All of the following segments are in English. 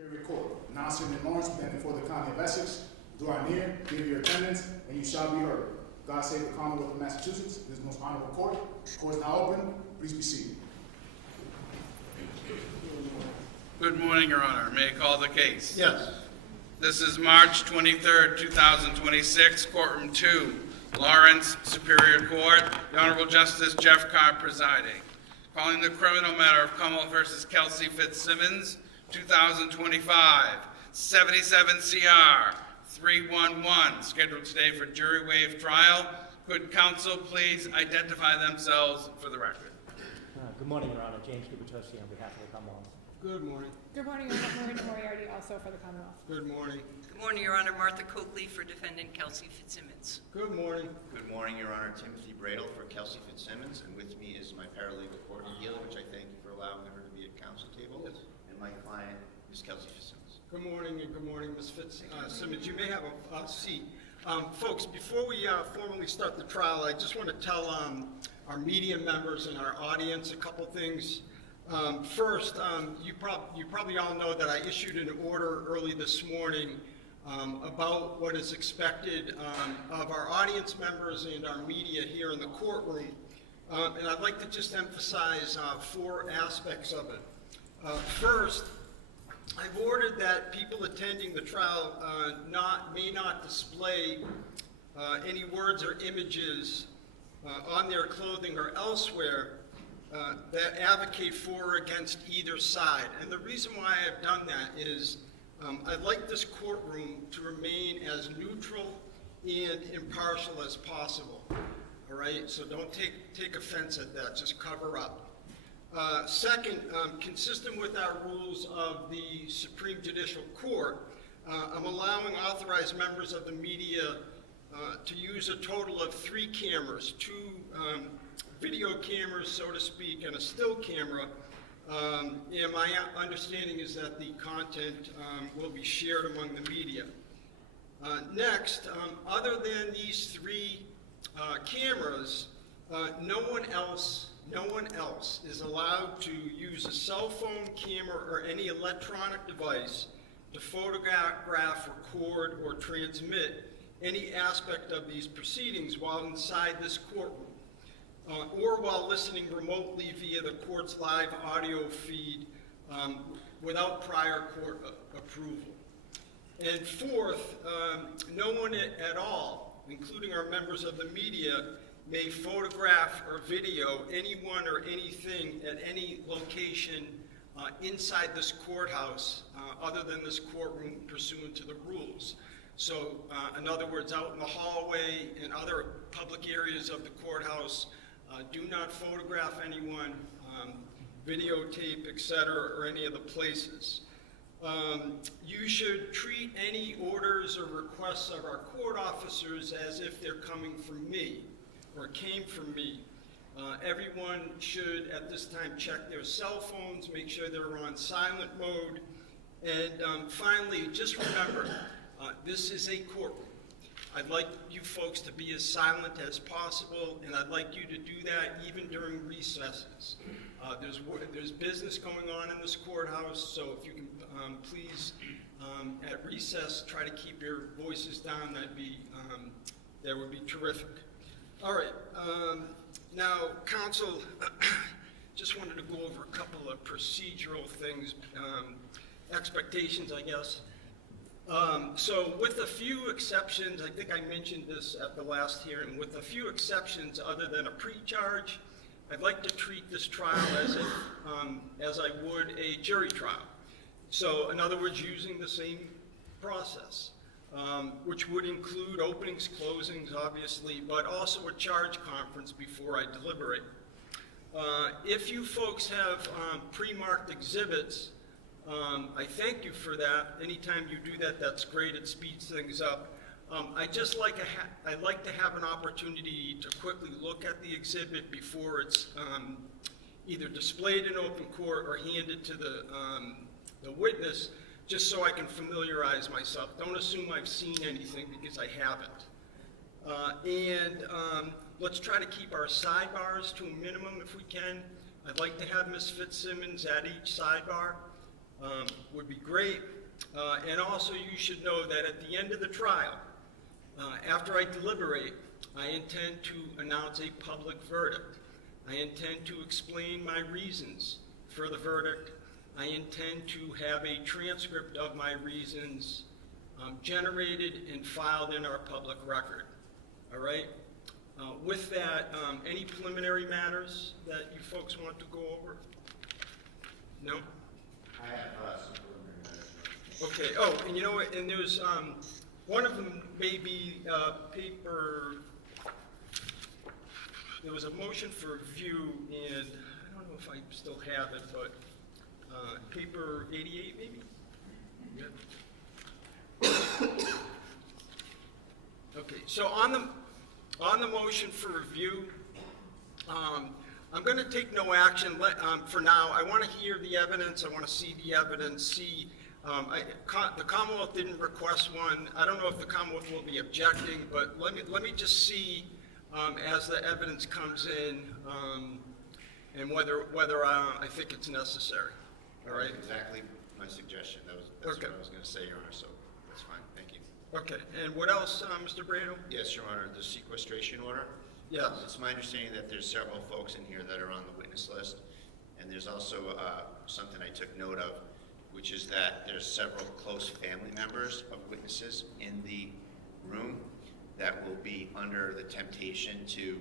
Superior Court. Now sitting in Lawrence, then before the County of Essex, draw near, give your attendance, and you shall be heard. God save the Commonwealth of Massachusetts, this most honorable court. The court is now open. Please be seated. Good morning, Your Honor. May I call the case? Yes. This is March 23rd, 2026, Courtroom 2, Lawrence Superior Court. The Honorable Justice Jeff Karp presiding. Calling the criminal matter of Commonwealth v. Kelsey Fitzsimmons, 2025, 77 CR 311, scheduled today for jury waived trial. Could counsel please identify themselves for the record? Good morning, Your Honor. James Gubitosi on behalf of the Commonwealth. Good morning. Good morning, Your Honor. Maureen Moriarty, also for the Commonwealth. Good morning. Good morning, Your Honor. Martha Coakley for defendant Kelsey Fitzsimmons. Good morning. Good morning, Your Honor. Timothy Bradle for Kelsey Fitzsimmons, and with me is my paralegal Courtney Healy, which I thank you for allowing her to be at counsel table, Yes. and my client, Ms. Kelsey Fitzsimmons. Good morning, and good morning, Ms. Fitzsimmons. You may have a seat. Folks, before we formally start the trial, I just want to tell our media members and our audience a couple things. First, you probably all know that I issued an order early this morning about what is expected of our audience members and our media here in the courtroom. And I'd like to just emphasize 4 aspects of it. First, I've ordered that people attending the trial may not display any words or images on their clothing or elsewhere that advocate for or against either side. And the reason why I've done that is I'd like this courtroom to remain as neutral and impartial as possible. All right, so don't take offense at that, just cover up. Second, consistent with our rules of the Supreme Judicial Court, I'm allowing authorized members of the media to use a total of 3 cameras, 2 video cameras, so to speak, and a still camera. And my understanding is that the content will be shared among the media. Next, other than these 3 cameras, no one else is allowed to use a cell phone camera or any electronic device to photograph, record, or transmit any aspect of these proceedings while inside this courtroom, or while listening remotely via the court's live audio feed without prior court approval. And fourth, no one at all, including our members of the media, may photograph or video anyone or anything at any location inside this courthouse other than this courtroom pursuant to the rules. So, in other words, out in the hallway and other public areas of the courthouse, do not photograph anyone, videotape, etc., or any of the places. You should treat any orders or requests of our court officers as if they're coming from me or came from me. Everyone should, at this time, check their cell phones, make sure they're on silent mode, and finally, just remember, this is a courtroom. I'd like you folks to be as silent as possible, and I'd like you to do that even during recesses. There's business going on in this courthouse, so if you can please, at recess, try to keep your voices down. That would be terrific. All right, now, counsel, just wanted to go over a couple of procedural things, expectations, I guess. So with a few exceptions, I think I mentioned this at the last hearing, with a few exceptions other than a pre-charge, I'd like to treat this trial as I would a jury trial. So in other words, using the same process, which would include openings, closings, obviously, but also a charge conference before I deliberate. If you folks have pre-marked exhibits, I thank you for that. Anytime you do that, that's great. It speeds things up. I'd like to have an opportunity to quickly look at the exhibit before it's either displayed in open court or handed to the witness, just so I can familiarize myself. Don't assume I've seen anything because I haven't. Let's try to keep our sidebars to a minimum if we can. I'd like to have Ms. Fitzsimmons at each sidebar. would be great. And also, you should know that at the end of the trial, after I deliberate, I intend to announce a public verdict. I intend to explain my reasons for the verdict. I intend to have a transcript of my reasons generated and filed in our public record. All right? With that, any preliminary matters that you folks want to go over? No? I have some preliminary matters. Okay, oh, and you know what, and there's, one of them may be paper, there was a motion for review, and I don't know if I still have it, but paper 88 maybe? Yeah. Okay, so on the motion for review, I'm going to take no action for now. I want to hear the evidence. I want to see the evidence. The Commonwealth didn't request one. I don't know if the Commonwealth will be objecting, but let me just see as the evidence comes in and whether I think it's necessary. All right. That's exactly my suggestion. That's Okay. what I was going to say, Your Honor. So that's fine. Thank you. Okay. And what else, Mr. Brado? Yes, Your Honor. The sequestration order. Yes. It's my understanding that there's several folks in here that are on the witness list, and there's also something I took note of, which is that there's several close family members of witnesses in the room that will be under the temptation to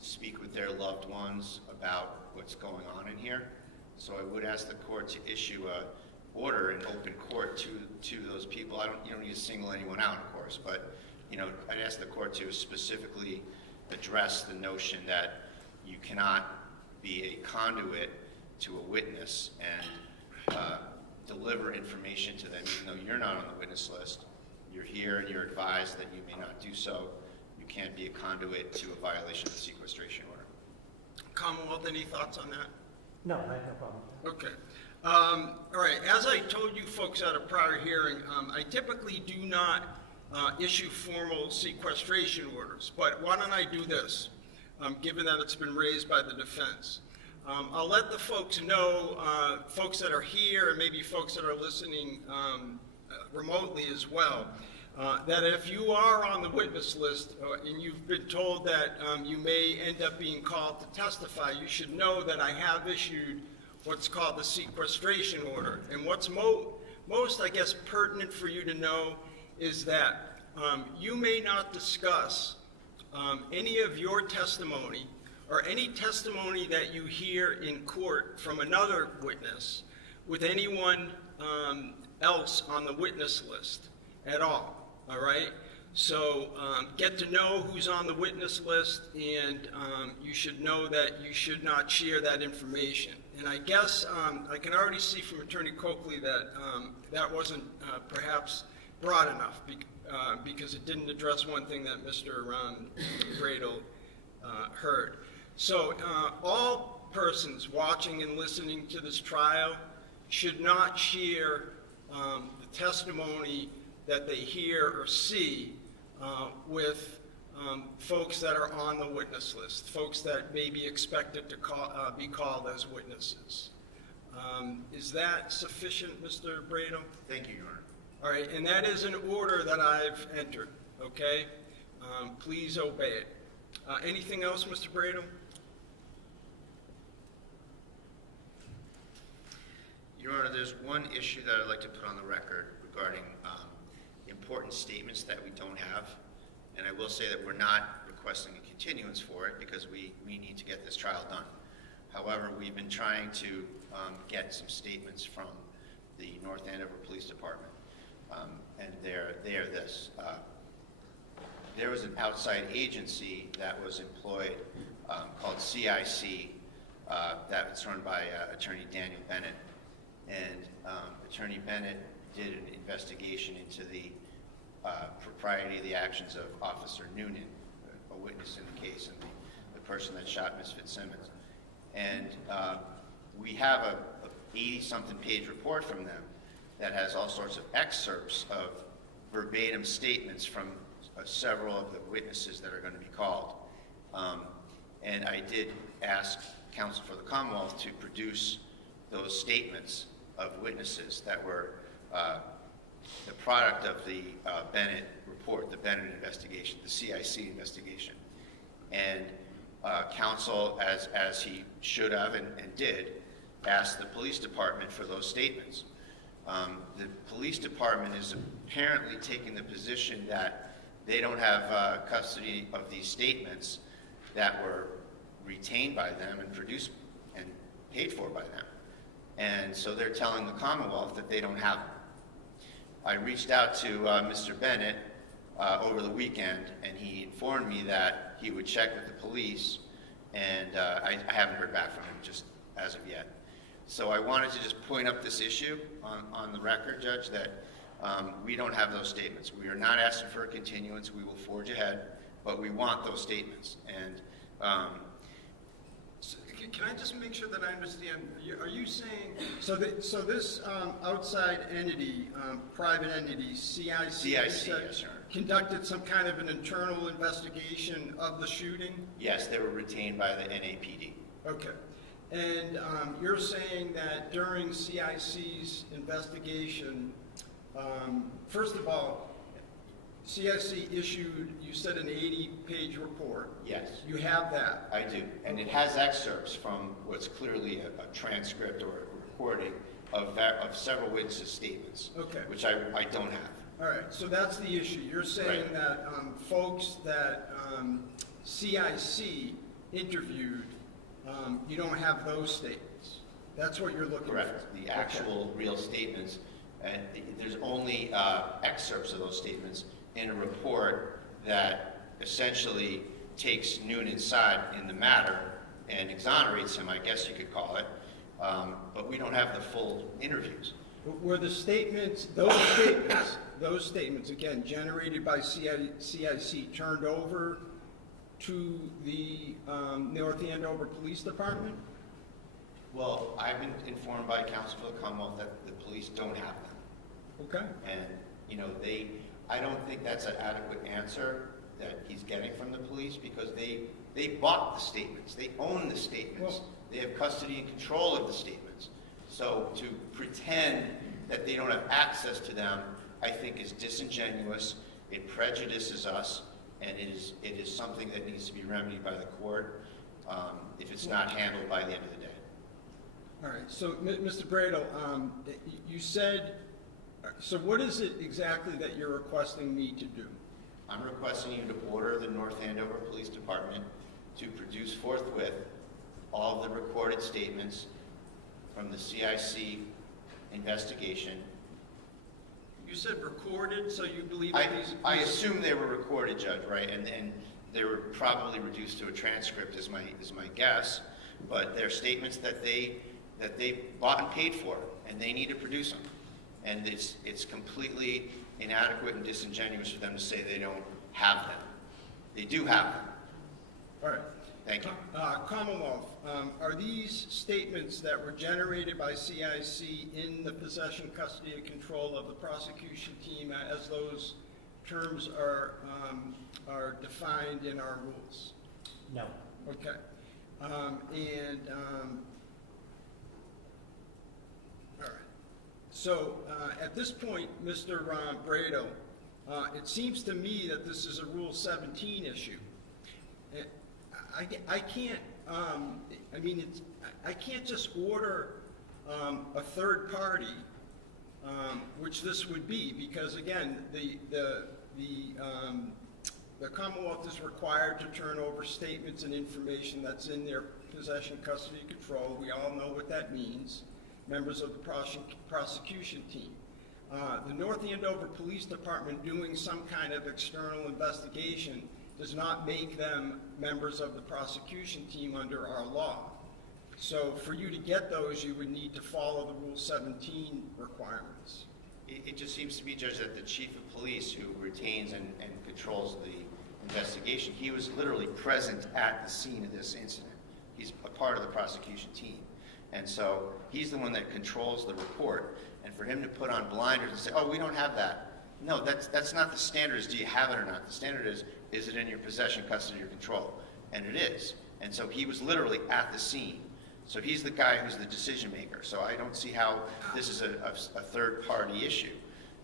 speak with their loved ones about what's going on in here. So I would ask the court to issue a order in open court to those people. You don't need to single anyone out, of course, but I'd ask the court to specifically address the notion that you cannot be a conduit to a witness and deliver information to them, even though you're not on the witness list. You're here and you're advised that you may not do so. You can't be a conduit to a violation of the sequestration order. Commonwealth, any thoughts on that? No, I have no problem. Okay. All right. As I told you folks at a prior hearing, I typically do not issue formal sequestration orders, but why don't I do this, given that it's been raised by the defense. I'll let the folks know, folks that are here and maybe folks that are listening remotely as well, that if you are on the witness list and you've been told that you may end up being called to testify, you should know that I have issued what's called the sequestration order. And what's most, I guess, pertinent for you to know is that you may not discuss any of your testimony or any testimony that you hear in court from another witness with anyone else on the witness list at all right? So get to know who's on the witness list, and you should know that you should not share that information. And I guess I can already see from Attorney Coakley that that wasn't perhaps broad enough because it didn't address one thing that Mr. Brado heard. So all persons watching and listening to this trial should not share the testimony that they hear or see with folks that are on the witness list, folks that may be expected to be called as witnesses. Is that sufficient, Mr. Brado? Thank you, Your Honor. All right, and that is an order that I've entered, okay? Please obey it. Anything else, Mr. Brado? Your Honor, there's one issue that I'd like to put on the record regarding important statements that we don't have. And I will say that we're not requesting a continuance for it because we need to get this trial done. However, we've been trying to get some statements from the North Andover Police Department. And they're this. There was an outside agency that was employed called CIC that was run by Attorney Daniel Bennett. And Attorney Bennett did an investigation into the propriety of the actions of Officer Noonan, a witness in the case, and the person that shot Ms. Fitzsimmons. And we have a 80-something page report from them that has all sorts of excerpts of verbatim statements from several of the witnesses that are going to be called. And I did ask counsel for the Commonwealth to produce those statements of witnesses that were the product of the Bennett report, the Bennett investigation, the CIC investigation. And counsel, as he should have and did, asked the police department for those statements. The police department is apparently taking the position that they don't have custody of these statements that were retained by them and produced and paid for by them. And so they're telling the Commonwealth that they don't have them. I reached out to Mr. Bennett over the weekend, and he informed me that he would check with the police, and I haven't heard back from him just as of yet. So I wanted to just point up this issue on the record, Judge, that we don't have those statements. We are not asking for a continuance. We will forge ahead, but we want those statements. And So, can I just make sure that I understand? Are you saying, so this outside entity, private entity, CIC, yes, sir. Conducted some kind of an internal investigation of the shooting? Yes, they were retained by the NAPD. Okay. And you're saying that during CIC's investigation, first of all, CIC issued, you said, an 80-page report. Yes. You have that? I do, and it has excerpts from what's clearly a transcript or a recording of several witnesses' statements, Okay. which I don't have. All right, so that's the issue. You're saying Right. that folks that CIC interviewed, you don't have those statements. That's what you're looking for? Correct. The actual real statements, and there's only excerpts of those statements in a report that essentially takes Noonan's side in the matter and exonerates him, I guess you could call it, but we don't have the full interviews. Were the statements, those statements, again, generated by CIC, turned over to the North Andover Police Department? Well, I've been informed by counsel for the Commonwealth that the police don't have them. Okay. And, you know, I don't think that's an adequate answer that he's getting from the police, because they bought the statements. They own the statements. Well, they have custody and control of the statements. So to pretend that they don't have access to them, I think is disingenuous. It prejudices us, and it is something that needs to be remedied by the court if it's not handled by the end of the day. All right, so Mr. Bradle, you said, so what is it exactly that you're requesting me to do? I'm requesting you to order the North Andover Police Department to produce forthwith all of the recorded statements from the CIC investigation. You said recorded, so you believe that these... I assume they were recorded, Judge, right? And they were probably reduced to a transcript, is my guess. But they're statements that they bought and paid for, and they need to produce them. And it's completely inadequate and disingenuous for them to say they don't have them. They do have them. All right. Thank you. Commonwealth, are these statements that were generated by CIC in the possession, custody, and control of the prosecution team as those terms are defined in our rules? No. Okay. All right. So at this point, Mr. Brado, it seems to me that this is a Rule 17 issue. I can't. I can't just order a third party, which this would be, because again, the Commonwealth is required to turn over statements and information that's in their possession, custody, and control. We all know what that means. Members of the prosecution team. The North Andover Police Department doing some kind of external investigation does not make them members of the prosecution team under our law. So for you to get those, you would need to follow the Rule 17 requirements. It just seems to be, Judge, that the chief of police, who retains and controls the investigation, he was literally present at the scene of this incident. He's a part of the prosecution team. And so he's the one that controls the report. And for him to put on blinders and say, oh, we don't have that. No, that's not the standard. Is do you have it or not? The standard is it in your possession, custody, or control? And it is. And so he was literally at the scene. So he's the guy who's the decision maker. So I don't see how this is a third-party issue.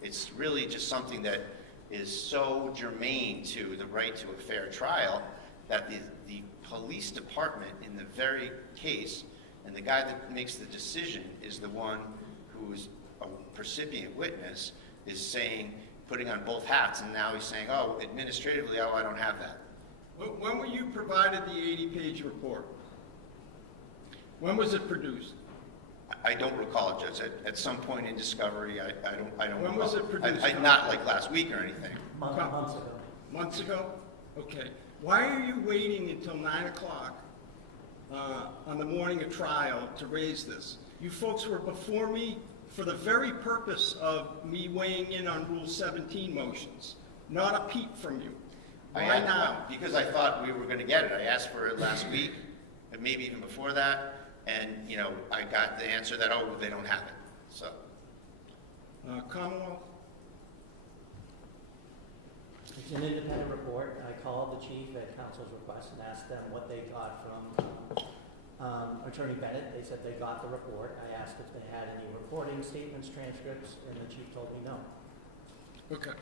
It's really just something that is so germane to the right to a fair trial that the police department in the very case, and the guy that makes the decision is the one who's a recipient witness, is saying, putting on both hats, and now he's saying, oh, administratively, oh, I don't have that. When were you provided the 80-page report? When was it produced? I don't recall, Judge. At some point in discovery, I don't When recall. was it produced? Not like last week or anything. Months ago. Months ago? Okay. Why are you waiting until 9 o'clock on the morning of trial to raise this? You folks were before me for the very purpose of me weighing in on Rule 17 motions, not a peep from you. Why now? Because I thought we were going to get it. I asked for it last week, and maybe even before that, and, you know, I got the answer that, oh, they don't have it, so. Commonwealth? It's an independent report. I called the chief at counsel's request and asked them what they got from Attorney Bennett. They said they got the report. I asked if they had any recording statements, transcripts, and the chief told me no. Okay.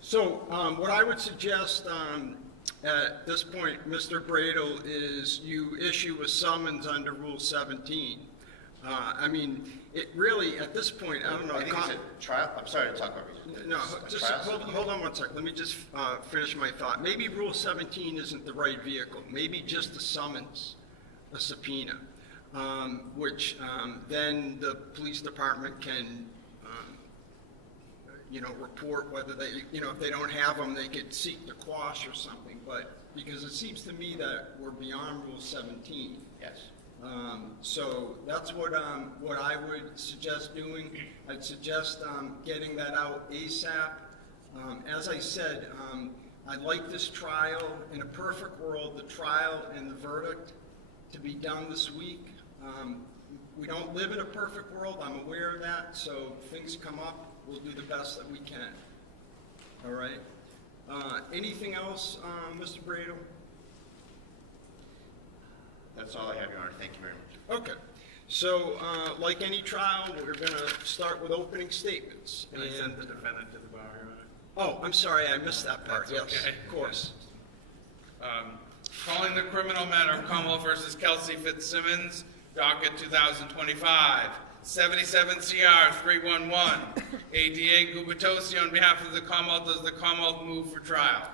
So what I would suggest at this point, Mr. Bradel, is you issue a summons under Rule 17. I mean, it really, at this point, I don't know. I think it's a trial. I'm sorry to talk over you. No, It's a just trial hold on one second. Let me just finish my thought. Maybe Rule 17 isn't the right vehicle. Maybe just a summons, a subpoena, which then the police department can, you know, report whether they, you know, if they don't have them, they could seek to quash or something. But because it seems to me that we're beyond Rule 17. Yes. So that's what I would suggest doing. I'd suggest getting that out ASAP. As I said, I'd like this trial, in a perfect world, the trial and the verdict to be done this week. We don't live in a perfect world, I'm aware of that, so if things come up, we'll do the best that we can. All right? Anything else, Mr. Bradel? That's all I have, Your Honor. Thank you very much. Okay. So, like any trial, we're going to start with opening statements. Can I send the defendant to the bar, Your Honor? Oh, I'm sorry, I missed that part. That's Yes, okay. of course. Calling the criminal matter of Commonwealth versus Kelsey Fitzsimmons, docket 2025, 77 CR 311. ADA Gubitosi on behalf of the Commonwealth. Does the Commonwealth move for trial?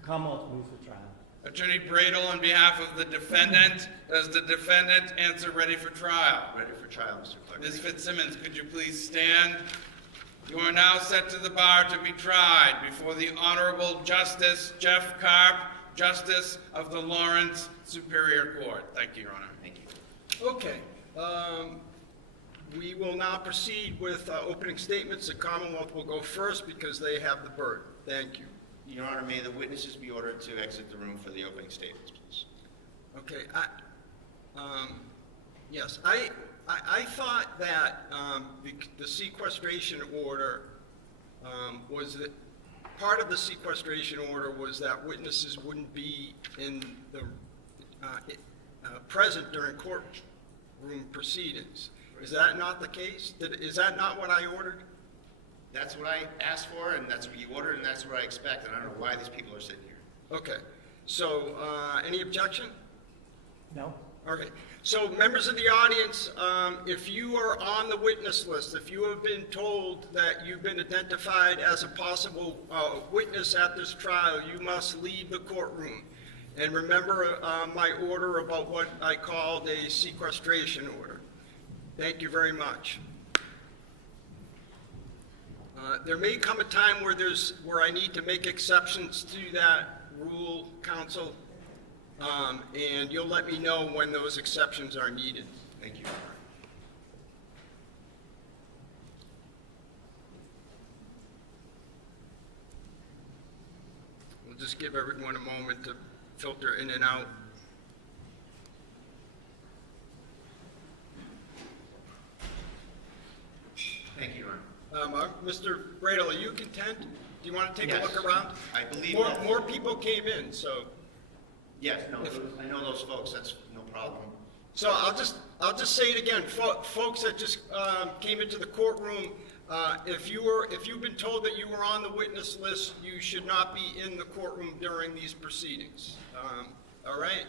The Commonwealth moves for trial. Attorney Bradel on behalf of the defendant. Does the defendant answer ready for trial? Ready for trial, Mr. Clerk. Ms. Fitzsimmons, could you please stand? You are now set to the bar to be tried before the Honorable Justice Jeff Karp, Justice of the Lawrence Superior Court. Thank you, Your Honor. Thank you. Okay. We will now proceed with opening statements. The Commonwealth will go first because they have the burden. Thank you. Your Honor, may the witnesses be ordered to exit the room for the opening statements, please. Okay. Yes, I thought that the sequestration order was that part of the sequestration order was that witnesses wouldn't be in the present during courtroom proceedings. Is that not the case? Is that not what I ordered? That's what I asked for, and that's what you ordered, and that's what I expect, and I don't know why these people are sitting here. Okay. So, any objection? No? Okay. So, members of the audience, if you are on the witness list, if you have been told that you've been identified as a possible witness at this trial, you must leave the courtroom. And remember my order about what I called a sequestration order. Thank you very much. There may come a time where I need to make exceptions to that rule, counsel, and you'll let me know when those exceptions are needed. Thank you. We'll just give everyone a moment to filter in and out. Thank you, Your Honor. Mr. Bradel, are you content? Do you want to take Yes. a look around? I believe More people came in, so. Yes, no, I know those folks, that's no problem. So I'll just say it again, folks that just came into the courtroom. If you've been told that you were on the witness list, you should not be in the courtroom during these proceedings. All right?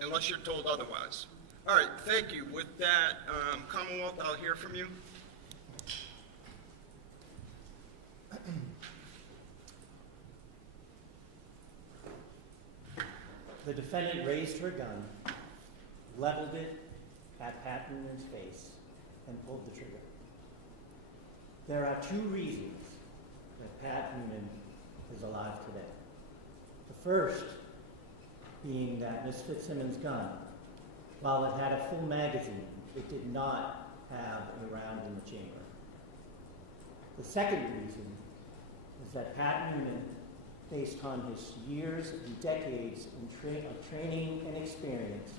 Unless you're told otherwise. All right, thank you. With that, Commonwealth, I'll hear from you. The defendant raised her gun, leveled it at Pat Noonan's face, and pulled the trigger. There are two reasons that Pat Noonan is alive today. The first being that Ms. Fitzsimmons' gun, while it had a full magazine, it did not have a round in the chamber. The second reason is that Pat Noonan, based on his years and decades of training and experience,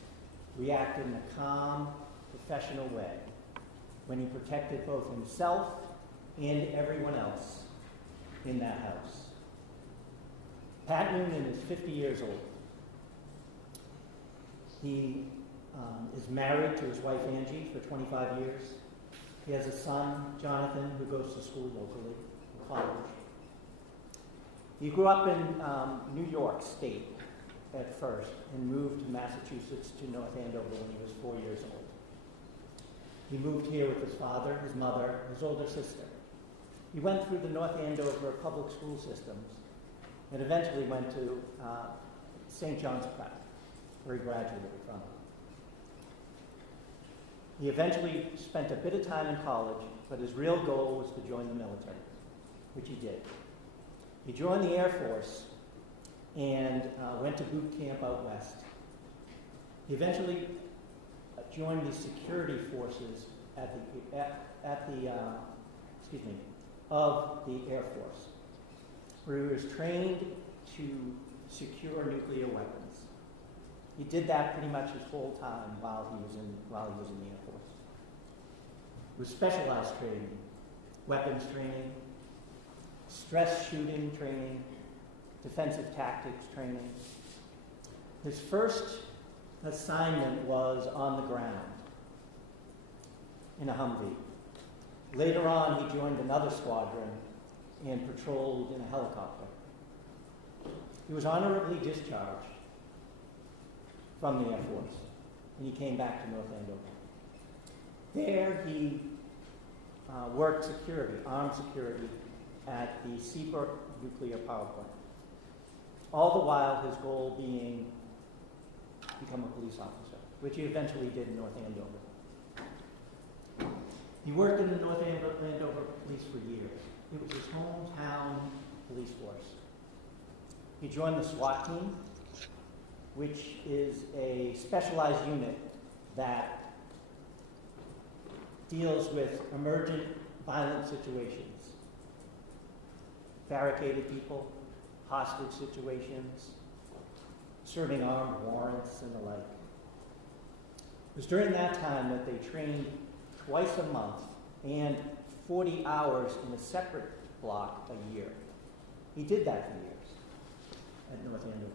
reacted in a calm, professional way when he protected both himself and everyone else in that house. Pat Noonan is 50 years old. He is married to his wife Angie for 25 years. He has a son, Jonathan, who goes to school locally, in college. He grew up in New York State at first and moved to Massachusetts to North Andover when he was 4 years old. He moved here with his father, his mother, his older sister. He went through the North Andover public school systems and eventually went to St. John's Prep, where he graduated from. He eventually spent a bit of time in college, but his real goal was to join the military, which he did. He joined the Air Force and went to boot camp out west. He eventually joined the security forces of the Air Force, where he was trained to secure nuclear weapons. He did that pretty much his whole time while he was in the Air Force. It was specialized training, weapons training, stress shooting training, defensive tactics training. His first assignment was on the ground in a Humvee. Later on, he joined another squadron and patrolled in a helicopter. He was honorably discharged from the Air Force, and he came back to North Andover. There, he worked security, armed security, at the Seabrook nuclear power plant. All the while, his goal being become a police officer, which he eventually did in North Andover. He worked in the North Andover police for years. It was his hometown police force. He joined the SWAT team, which is a specialized unit that deals with emergent violent situations, barricaded people, hostage situations, serving armed warrants and the like. It was during that time that they trained twice a month and 40 hours in a separate block a year. He did that for years at North Andover.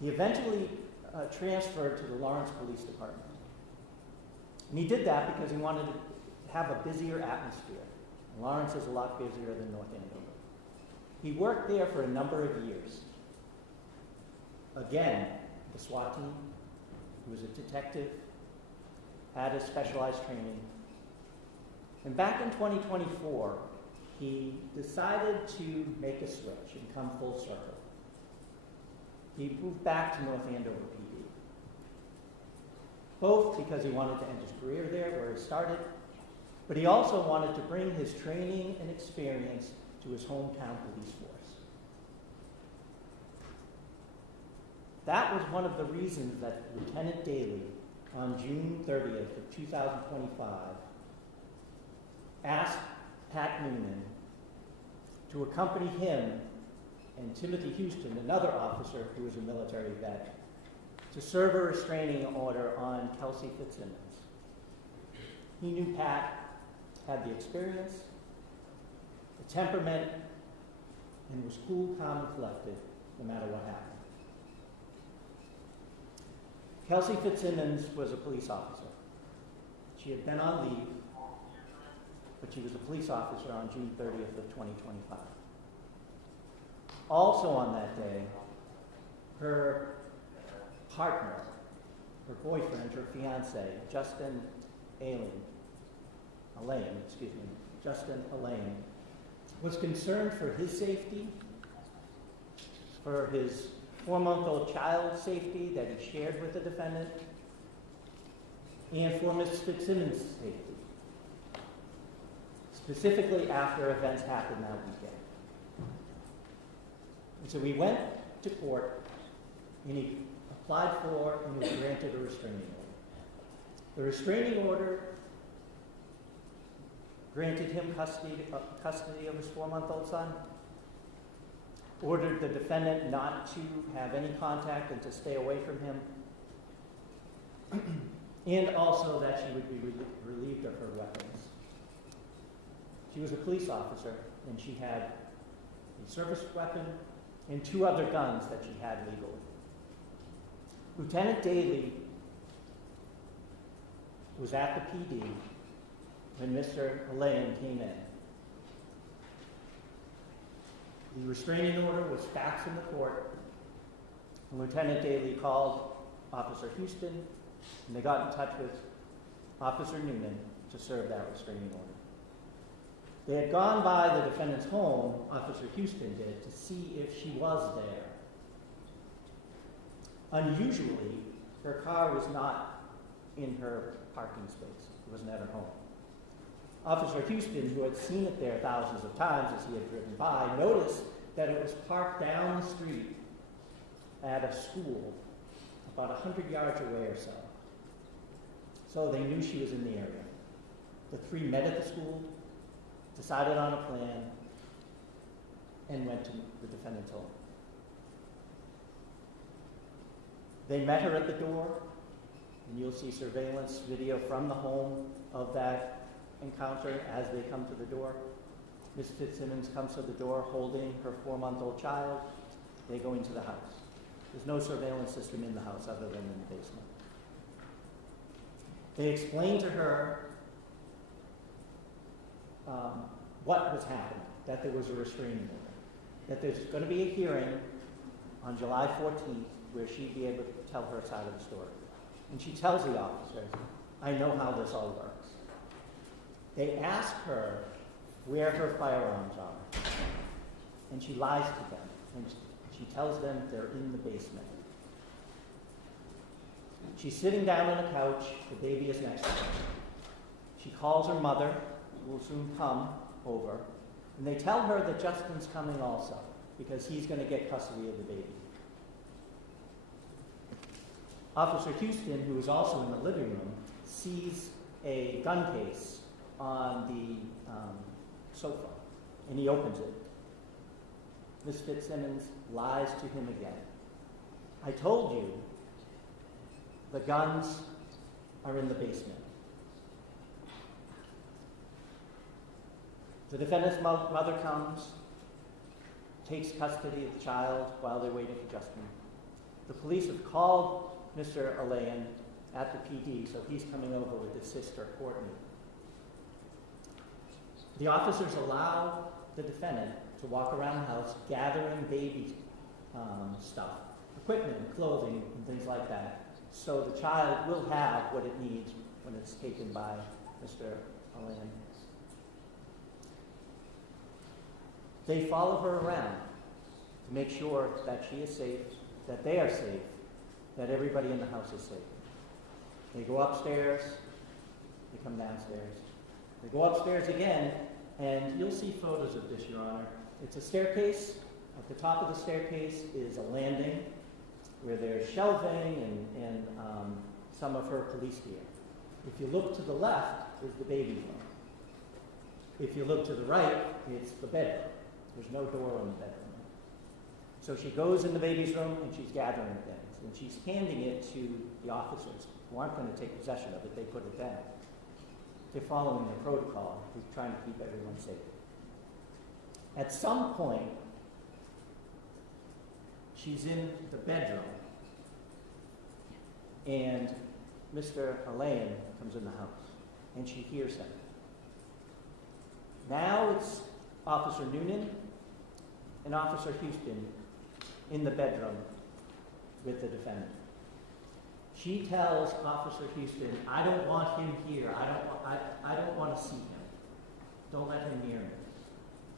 He eventually transferred to the Lawrence Police Department. And he did that because he wanted to have a busier atmosphere. Lawrence is a lot busier than North Andover. He worked there for a number of years. Again, the SWAT team. He was a detective, had his specialized training. And back in 2024, he decided to make a switch and come full circle. He moved back to North Andover PD, both because he wanted to end his career there where he started, but he also wanted to bring his training and experience to his hometown police force. That was one of the reasons that Lieutenant Daly, on June 30th of 2025, asked Pat Noonan to accompany him and Timothy Houston, another officer who was a military vet, to serve a restraining order on Kelsey Fitzsimmons. He knew Pat had the experience, the temperament, and was cool, calm, and collected no matter what happened. Kelsey Fitzsimmons was a police officer. She had been on leave, but she was a police officer on June 30th of 2025. Also on that day, her partner, her boyfriend, her fiancé, Aylaian, was concerned for his safety, for his 4-month-old child's safety that he shared with the defendant, and for Ms. Fitzsimmons' safety, specifically after events happened that weekend. And so we went to court, and he applied for and was granted a restraining order. The restraining order granted him custody of his 4-month-old son, ordered the defendant not to have any contact and to stay away from him, and also that she would be relieved of her weapons. She was a police officer, and she had a service weapon and 2 other guns that she had legally. Lieutenant Daly was at the PD when Mr. Aylaian came in. The restraining order was faxed in the court, and Lieutenant Daly called Officer Houston, and they got in touch with Officer Newman to serve that restraining order. They had gone by the defendant's home, Officer Houston did, to see if she was there. Unusually, her car was not in her parking space. It wasn't at her home. Officer Houston, who had seen it there thousands of times as he had driven by, noticed that it was parked down the street at a school about 100 yards away or so. So they knew she was in the area. The 3 met at the school, decided on a plan, and went to the defendant's home. They met her at the door, and you'll see surveillance video from the home of that encounter as they come to the door. Ms. Fitzsimmons comes to the door holding her 4-month-old child. They go into the house. There's no surveillance system in the house other than in the basement. They explained to her what was happening, that there was a restraining order, that there's going to be a hearing on July 14th where she'd be able to tell her side of the story. And she tells the officers, I know how this all works. They ask her where her firearms are, and she lies to them, and she tells them they're in the basement. She's sitting down on a couch, the baby is next to her. She calls her mother, who will soon come over, and they tell her that Justin's coming also, because he's going to get custody of the baby. Officer Houston, who is also in the living room, sees a gun case on the sofa, and he opens it. Ms. Fitzsimmons lies to him again. I told you the guns are in the basement. The defendant's mother comes, takes custody of the child while they're waiting for Justin. The police have called Mr. Aylaian at the PD, so he's coming over with his sister, Courtney. The officers allow the defendant to walk around the house gathering baby stuff, equipment, clothing, and things like that, so the child will have what it needs when it's taken by Mr. Aylaian. They follow her around to make sure that she is safe, that they are safe, that everybody in the house is safe. They go upstairs, they come downstairs. They go upstairs again, and you'll see photos of this, Your Honor. It's a staircase. At the top of the staircase is a landing where there's shelving and some of her police gear. If you look to the left is the baby room. If you look to the right, it's the bedroom. There's no door on the bedroom. So she goes in the baby's room and she's gathering things, and she's handing it to the officers who aren't going to take possession of it. They put it down. They're following the protocol. They're trying to keep everyone safe. At some point, she's in the bedroom, and Mr. Aylaian comes in the house, and she hears him. Now it's Officer Noonan and Officer Houston in the bedroom with the defendant. She tells Officer Houston, I don't want him here. I don't want to see him. Don't let him near me.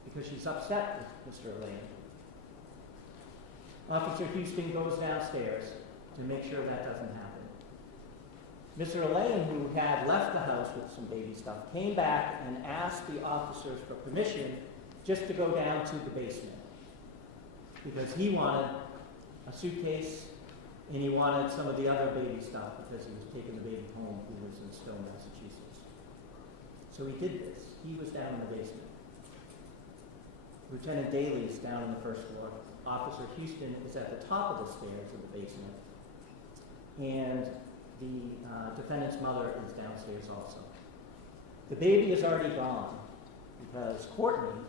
Because she's upset with Mr. Aylaian. Officer Houston goes downstairs to make sure that doesn't happen. Mr. Aylaian, who had left the house with some baby stuff, came back and asked the officers for permission just to go down to the basement. Because he wanted a suitcase and he wanted some of the other baby stuff because he was taking the baby home who lives in Stone, Massachusetts. So he did this. He was down in the basement. Lieutenant Daly is down on the first floor. Officer Houston is at the top of the stairs of the basement. And the defendant's mother is downstairs also. The baby is already gone because Courtney,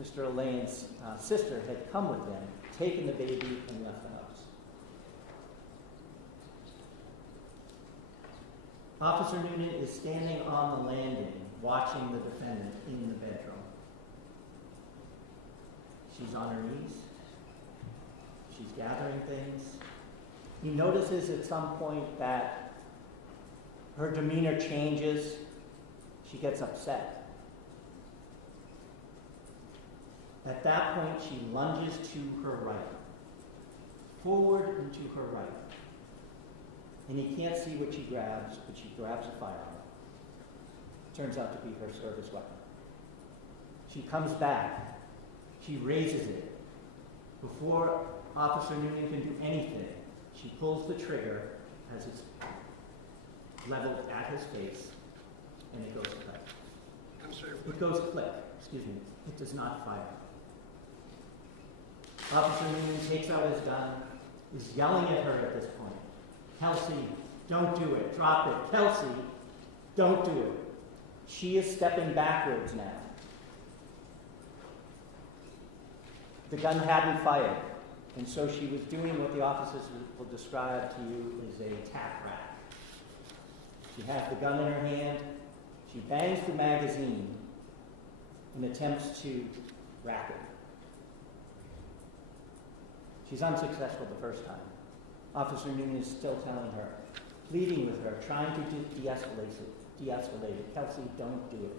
Mr. Aylaian's sister, had come with them, taken the baby, and left the house. Officer Noonan is standing on the landing watching the defendant in the bedroom. She's on her knees. She's gathering things. He notices at some point that her demeanor changes. She gets upset. At that point, she lunges to her right, forward and to her right. And he can't see what she grabs, but she grabs a firearm. Turns out to be her service weapon. She comes back. She raises it. Before Officer Noonan can do anything, she pulls the trigger as it's leveled at his face, and it goes click. I'm sorry. It goes click, excuse me. It does not fire. Officer Noonan takes out his gun, is yelling at her at this point. Kelsey, don't do it. Drop it. Kelsey, don't do it. She is stepping backwards now. The gun hadn't fired, and so she was doing what the officers will describe to you as a tack rack. She has the gun in her hand. She bangs the magazine and attempts to rack it. She's unsuccessful the first time. Officer Noonan is still telling her, pleading with her, trying to de-escalate it. Kelsey, don't do it.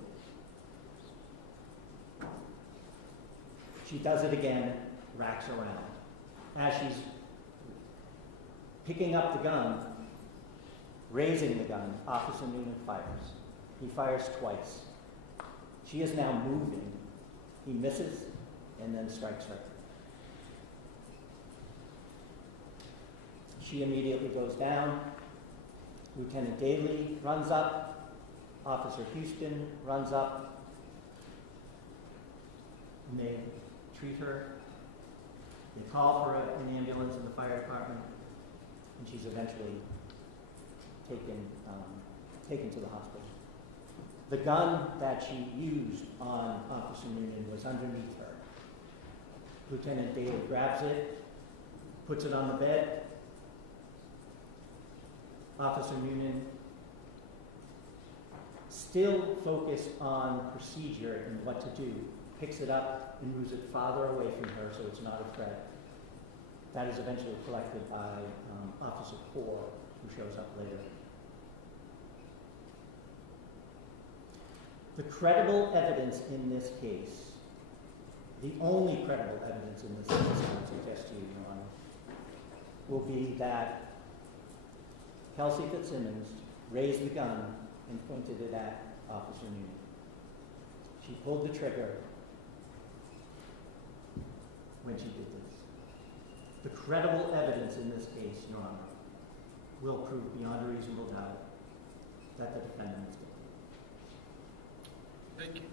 She does it again, racks around. As she's picking up the gun, raising the gun, Officer Noonan fires. He fires twice. She is now moving. He misses and then strikes her. She immediately goes down. Lieutenant Daly runs up. Officer Houston runs up. And they treat her. They call for an ambulance in the fire department, and she's eventually taken to the hospital. The gun that she used on Officer Noonan was underneath her. Lieutenant Daly grabs it, puts it on the bed. Officer Noonan, still focused on procedure and what to do, picks it up and moves it farther away from her so it's not a threat. That is eventually collected by Officer Poor, who shows up later. The credible evidence in this case, the only credible evidence in this case, I would suggest to you, Your Honor, will be that Kelsey Fitzsimmons raised the gun and pointed it at Officer Noonan. She pulled the trigger when she did this. The credible evidence in this case, Your Honor, will prove beyond a reasonable doubt that the defendant was guilty. Thank you.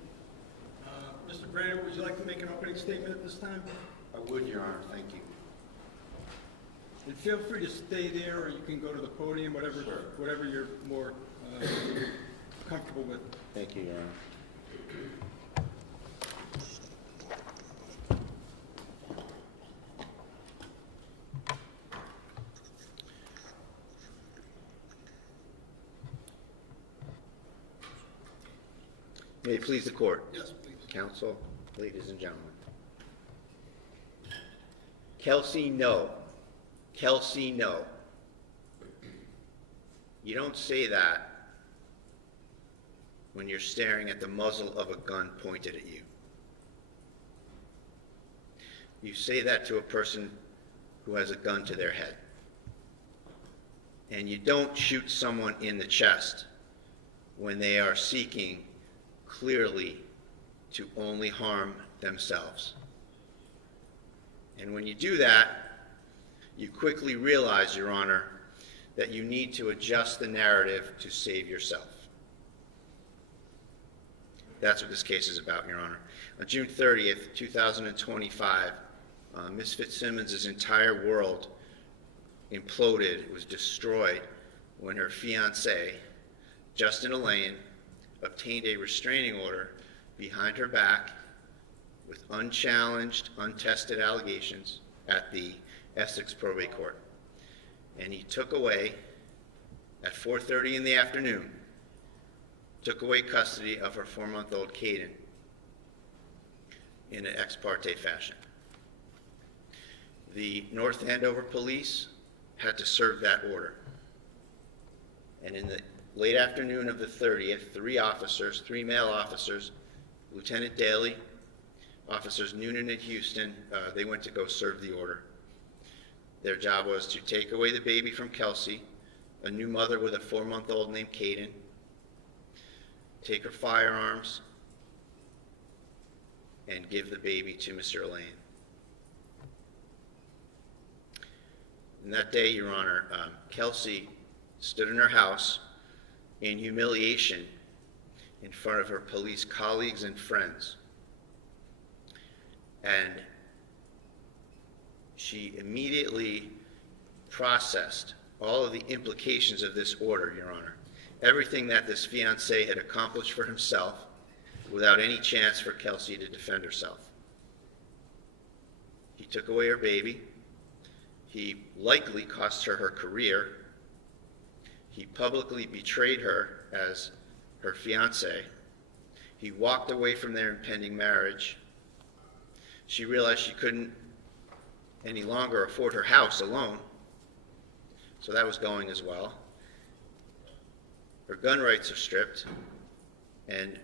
Mr. Brandon, would you like to make an opening statement at this time? I would, Your Honor, thank you. And feel free to stay there, or you can go to the podium, whatever, Sure. whatever you're more comfortable with. Thank you, Your Honor. May it please the court. Yes, please. Counsel, ladies and gentlemen. Kelsey, no. Kelsey, no. You don't say that when you're staring at the muzzle of a gun pointed at you. You say that to a person who has a gun to their head. And you don't shoot someone in the chest when they are seeking clearly to only harm themselves. And when you do that, you quickly realize, Your Honor, that you need to adjust the narrative to save yourself. That's what this case is about, Your Honor. On June 30th, 2025, Ms. Fitzsimmons' entire world imploded, was destroyed when her fiancé, Justin Aylaian, obtained a restraining order behind her back with unchallenged, untested allegations at the Essex Probate Court. And he took away, at 4:30 in the afternoon, took away custody of her 4-month-old Caden in an ex parte fashion. The North Andover police had to serve that order. And in the late afternoon of the 30th, 3 male officers, Lieutenant Daly, Officers Noonan and Houston, they went to go serve the order. Their job was to take away the baby from Kelsey, a new mother with a 4-month-old named Caden, take her firearms, and give the baby to Mr. Aylaian. And that day, Your Honor, Kelsey stood in her house in humiliation in front of her police colleagues and friends. And she immediately processed all of the implications of this order, Your Honor. Everything that this fiancé had accomplished for himself without any chance for Kelsey to defend herself. He took away her baby. He likely cost her her career. He publicly betrayed her as her fiancé. He walked away from their impending marriage. She realized she couldn't any longer afford her house alone, so that was going as well. Her gun rights are stripped, and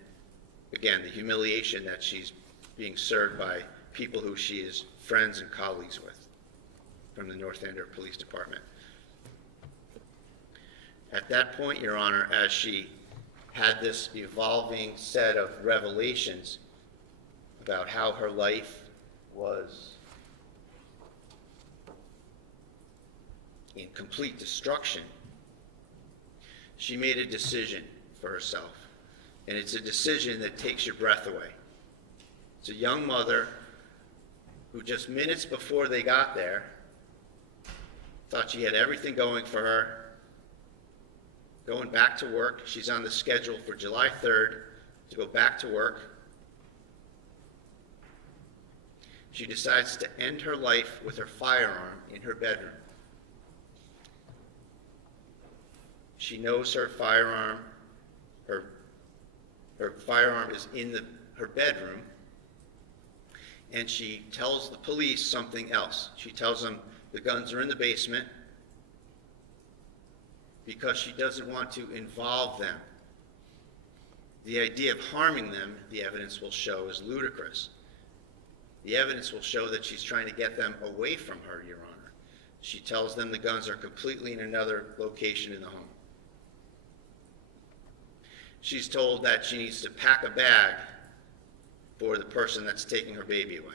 again, the humiliation that she's being served by people who she is friends and colleagues with from the North Andover Police Department. At that point, Your Honor, as she had this evolving set of revelations about how her life was in complete destruction, she made a decision for herself. And it's a decision that takes your breath away. It's a young mother who just minutes before they got there thought she had everything going for her, going back to work. She's on the schedule for July 3rd to go back to work. She decides to end her life with her firearm in her bedroom. She knows her firearm is in her bedroom, and she tells the police something else. She tells them the guns are in the basement because she doesn't want to involve them. The idea of harming them, the evidence will show, is ludicrous. The evidence will show that she's trying to get them away from her, Your Honor. She tells them the guns are completely in another location in the home. She's told that she needs to pack a bag for the person that's taking her baby away.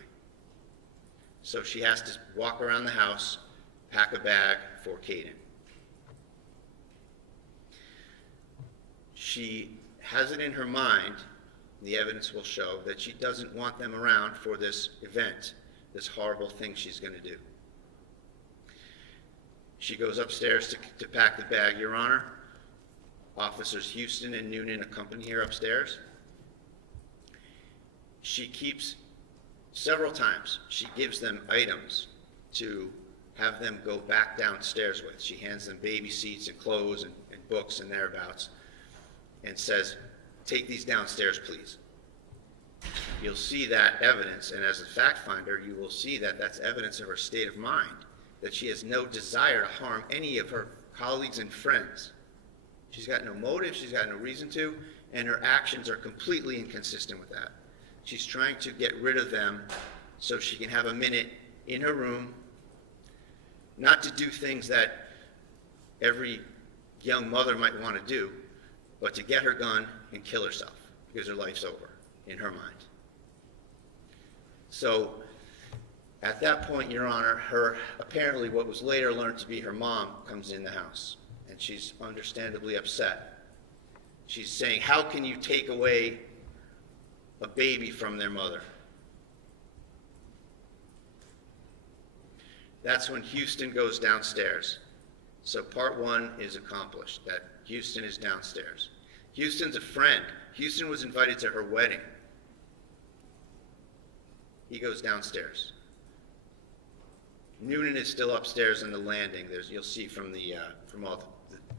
So she has to walk around the house, pack a bag for Caden. She has it in her mind, the evidence will show, that she doesn't want them around for this event, this horrible thing she's going to do. She goes upstairs to pack the bag, Your Honor. Officers Houston and Noonan accompany her upstairs. She keeps, several times, she gives them items to have them go back downstairs with. She hands them baby seats and clothes and books and thereabouts and says, take these downstairs, please. you'll see that evidence, and as a fact finder, you will see that that's evidence of her state of mind, that she has no desire to harm any of her colleagues and friends. She's got no motive, she's got no reason to, and her actions are completely inconsistent with that. She's trying to get rid of them so she can have a minute in her room, not to do things that every young mother might want to do, but to get her gun and kill herself because her life's over in her mind. So at that point, Your Honor, apparently what was later learned to be her mom comes in the house, and she's understandably upset. She's saying, how can you take away a baby from their mother? That's when Houston goes downstairs. So part one is accomplished, that Houston is downstairs. Houston's a friend. Houston was invited to her wedding. He goes downstairs. Noonan is still upstairs on the landing. You'll see from all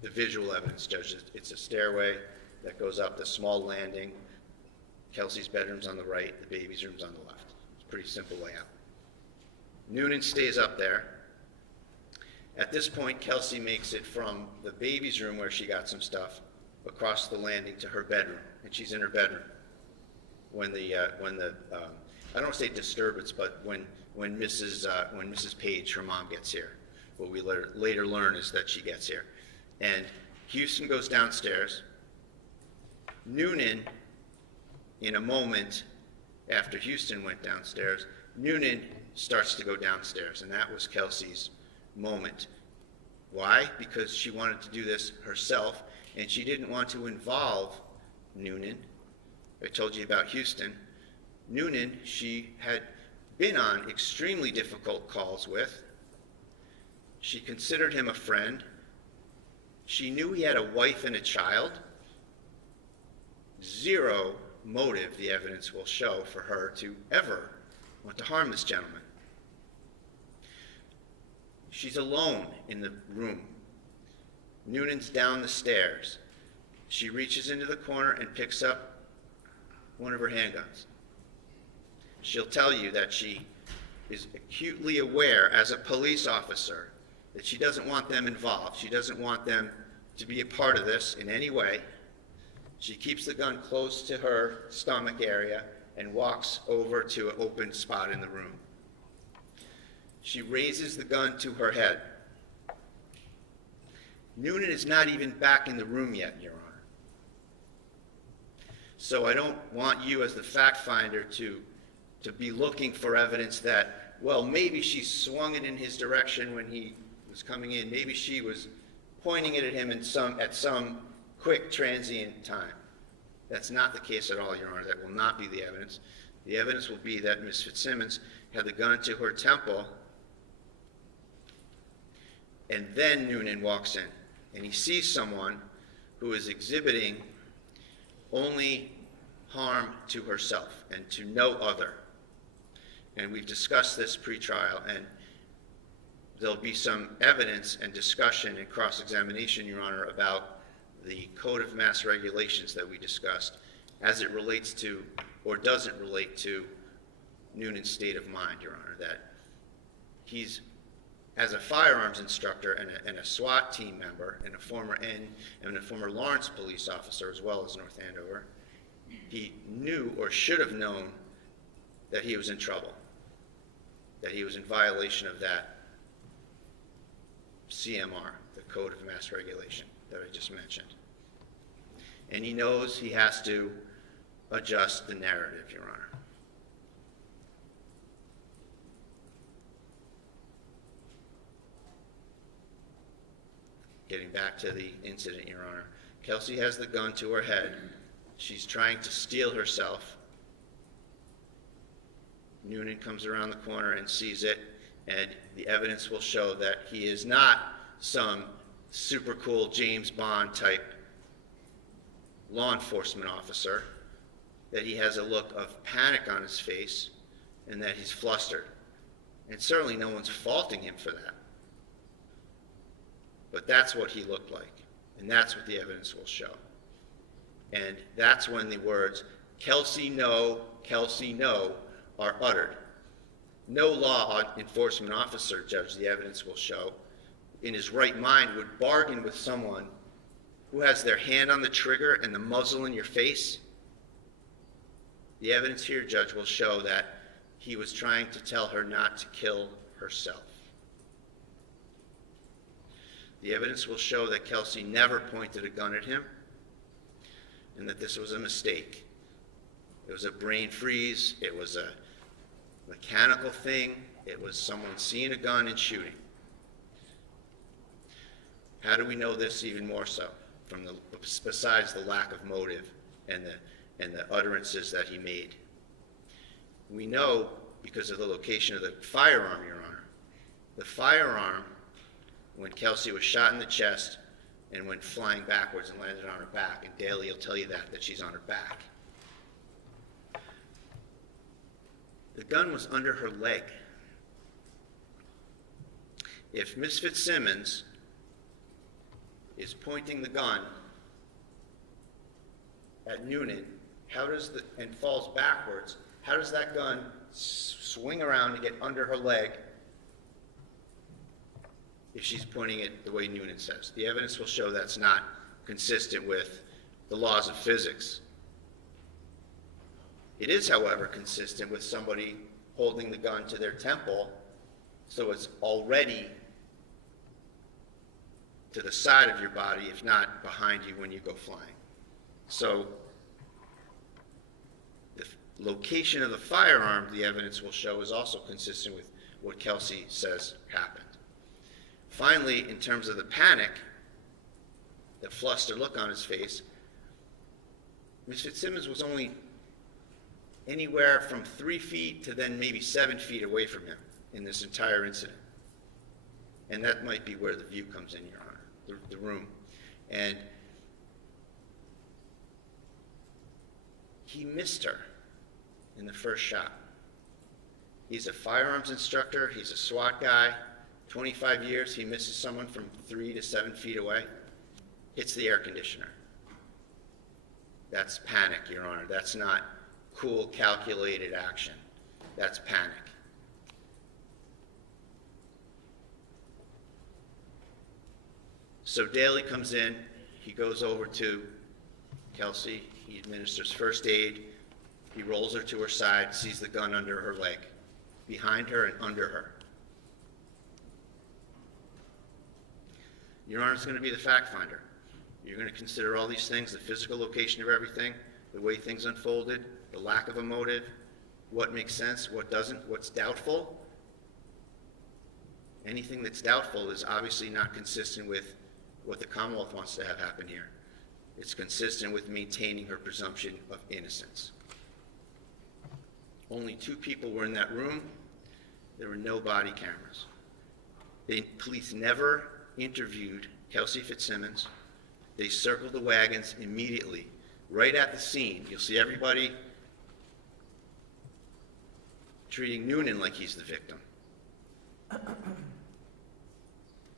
the visual evidence, Judge, it's a stairway that goes up the small landing. Kelsey's bedroom's on the right, the baby's room's on the left. It's a pretty simple layout. Noonan stays up there. At this point, Kelsey makes it from the baby's room where she got some stuff across the landing to her bedroom, and she's in her bedroom when I don't want to say disturbance, but when Mrs. Page, her mom, gets here. What we later learn is that she gets here. And Houston goes downstairs. Noonan, in a moment after Houston went downstairs, Noonan starts to go downstairs, and that was Kelsey's moment. Why? Because she wanted to do this herself, and she didn't want to involve Noonan. I told you about Houston. Noonan, she had been on extremely difficult calls with. She considered him a friend. She knew he had a wife and a child. Zero motive, the evidence will show, for her to ever want to harm this gentleman. She's alone in the room. Noonan's down the stairs. She reaches into the corner and picks up one of her handguns. She'll tell you that she is acutely aware as a police officer that she doesn't want them involved. She doesn't want them to be a part of this in any way. She keeps the gun close to her stomach area and walks over to an open spot in the room. She raises the gun to her head. Noonan is not even back in the room yet, Your Honor. So I don't want you as the fact finder to be looking for evidence that, well, maybe she swung it in his direction when he was coming in. Maybe she was pointing it at him at some quick transient time. That's not the case at all, Your Honor. That will not be the evidence. The evidence will be that Ms. Fitzsimmons had the gun to her temple, and then Noonan walks in, and he sees someone who is exhibiting only harm to herself and to no other. And we've discussed this pre-trial, and there'll be some evidence and discussion and cross-examination, Your Honor, about the Code of Mass Regulations that we discussed as it relates to, or doesn't relate to, Noonan's state of mind, Your Honor, that he's, as a firearms instructor and a SWAT team member and a former Lawrence police officer as well as North Andover, he knew or should have known that he was in trouble, that he was in violation of that CMR, the Code of Mass Regulation that I just mentioned. And he knows he has to adjust the narrative, Your Honor. Getting back to the incident, Your Honor. Kelsey has the gun to her head. She's trying to steel herself. Noonan comes around the corner and sees it, and the evidence will show that he is not some super cool James Bond type law enforcement officer, that he has a look of panic on his face, and that he's flustered. And certainly no one's faulting him for that. But that's what he looked like, and that's what the evidence will show. And that's when the words, Kelsey, no, are uttered. No law enforcement officer, Judge, the evidence will show, in his right mind would bargain with someone who has their hand on the trigger and the muzzle in your face. The evidence here, Judge, will show that he was trying to tell her not to kill herself. The evidence will show that Kelsey never pointed a gun at him and that this was a mistake. It was a brain freeze. It was a mechanical thing. It was someone seeing a gun and shooting. How do we know this even more so? Besides the lack of motive and the utterances that he made. We know because of the location of the firearm, Your Honor. The firearm, when Kelsey was shot in the chest and went flying backwards and landed on her back, and Daly will tell you that she's on her back. The gun was under her leg. If Ms. Fitzsimmons is pointing the gun at Noonan, and falls backwards, how does that gun swing around to get under her leg if she's pointing it the way Noonan says? The evidence will show that's not consistent with the laws of physics. It is, however, consistent with somebody holding the gun to their temple, so it's already to the side of your body, if not behind you when you go flying. So the location of the firearm, the evidence will show, is also consistent with what Kelsey says happened. Finally, in terms of the panic, the flustered look on his face, Ms. Fitzsimmons was only anywhere from 3 feet to then maybe 7 feet away from him in this entire incident. And that might be where the view comes in, Your Honor, the room. And he missed her in the first shot. He's a firearms instructor. He's a SWAT guy. 25 years, he misses someone from 3 to 7 feet away. Hits the air conditioner. That's panic, Your Honor. That's not cool, calculated action. That's panic. So Daly comes in. He goes over to Kelsey. He administers first aid. He rolls her to her side, sees the gun under her leg, behind her and under her. Your Honor is going to be the fact finder. You're going to consider all these things, the physical location of everything, the way things unfolded, the lack of a motive, what makes sense, what doesn't, what's doubtful. Anything that's doubtful is obviously not consistent with what the Commonwealth wants to have happen here. It's consistent with maintaining her presumption of innocence. Only 2 people were in that room. There were no body cameras. The police never interviewed Kelsey Fitzsimmons. They circled the wagons immediately, right at the scene. You'll see everybody treating Noonan like he's the victim.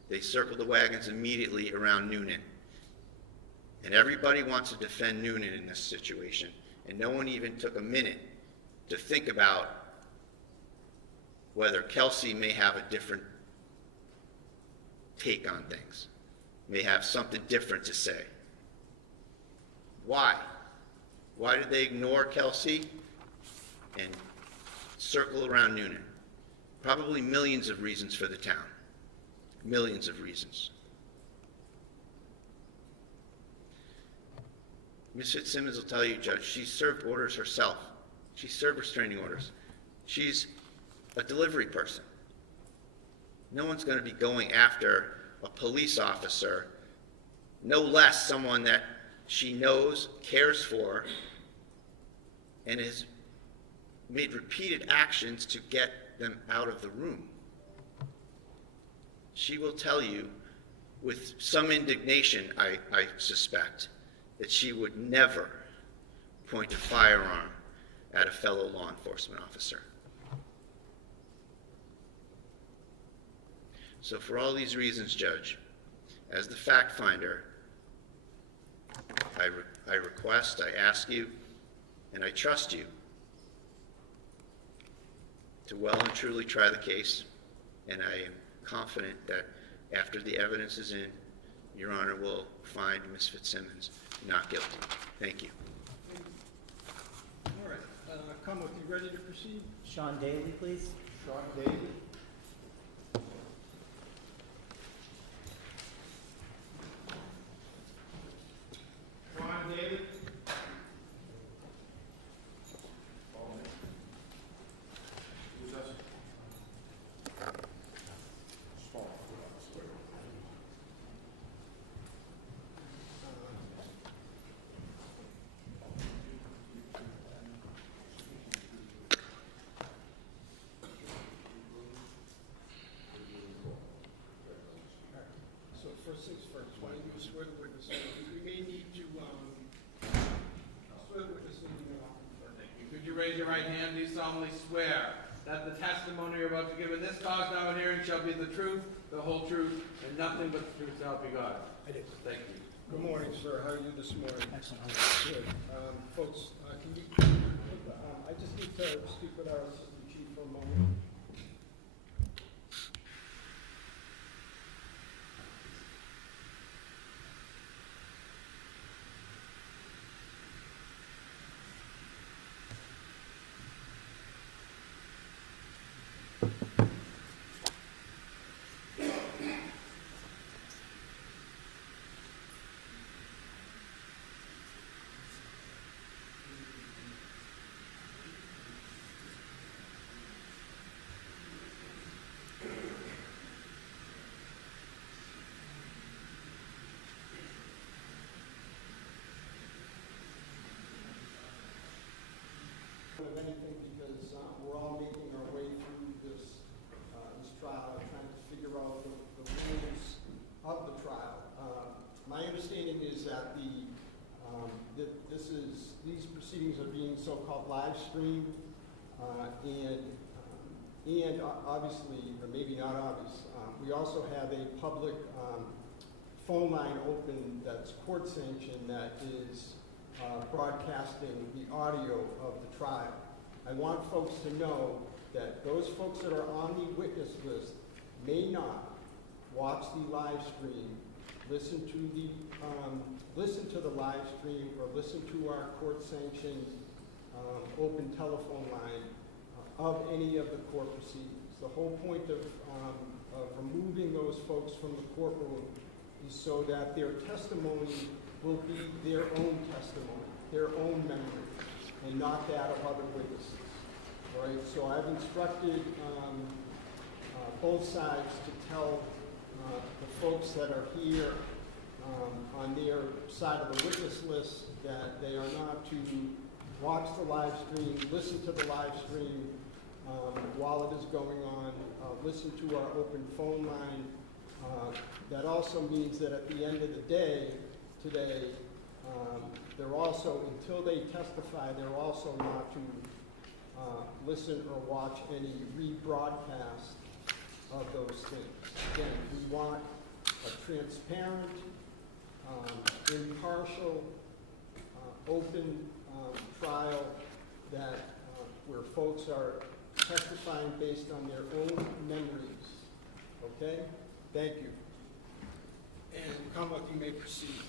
They circled the wagons immediately around Noonan. And everybody wants to defend Noonan in this situation, and no one even took a minute to think about whether Kelsey may have a different take on things, may have something different to say. Why? Why did they ignore Kelsey and circle around Noonan? Probably millions of reasons for the town. Millions of reasons. Ms. Fitzsimmons will tell you, Judge, she served orders herself. She served restraining orders. She's a delivery person. No one's going to be going after a police officer, no less someone that she knows, cares for, and has made repeated actions to get them out of the room. She will tell you, with some indignation, I suspect, that she would never point a firearm at a fellow law enforcement officer. So for all these reasons, Judge, as the fact finder, I request, I ask you and I trust you to well and truly try the case, and I am confident that after the evidence is in, Your Honor will find Ms. Fitzsimmons not guilty. Thank you. All right, Commonwealth, you ready to proceed? Sean Daly, please. Sean Daly. Ron David. So first things first, why don't you swear the witness? We may need to, swear the witness in the office. Thank you. Could you raise your right hand? Do you solemnly swear that the testimony you're about to give in this cause now and hearing shall be the truth, the whole truth, and nothing but the truth so help you God? I do. Thank you. Good morning, sir. How are you this morning? Excellent. Good. Folks, can you, I just need to speak with our assistant chief for a moment. Of anything, because we're all making our way through this trial and trying to figure out the rules of the trial. My understanding is that these proceedings are being so-called live streamed, and obviously, or maybe not obvious, we also have a public phone line open that's court sanctioned that is broadcasting the audio of the trial. I want folks to know that those folks that are on the witness list may not watch the live stream, listen to the live stream, or listen to our court-sanctioned open telephone line of any of the court proceedings. The whole point of removing those folks from the courtroom is so that their testimony will be their own testimony, their own memory, and not that of other witnesses. All right, so I've instructed both sides to tell the folks that are here on their side of the witness list that they are not to watch the live stream, listen to the live stream while it is going on, listen to our open phone line. That also means that at the end of the day, today, they're also, until they testify, they're also not to listen or watch any rebroadcast of those things. Again, we want a transparent, impartial, open trial that where folks are testifying based on their own memories. Okay? Thank you. And Commonwealth, you may proceed.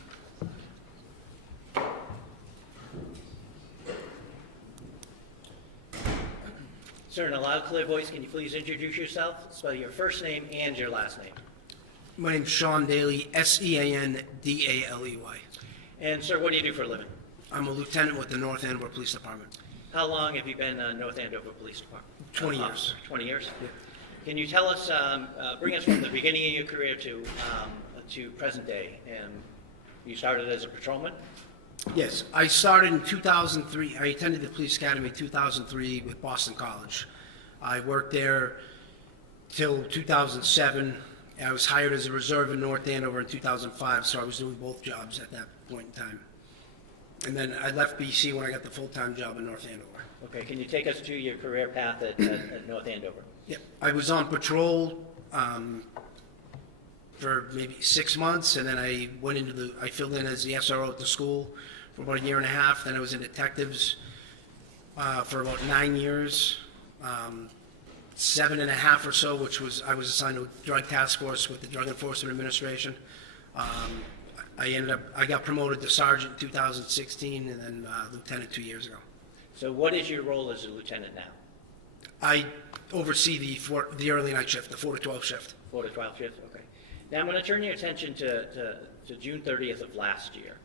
Sir, in a loud, clear voice, can you please introduce yourself? Spell your first name and your last name. My name's Sean Daly, S-E-A-N-D-A-L-E-Y. And sir, what do you do for a living? I'm a lieutenant with the North Andover Police Department. How long have you been North Andover Police Department? 20 years. Officer? 20 years? Yeah. Can you tell us, bring us from the beginning of your career to present day? And you started as a patrolman? Yes, I started in 2003. I attended the police academy in 2003 with Boston College. I worked there till 2007. I was hired as a reserve in North Andover in 2005, so I was doing both jobs at that point in time. And then I left BC when I got the full-time job in North Andover. Okay, can you take us to your career path at North Andover? Yep, I was on patrol for maybe 6 months, and then I went into I filled in as the SRO at the school for about a year and a half. Then I was in detectives for about 9 years, 7.5 or so, I was assigned to a drug task force with the Drug Enforcement Administration. I got promoted to sergeant in 2016 and then lieutenant 2 years ago. So what is your role as a lieutenant now? I oversee the early night shift, the 4 to 12 shift. 4 to 12 shift, okay. Now I'm going to turn your attention to June 30th of last year.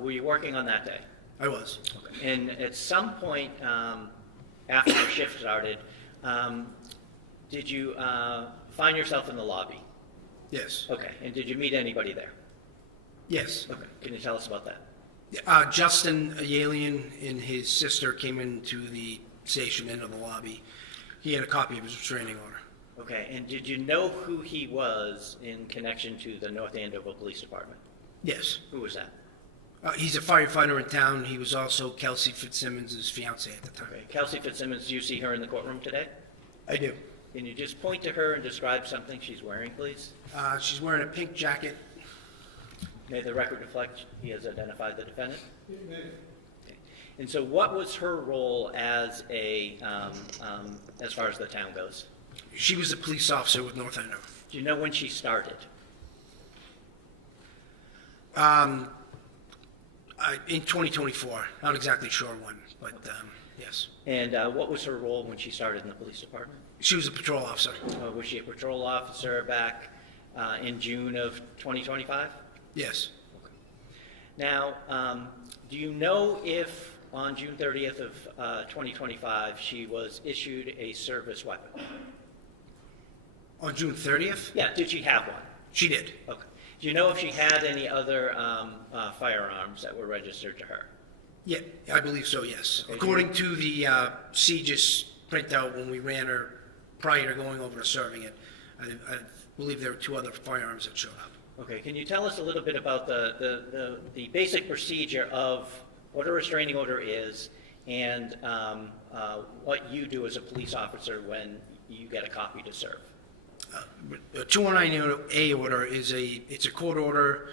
Were you working on that day? I was. Okay. And at some point after your shift started, did you find yourself in the lobby? Yes. Okay. And did you meet anybody there? Yes. Okay. Can you tell us about that? Justin Aylaian and his sister came into the station, into the lobby. He had a copy of his restraining order. Okay. And did you know who he was in connection to the North Andover Police Department? Yes. Who was that? He's a firefighter in town. He was also Kelsey Fitzsimmons' fiance at the time. Okay. Kelsey Fitzsimmons, do you see her in the courtroom today? I do. Can you just point to her and describe something she's wearing, please? She's wearing a pink jacket. May the record reflect he has identified the defendant? Okay. And so what was her role as as far as the town goes? She was a police officer with North Andover. Do you know when she started? In 2024. Not exactly sure when, but yes. And what was her role when she started in the police department? She was a patrol officer. Was she a patrol officer back in June of 2025? Yes. Okay. Now, do you know if on June 30th of 2025 she was issued a service weapon? On June 30th? Yeah, did she have one? She did. Okay. Do you know if she had any other firearms that were registered to her? Yeah, I believe so, yes. Okay. According to the CJIS printout when we ran her prior to going over to serving it, I believe there were 2 other firearms that showed up. Okay, can you tell us a little bit about the basic procedure of what a restraining order is and what you do as a police officer when you get a copy to serve? A 219A order it's a court order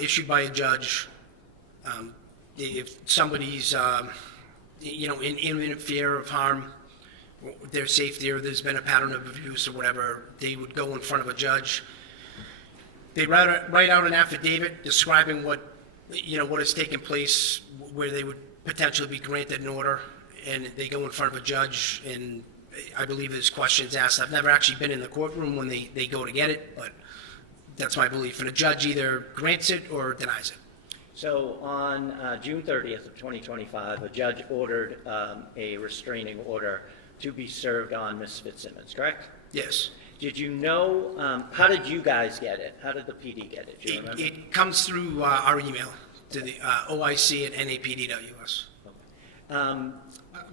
issued by a judge. If somebody's in imminent fear of harm, their safety, or there's been a pattern of abuse or whatever, they would go in front of a judge. They write out an affidavit describing what has taken place, where they would potentially be granted an order, and they go in front of a judge, and I believe there's questions asked. I've never actually been in the courtroom when they go to get it, but that's my belief. And a judge either grants it or denies it. So on June 30th of 2025, a judge ordered a restraining order to be served on Ms. Fitzsimmons, correct? Yes. Did you know, how did you guys get it? How did the PD get it? Do you remember? It comes through our email to the OIC@NAPD.us. I'm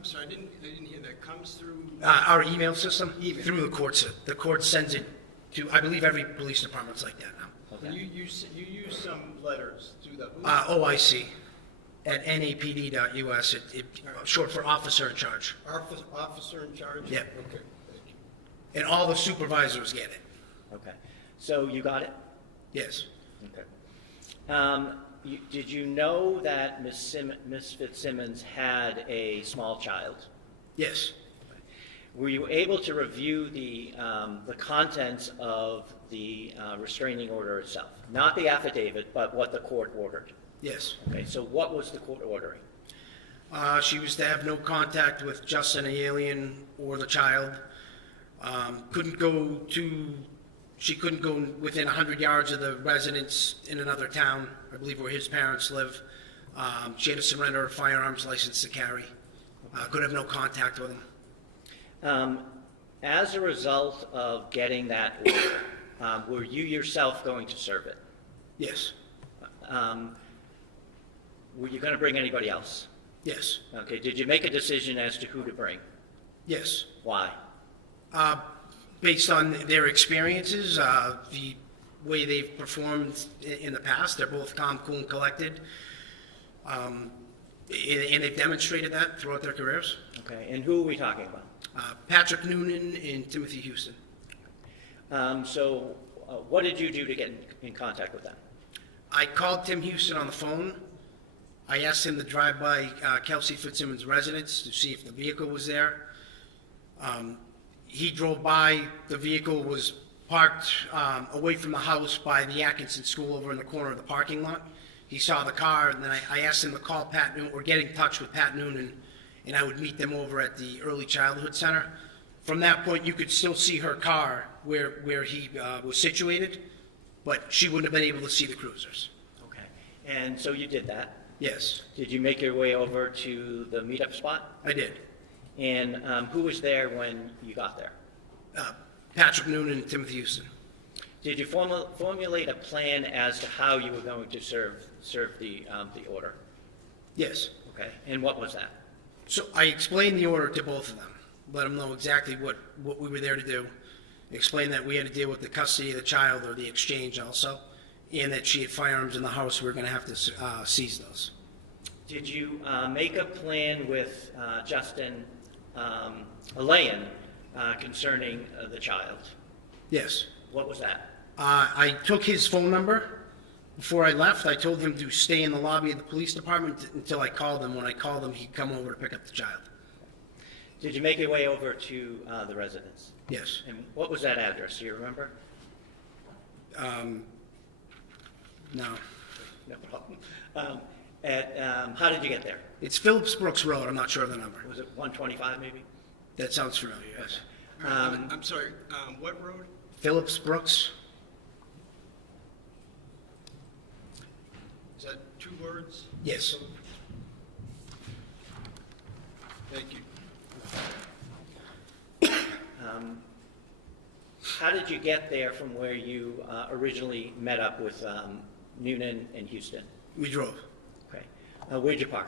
sorry, I didn't hear that. Comes through? Our email system through the courts. The court sends it to, I believe every police department's like that now. Okay. You use some letters through the. OIC@NAPD.us. Short for officer in charge. Officer in charge? Yep. Okay. Thank you. And all the supervisors get it. Okay. So you got it? Yes. Okay. Did you know that Ms. Fitzsimmons had a small child? Yes. Were you able to review the contents of the restraining order itself? Not the affidavit, but what the court ordered? Yes. Okay, so what was the court ordering? She was to have no contact with Justin Aylaian or the child. She couldn't go within 100 yards of the residence in another town, I believe where his parents live. She had to surrender her firearms license to carry. Could have no contact with him. As a result of getting that order, were you yourself going to serve it? Yes. Were you going to bring anybody else? Yes. Okay, did you make a decision as to who to bring? Yes. Why? Based on their experiences, the way they've performed in the past, they're both calm, cool, and collected. And they've demonstrated that throughout their careers. Okay, and who are we talking about? Patrick Noonan and Timothy Houston. What did you do to get in contact with them? I called Tim Houston on the phone, I asked him to drive by Kelsey Fitzsimmons' residence to see if the vehicle was there. He drove by, the vehicle was parked away from the house by the Atkinson School over in the corner of the parking lot. He saw the car, and then I asked him to call Pat Noonan, or get in touch with Pat Noonan, and I would meet them over at the Early Childhood Center. From that point, you could still see her car where he was situated, but she wouldn't have been able to see the cruisers. Okay. And so you did that. Yes, Did you make your way over to the meetup spot? I did. And who was there when you got there? Patrick Noonan and Timothy Houston. Did you formulate a plan as to how you were going to serve the order? Yes. Okay. And what was that? So I explained the order to both of them, let them know exactly what we were there to do, explained that we had to deal with the custody of the child, or the exchange also, and that she had firearms in the house, we were going to have to seize those. Did you make a plan with Justin Aylaian concerning the child? Yes. What was that? I took his phone number. Before I left, I told him to stay in the lobby of the police department until I called him. When I called him, he'd come over to pick up the child. Did you make your way over to the residence? Yes. And what was that address? Do you remember? No. No problem. How did you get there? It's Phillips Brooks Road. I'm not sure of the number. Was it 125 maybe? That sounds familiar, yes. I'm sorry, what road? Phillips Brooks? Is that 2 words? Yes. Thank you. How did you get there from where you originally met up with Noonan and Houston? We drove. Okay. Where'd you park?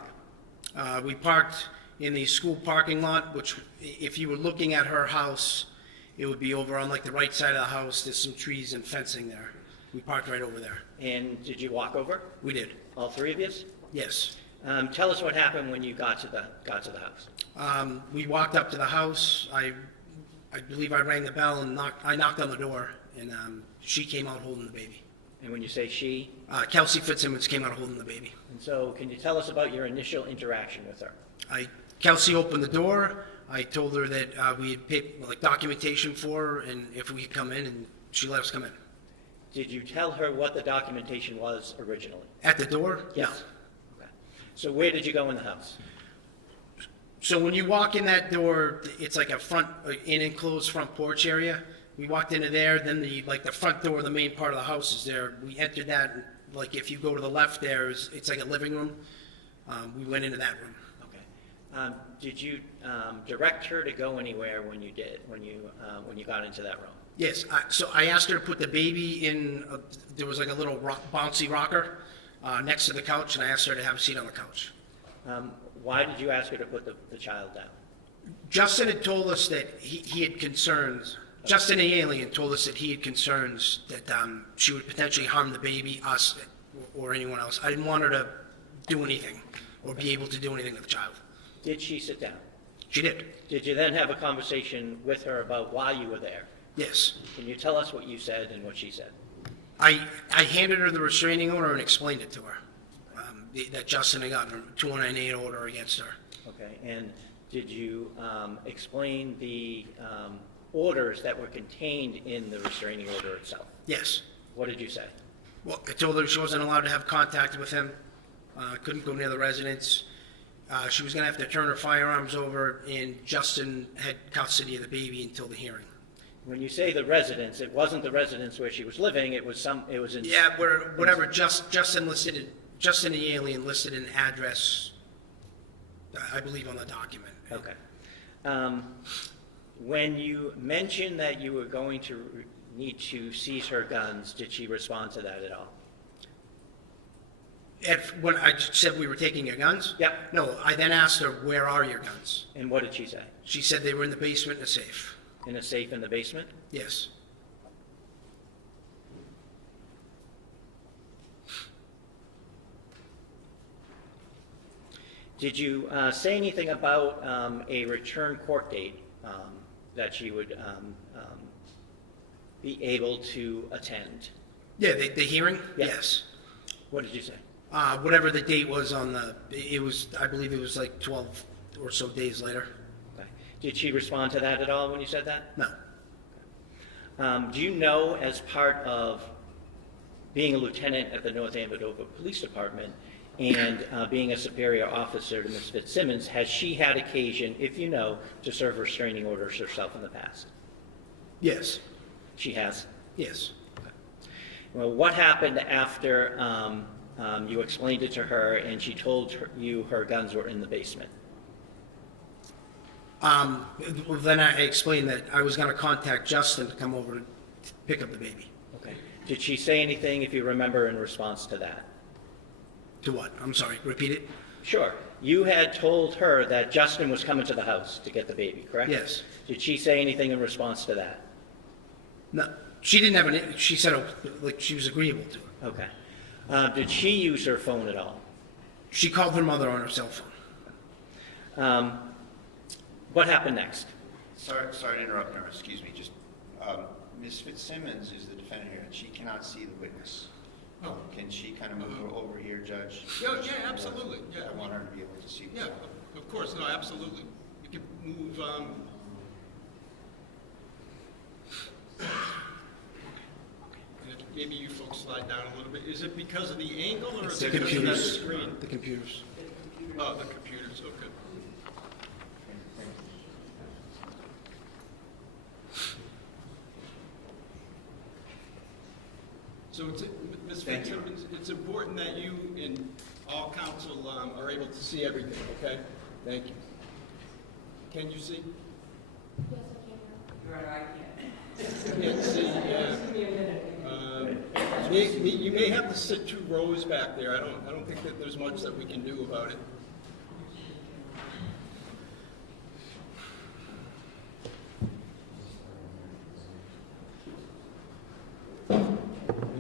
We parked in the school parking lot, which, if you were looking at her house, it would be over on like the right side of the house. There's some trees and fencing there. We parked right over there. And did you walk over? We did. All 3 of you? Yes. Tell us what happened when you got to the house. We walked up to the house. I believe I rang the bell and I knocked on the door, and she came out holding the baby. And when you say she? Kelsey Fitzsimmons came out holding the baby. And so can you tell us about your initial interaction with her? Kelsey opened the door. I told her that we had paid documentation for her, and if we could come in, and she let us come in. Did you tell her what the documentation was originally? At the door? Yes. No. Okay. So where did you go in the house? So when you walk in that door, it's like an enclosed front porch area. We walked into there, then the front door, the main part of the house is there. We entered that, and if you go to the left there, it's like a living room. We went into that room. Okay. Did you direct her to go anywhere when you got into that room? Yes. So I asked her to put the baby in. There was like a little bouncy rocker next to the couch, and I asked her to have a seat on the couch. Why did you ask her to put the child down? Justin had told us that he had concerns. Justin Aylaian told us that he had concerns that she would potentially harm the baby, us, or anyone else. I didn't want her to do anything or be able to do anything to the child. Did she sit down? She did. Did you then have a conversation with her about why you were there? Yes. Can you tell us what you said and what she said? I handed her the restraining order and explained it to her, that Justin had gotten a 298 order against her. Okay, and did you explain the orders that were contained in the restraining order itself? Yes. What did you say? Well, I told her she wasn't allowed to have contact with him, couldn't go near the residence. She was going to have to turn her firearms over, and Justin had custody of the baby until the hearing. When you say the residence, it wasn't the residence where she was living. It was in. Yeah, whatever. Justin the alien listed an address, I believe, on the document. Okay. When you mentioned that you were going to need to seize her guns, did she respond to that at all? When I said we were taking your guns? Yep. No, I then asked her, where are your guns? And what did she say? She said they were in the basement in a safe. In a safe in the basement? Yes. Did you say anything about a return court date that she would be able to attend? Yeah, the hearing? Yeah. Yes. What did you say? Whatever the date was on I believe it was like 12 or so days later. Okay. Did she respond to that at all when you said that? No. Do you know, as part of being a lieutenant at the North Andover Police Department and being a superior officer to Ms. Fitzsimmons, has she had occasion, if you know, to serve restraining orders herself in the past? Yes. She has? Yes. Well, what happened after you explained it to her and she told you her guns were in the basement? Well, then I explained that I was going to contact Justin to come over to pick up the baby. Okay. Did she say anything, if you remember, in response to that? To what? I'm sorry, repeat it? Sure. You had told her that Justin was coming to the house to get the baby, correct? Yes. Did she say anything in response to that? No, she didn't have she said like she was agreeable to it. Okay. Did she use her phone at all? She called her mother on her cell phone. What happened next? Sorry to interrupt, Nora, excuse me, just, Ms. Fitzsimmons is the defendant here, and she cannot see the witness. Oh. Can she kind of move over here, Judge? Yeah, absolutely, yeah. I want her to be able to see. Yeah, of course, no, absolutely. You can move, maybe you folks slide down a little bit. Is it because of the angle or is it because of the screen? The computers. Oh, the computers, okay. So Ms. Fitzsimmons, it's important that you and all counsel are able to see everything, okay? Thank you. Can you see? Yes, I can. I can't. Can't see, you may have to sit 2 rows back there. I don't think that there's much that we can do about it.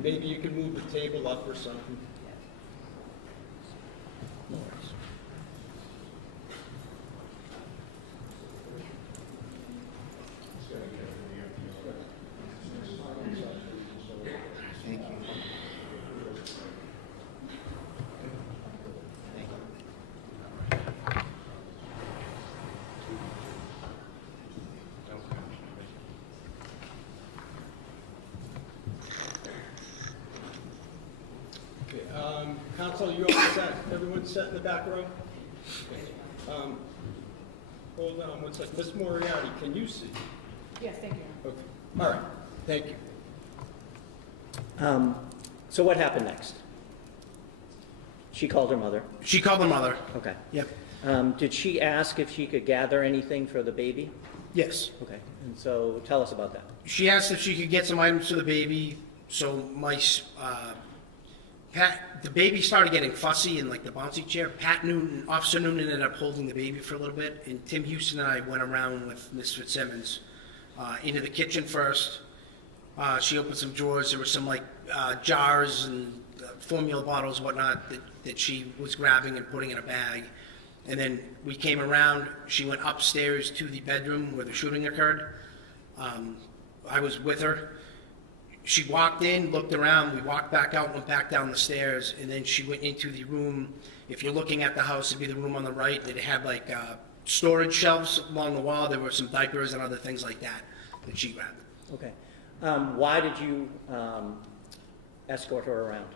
Maybe you can move the table up or something. Thank you. Counsel, you all set? Everyone set in the back row? Okay. Hold on one second. Ms. Moriarty, can you see? Yes, thank you. Okay. All right. Thank you. So what happened next? She called her mother. She called her mother. Okay. Yep. Did she ask if she could gather anything for the baby? Yes. Okay. And so tell us about that. She asked if she could get some items for the baby. So the baby started getting fussy in like the bouncy chair. Officer Newton ended up holding the baby for a little bit, and Tim Houston and I went around with Ms. Fitzsimmons into the kitchen first. She opened some drawers. There were some like jars and formula bottles, whatnot, that she was grabbing and putting in a bag. And then we came around. She went upstairs to the bedroom where the shooting occurred. I was with her. She walked in, looked around, we walked back out, went back down the stairs, and then she went into the room. If you're looking at the house, it'd be the room on the right. It had like storage shelves along the wall. There were some diapers and other things like that she grabbed. Okay. Why did you escort her around?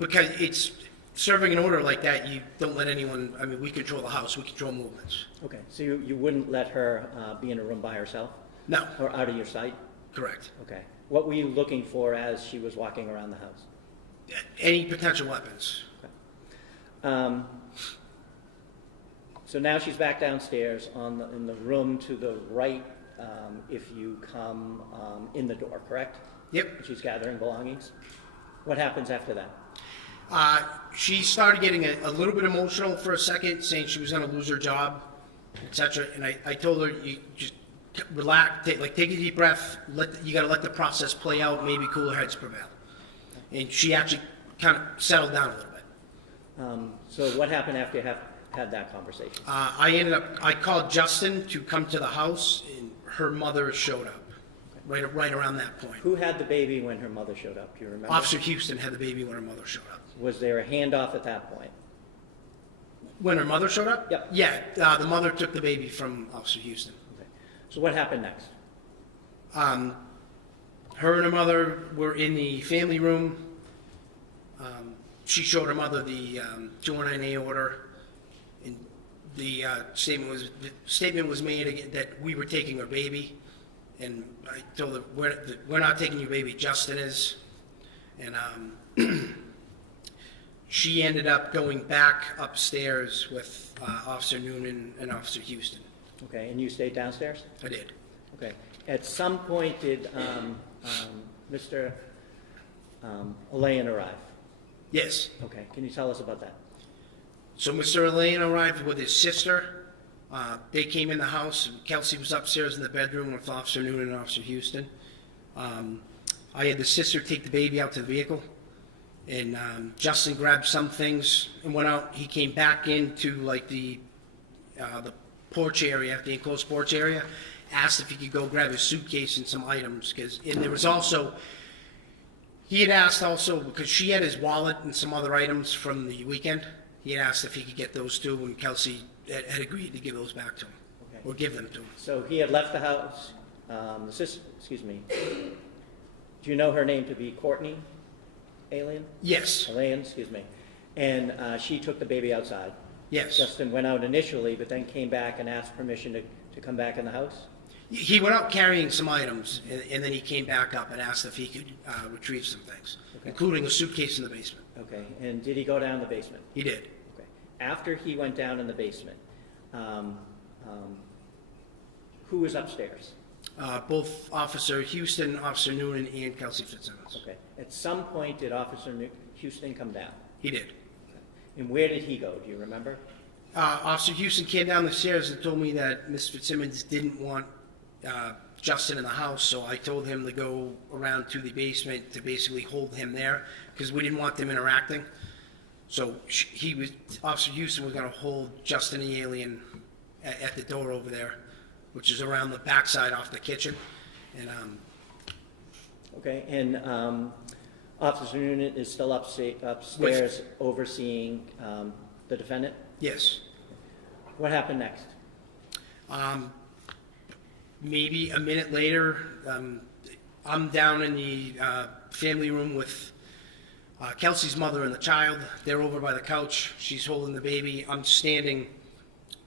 Because it's serving an order like that, you don't let anyone, I mean, we control the house, we control movements. Okay. So you wouldn't let her be in a room by herself? No. Or out of your sight? Correct. Okay. What were you looking for as she was walking around the house? Any potential weapons. Okay. So now she's back downstairs in the room to the right if you come in the door, correct? Yep. And she's gathering belongings. What happens after that? She started getting a little bit emotional for a second, saying she was going to lose her job, etc. And I told her, you just relax, take a deep breath. You got to let the process play out. Maybe cooler heads prevail. And she actually kind of settled down a little bit. So what happened after you had that conversation? I called Justin to come to the house, and her mother showed up. right around that point. Who had the baby when her mother showed up? Do you remember? Officer Houston had the baby when her mother showed up. Was there a handoff at that point? When her mother showed up? Yep. Yeah, the mother took the baby from Officer Houston. Okay. So what happened next? Her and her mother were in the family room. She showed her mother the 209A order. And the statement was made again that we were taking her baby. And I told her, we're not taking your baby, Justin is. And she ended up going back upstairs with Officer Noonan and Officer Houston. Okay, and you stayed downstairs? I did. Okay. At some point, did Mr. Aylaian arrive? Yes. Okay, can you tell us about that? So Mr. Aylaian arrived with his sister. They came in the house. Kelsey was upstairs in the bedroom with Officer Noonan and Officer Houston. I had the sister take the baby out to the vehicle, and Justin grabbed some things and went out. He came back into like the porch area, the enclosed porch area, asked if he could go grab his suitcase and some items, and there was also, he had asked also, because she had his wallet and some other items from the weekend, he had asked if he could get those too, and Kelsey had agreed to give those back to him, Okay. or give them to him. So he had left the house, the sister, excuse me, do you know her name to be Courtney Aylaian? Yes, Aylaian, excuse me. And she took the baby outside. yes. Justin went out initially, but then came back and asked permission to come back in the house? He went out carrying some items, and then he came back up and asked if he could retrieve some things, Okay. including a suitcase in the basement. Okay, and did he go down the basement? He did. Okay. After he went down in the basement, who was upstairs? Both Officer Houston, Officer Noonan, and Kelsey Fitzsimmons. Okay. At some point, did Officer Houston come down? He did. And where did he go? Do you remember? Officer Houston came down the stairs and told me that Ms. Fitzsimmons didn't want Justin in the house, so I told him to go around to the basement to basically hold him there, because we didn't want them interacting. So Officer Houston was going to hold Justin the alien at the door over there, which is around the backside off the kitchen. And Okay, and Officer Noonan is still upstairs overseeing the defendant? yes, What happened next? maybe a minute later, I'm down in the family room with Kelsey's mother and the child. They're over by the couch. She's holding the baby. I'm standing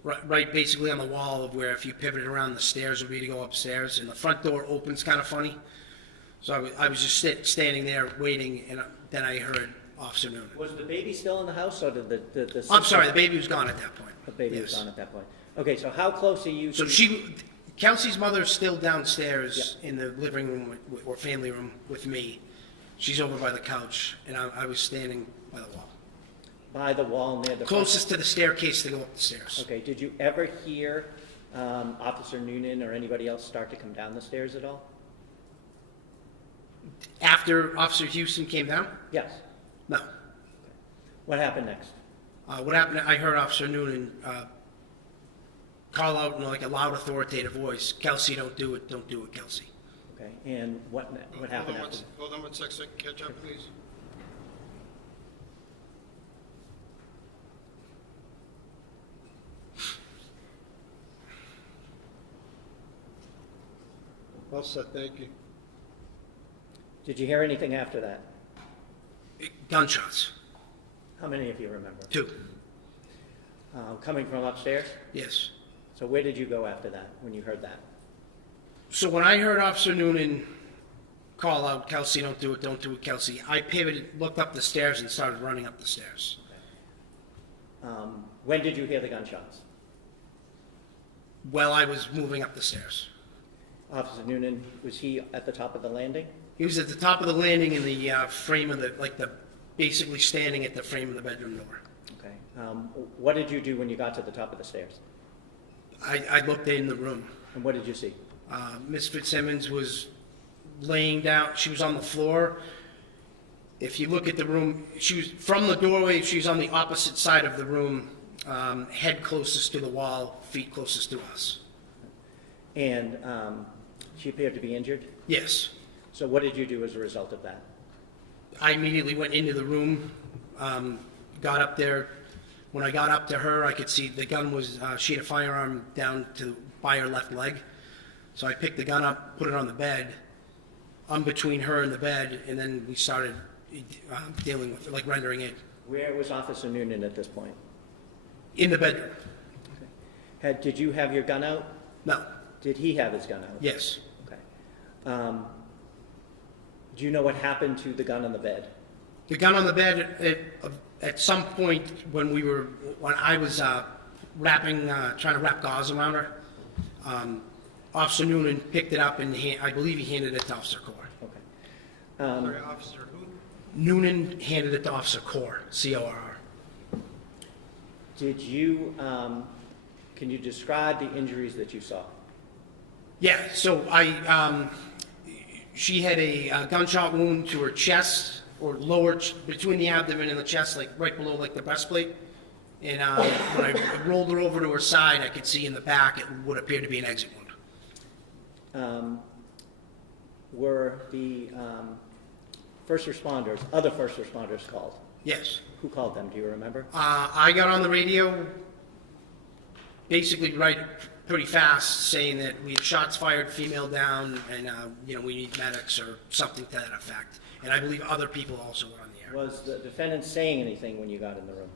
right basically on the wall of where if you pivot around the stairs would be to go upstairs, and the front door opens kind of funny. So I was just standing there waiting, and then I heard Officer Noonan. Was the baby still in the house, or did the I'm sorry, the baby was gone at that point. The baby Yes. was gone at that point. Okay, so how close are you So to... Kelsey's mother's still downstairs in the living room or family room with me. She's over by the couch, and I was standing by the wall. By the wall near the... Closest to the staircase to go up the stairs. Okay, did you ever hear Officer Noonan or anybody else start to come down the stairs at all? After Officer Houston came down? Yes. No. What happened next? What happened, I heard Officer Noonan call out in like a loud authoritative voice, "Kelsey, don't do it, Kelsey." Okay, and what happened after that? Hold on one sec, catch up, please. Well said, thank you. Did you hear anything after that? Gunshots. How many of you remember? 2. Coming from upstairs? Yes. So where did you go after that, when you heard that? So when I heard Officer Noonan call out, "Kelsey, don't do it, Kelsey," I pivoted, looked up the stairs, and started running up the stairs. When did you hear the gunshots? While I was moving up the stairs. Officer Noonan, was he at the top of the landing? He was at the top of the landing in the frame of basically standing at the frame of the bedroom door. Okay. What did you do when you got to the top of the stairs? I looked in the room. And what did you see? Miss Fitzsimmons was laying down. She was on the floor. If you look at the room, she was from the doorway. She was on the opposite side of the room, head closest to the wall, feet closest to us. And She appeared to be injured? Yes. So what did you do as a result of that? I immediately went into the room, got up there. When I got up to her, I could see the gun was, she had a firearm down by her left leg. So I picked the gun up, put it on the bed, between her and the bed, and then we started dealing with it, like rendering it. Where was Officer Noonan at this point? In the bedroom. Did you have your gun out? No. Did he have his gun out? Yes. Okay. Do you know what happened to the gun on the bed? The gun on the bed, at some point when I was trying to wrap gauze around her, Officer Noonan picked it up and I believe he handed it to Officer Core. Okay. Sorry, Officer who? Noonan handed it to Officer Core, C-O-R-R. Did you, can you describe the injuries that you saw? Yeah, so she had a gunshot wound to her chest, or lower, between the abdomen and the chest, like right below like the breastplate. And when I rolled her over to her side, I could see in the back it would appear to be an exit wound. Were the other first responders called? Yes. Who called them, do you remember? I got on the radio basically pretty fast saying that we had shots fired, female down, and we need medics or something to that effect. And I believe other people also were on the air. Was the defendant saying anything when you got in the room?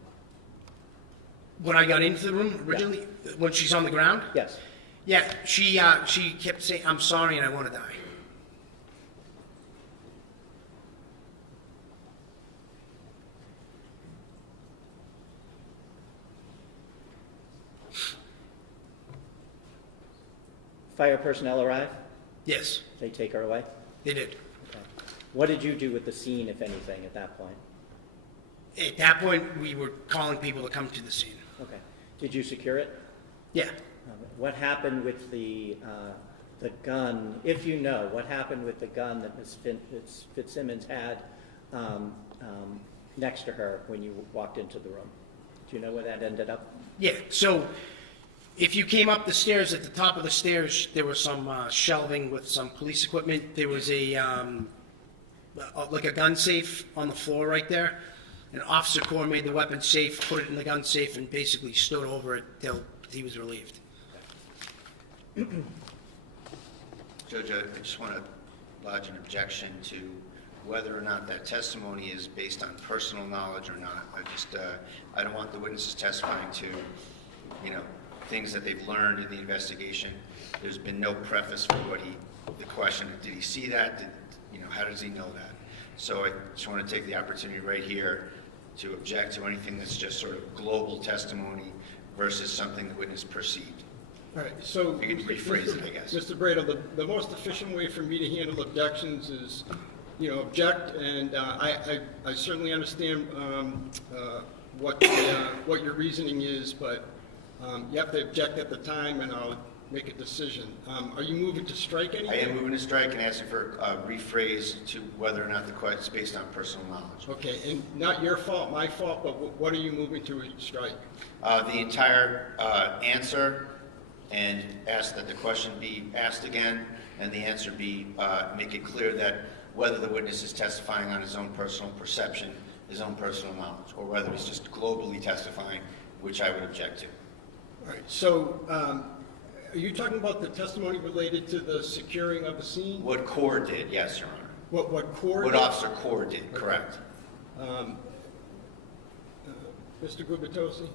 When I got into the room originally, when she's on the ground? Yes. Yeah, she kept saying, "I'm sorry and I want to die." Fire personnel arrive? Yes, They take her away? they did. Okay. What did you do with the scene, if anything, at that point? At that point, we were calling people to come to the scene. Okay. Did you secure it? Yeah. What happened with the gun, if you know, what happened with the gun that Ms. Fitzsimmons had next to her when you walked into the room? Do you know where that ended up? Yeah, so if you came up the stairs, at the top of the stairs, there was some shelving with some police equipment. There was like a gun safe on the floor right there. And Officer Core made the weapon safe, put it in the gun safe, and basically stood over it till he was relieved. Judge, I just want to lodge an objection to whether or not that testimony is based on personal knowledge or not. I don't want the witnesses testifying to, things that they've learned in the investigation. There's been no preface for the question, did he see that? How does he know that? So I just want to take the opportunity right here to object to anything that's just sort of global testimony versus something the witness perceived. All right, so. You could rephrase it, I guess. Mr. Bradle, the most efficient way for me to handle objections is, object, and I certainly understand what your reasoning is, but you have to object at the time, and I'll make a decision. Are you moving to strike anything? I am moving to strike and asking for a rephrase to whether or not the question is based on personal knowledge. Okay, and not your fault, my fault, but what are you moving to strike? The entire answer, and ask that the question be asked again, and the answer be, make it clear that whether the witness is testifying on his own personal perception, his own personal knowledge, or whether he's just globally testifying, which I would object to. All right, so are you talking about the testimony related to the securing of the scene? What Core did, yes, Your Honor. What Core What did? Officer Core did, correct. Mr. Gubitosi?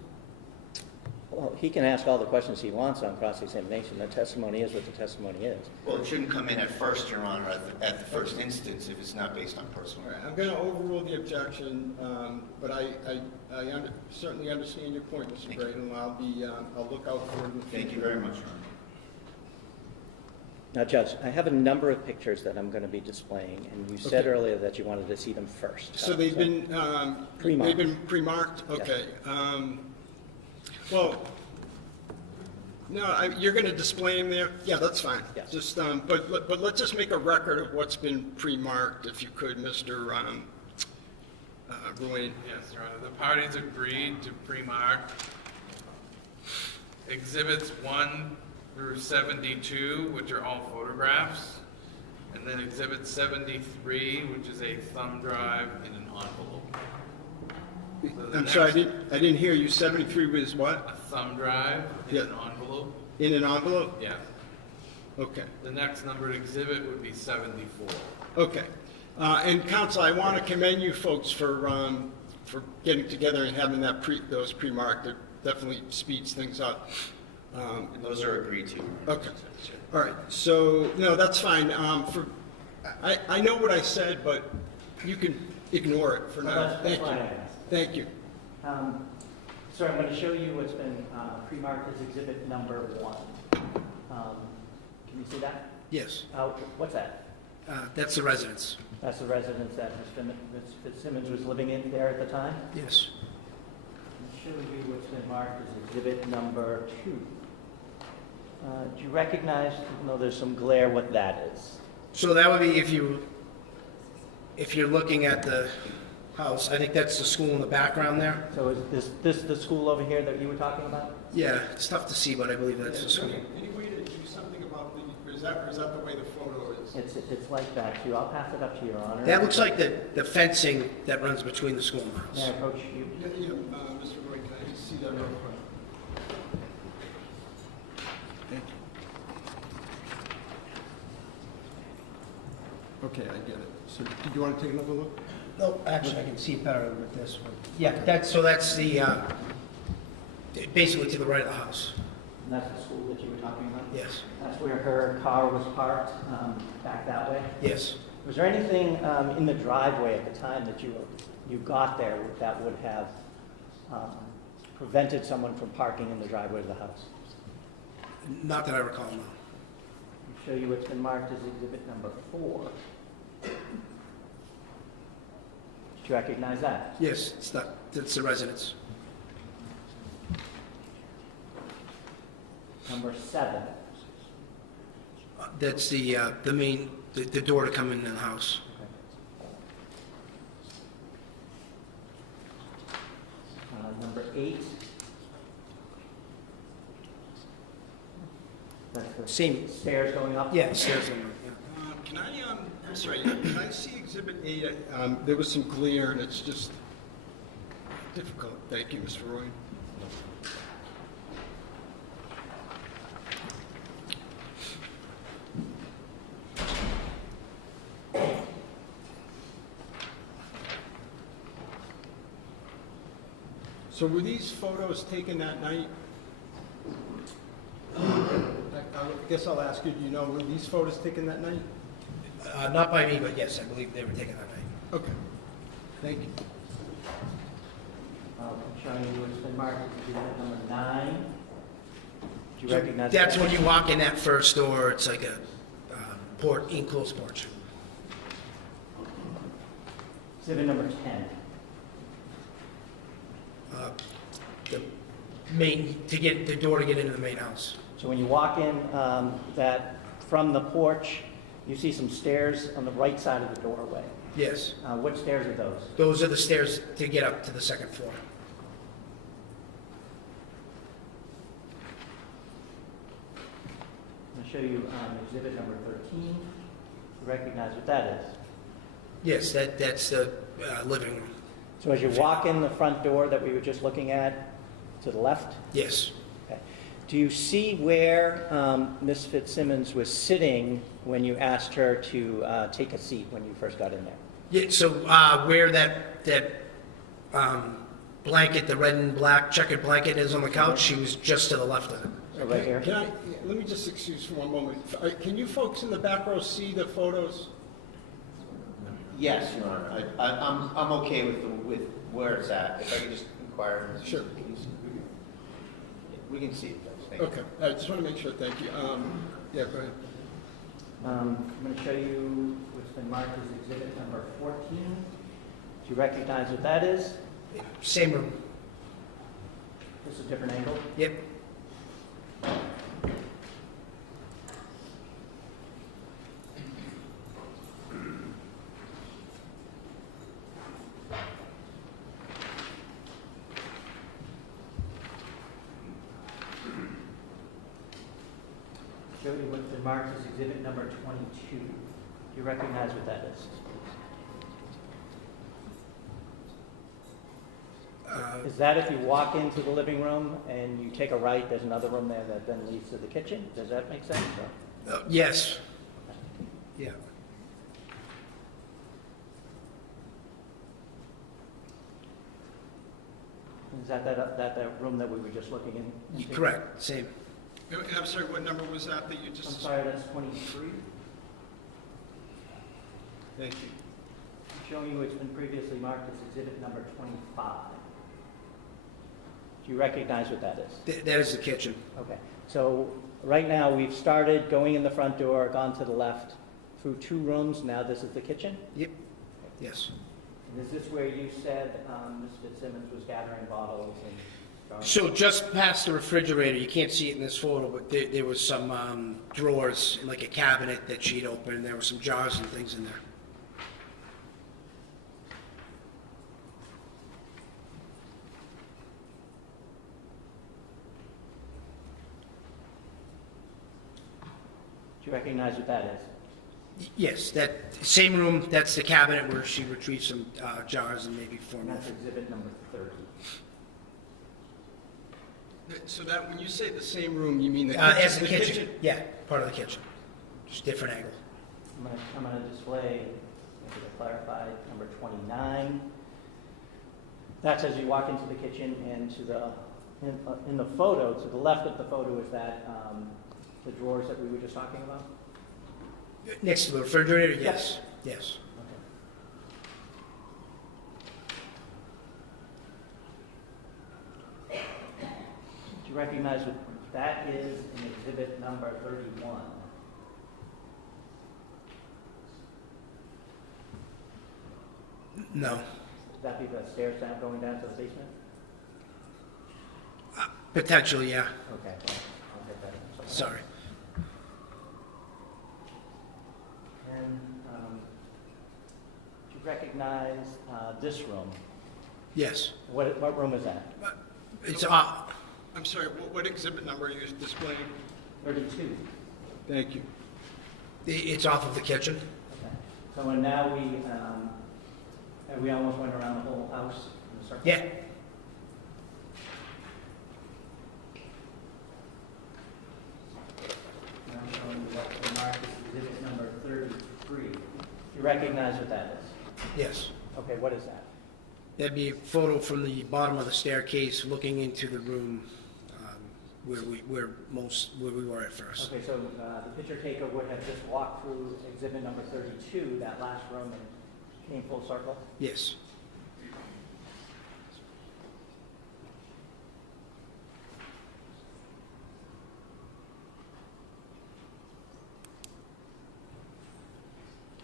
Well, he can ask all the questions he wants on cross-examination. The testimony is what the testimony is. Well, it shouldn't come in at first, Your Honor, at the first instance if it's not based on personal All right, knowledge. I'm going to overrule the objection, but I certainly understand your point, Mr. Braden, and I'll look out for it in the future. Thank you very much, Your Honor. Now, Judge, I have a number of pictures that I'm going to be displaying, and you said Okay. earlier that you wanted to see them first. So they've been Pre-marked. They've been pre-marked. Okay. Well, no, you're going to display them there. Yeah, that's fine. Yes. Just but let's just make a record of what's been pre-marked, if you could, Mr. Ruane. Yes, Your Honor. The parties agreed to pre-mark Exhibits 1 through 72, which are all photographs, and then Exhibit 73, which is a thumb drive in an envelope. So the I'm sorry, next- I didn't hear you. 73 was what? A thumb drive in Yeah. an envelope? In an envelope? Yeah. Okay. The next numbered exhibit would be 74. Okay. And counsel, I want to commend you folks for getting together and having those pre-marked. It definitely speeds things up. And those are agreed to. Okay. All right. So, no, that's fine. I know what I said, but you can ignore it for Well, now. that's Thank why I you. asked. Thank you. Sir, I'm going to show you what's been pre-marked as exhibit number 1. Can you see that? Yes, What's that? that's the residence. That's the residence that Ms. Fitzsimmons was living in there at the time? Yes. I'll show you what's been marked as exhibit number 2. Do you recognize, even though there's some glare, what that is? So that would be if you're looking at the house, I think that's the school in the background there. So is this the school over here that you were talking about? Yeah, it's tough to see, but I believe that's the school. Any way to do something about is that the way the photo is? It's like that too. I'll pass it up to Your Honor. That looks like the fencing that runs between the school and the May I house. approach you? Yeah, Mr. Roy, can I just see that real quick? Thank you. Okay, I get it. So, did you want to take another look? No, actually, I can see it better with this one. Yeah, that's the, basically to the right of the house. And that's the school that you were talking about? Yes, That's where her car was parked, back that way? yes. Was there anything in the driveway at the time that you got there that would have prevented someone from parking in the driveway of the house? Not that I recall, no. I'll show you what's been marked as exhibit number 4. Did you recognize that? Yes, it's the residence. Number 7. That's the main, the door to come into the house. Number 8. That's the Same. stairs going up? Yeah, stairs on the, yeah. I'm sorry, can I see Exhibit 8? There was some glare, and it's just difficult. Thank you, Mr. Roy. So were these photos taken that night? I guess I'll ask you, do you know, were these photos taken that night? Not by me, but yes, I believe they were taken that night. Okay. Thank you. I'm showing you what's been marked as exhibit number 9. Do you recognize That's that? when you walk in that first door, it's like a enclosed porch. Exhibit number 10. The main, to get the door to get into the main house. So when you walk in, that from the porch, you see some stairs on the right side of the doorway. Yes. What stairs are those? Those are the stairs to get up to the second floor. I'll show you exhibit number 13. You recognize what that is? Yes, that's the living room. So as you walk in the front door that we were just looking at, to the left? Yes. Okay. Do you see where Ms. Fitzsimmons was sitting when you asked her to take a seat when you first got in there? Yeah, so where that blanket, the red and black checkered blanket is on the couch, she was just to the left of it. So right here? Let me just excuse for one moment. Can you folks in the back row see the photos? Yes, Your Honor. I'm okay with where it's at. If I could just inquire. Sure. We can see it, Judge. Thank you. Okay, I just want to make sure, thank you. Yeah, go ahead. I'm going to show you what's been marked as exhibit number 14. Do you recognize what that is? Same room. Just a different angle? Yep. Show you what's been marked as exhibit number 22. Do you recognize what that is? Is that if you walk into the living room and you take a right, there's another room there that then leads to the kitchen? Does that make sense? Yes. Yeah. Is that room that we were just looking in? Correct, same. I'm sorry, what number was that you I'm just? sorry, that's 23. Thank you. I'm showing you it's been previously marked as exhibit number 25. Do you recognize what that is? That is the kitchen. Okay, so right now we've started going in the front door, gone to the left through 2 rooms. Now this is the kitchen? Yep. Yes. And is this where you said Ms. Fitzsimmons was gathering bottles and jars? So just past the refrigerator, you can't see it in this photo, but there was some drawers in like a cabinet that she'd opened, and there were some jars and things in there. Do you recognize what that is? Yes, that same room, that's the cabinet where she retrieved some jars and maybe And formula. that's exhibit number 30. So that, when you say the same room, you mean the As kitchen? the kitchen, yeah, part of the kitchen, just different angle. I'm going to display, maybe to clarify, number 29. That's as you walk into the kitchen, and to the in the photo, to the left of the photo is that the drawers that we were just talking about? Next to the refrigerator, yes, yes. Okay. Do you recognize what that is in exhibit number 31? No, Would that be the stairs down, going down to the basement? potentially, yeah, Okay, well, I'll get that. sorry. And do you recognize this room? Yes. What room is that? It's, I'm sorry, what exhibit number are you displaying? 32. Thank you. it's off of the kitchen. Okay. So and now we almost went around the whole house in a circle? Yeah. Now I'm showing you what the mark is exhibit number 33. You recognize what that is? Yes. Okay, what is that? That'd be a photo from the bottom of the staircase looking into the room where we were at first. Okay, so the picture taker would have just walked through exhibit number 32, that last room, and came full circle? Yes.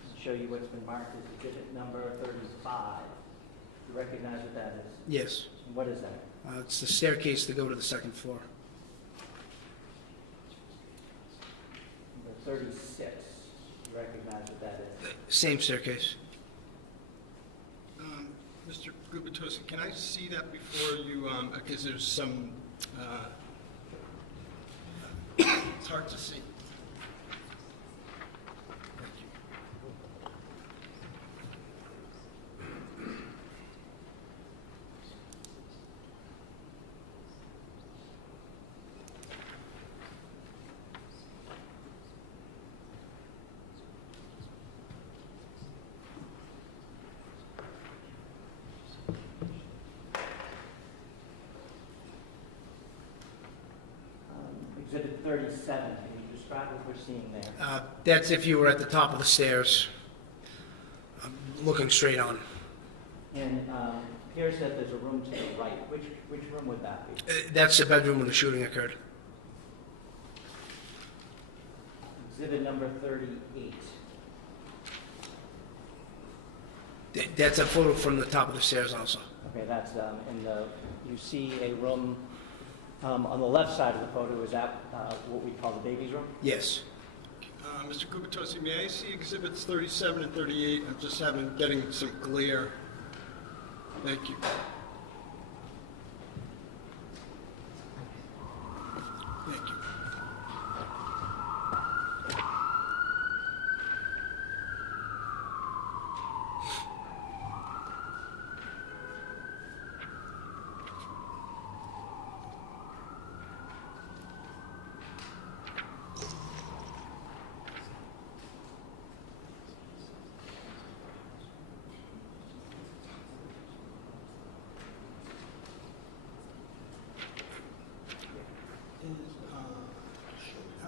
I'll show you what's been marked as exhibit number 35. You recognize what that is? Yes. And what is that? It's the staircase to go to the second floor. Number 36. You recognize what that is? Same staircase. Mr. Gubitosi, can I see that before you, because there's some, it's hard to see. Thank you. Exhibit 37. Can you describe what we're seeing there? That's if you were at the top of the stairs, looking straight on. And it appears that there's a room to the right. Which room would that be? That's the bedroom where the shooting occurred. Exhibit number 38. That's a photo from the top of the stairs also. Okay, that's you see a room on the left side of the photo. Is that what we call the baby's room? Yes. Mr. Gubitosi, may I see exhibits 37 and 38? I'm just getting some glare. Thank you. Thank you.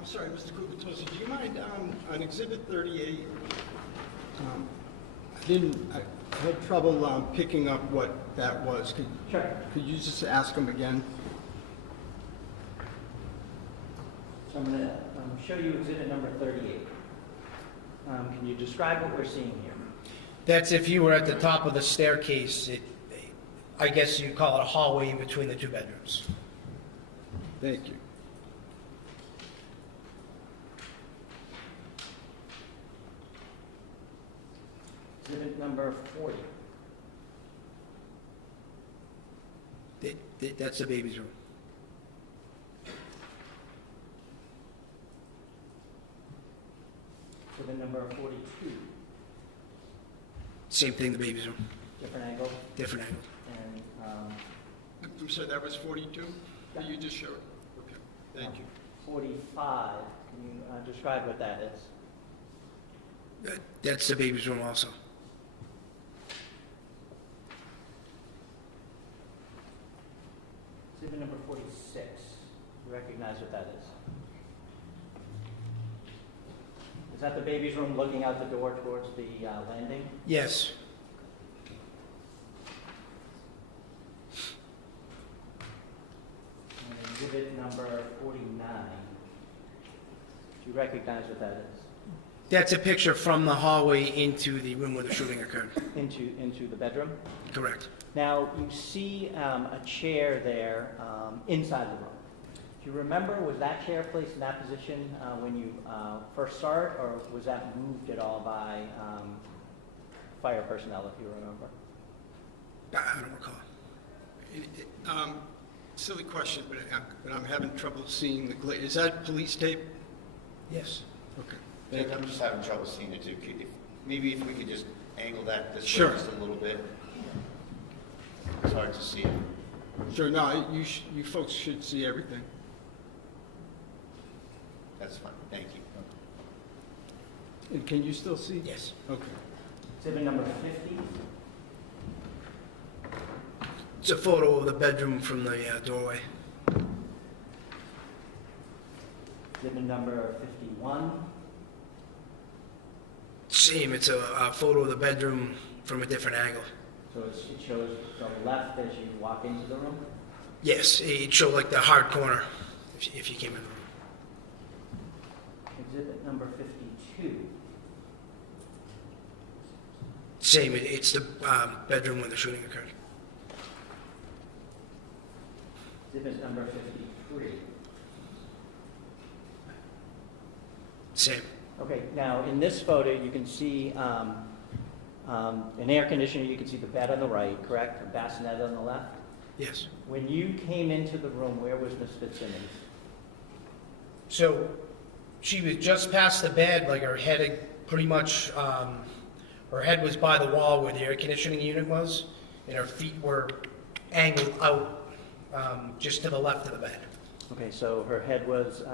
I'm sorry, Mr. Kubatose, do you mind, on Exhibit 38, I had trouble picking up what that was. Sure. Could you just ask him again? So I'm going to show you exhibit number 38. Can you describe what we're seeing here? That's if you were at the top of the staircase, I guess you'd call it a hallway in between the two bedrooms. Thank you. Exhibit number 40. That's the baby's room. Exhibit number 42. Same thing, the baby's room. Different angle. Different angle. And I'm sorry, that was 42 that you just showed? Okay, thank you. 45. Can you describe what that is? That's the baby's room also. Exhibit number 46. You recognize what that is? Is that the baby's room looking out the door towards the landing? Yes. And exhibit number 49. Do you recognize what that is? That's a picture from the hallway into the room where the shooting occurred. Into the bedroom? Correct. Now, you see a chair there inside the room. Do you remember, was that chair placed in that position when you first saw it, or was that moved at all by fire personnel, if you remember? I don't recall. Silly question, but I'm having trouble seeing the glare. Is that police tape? Yes. Okay. Jake, I'm just having trouble seeing it too. Maybe if we could just angle that this Sure. way just a little bit. It's hard to see it. Sure, no, you folks should see everything. That's fine, thank you. And can you still see? Yes. Okay. Exhibit number 50. It's a photo of the bedroom from the doorway. Exhibit number 51. Same, it's a photo of the bedroom from a different angle. So it shows from left as you walk into the room. Yes, it showed like the hard corner if you came in the room. Exhibit number 52. Same, it's the bedroom where the shooting occurred. Exhibit number 53. Same. Okay, now in this photo, you can see an air conditioner. You can see the bed on the right, correct? A bassinet on the left. Yes. When you came into the room, where was Ms. Fitzsimmons? So she was just past the bed, like her head had pretty much, her head was by the wall where the air conditioning unit was, and her feet were angled out just to the left of the bed. Okay, so her head was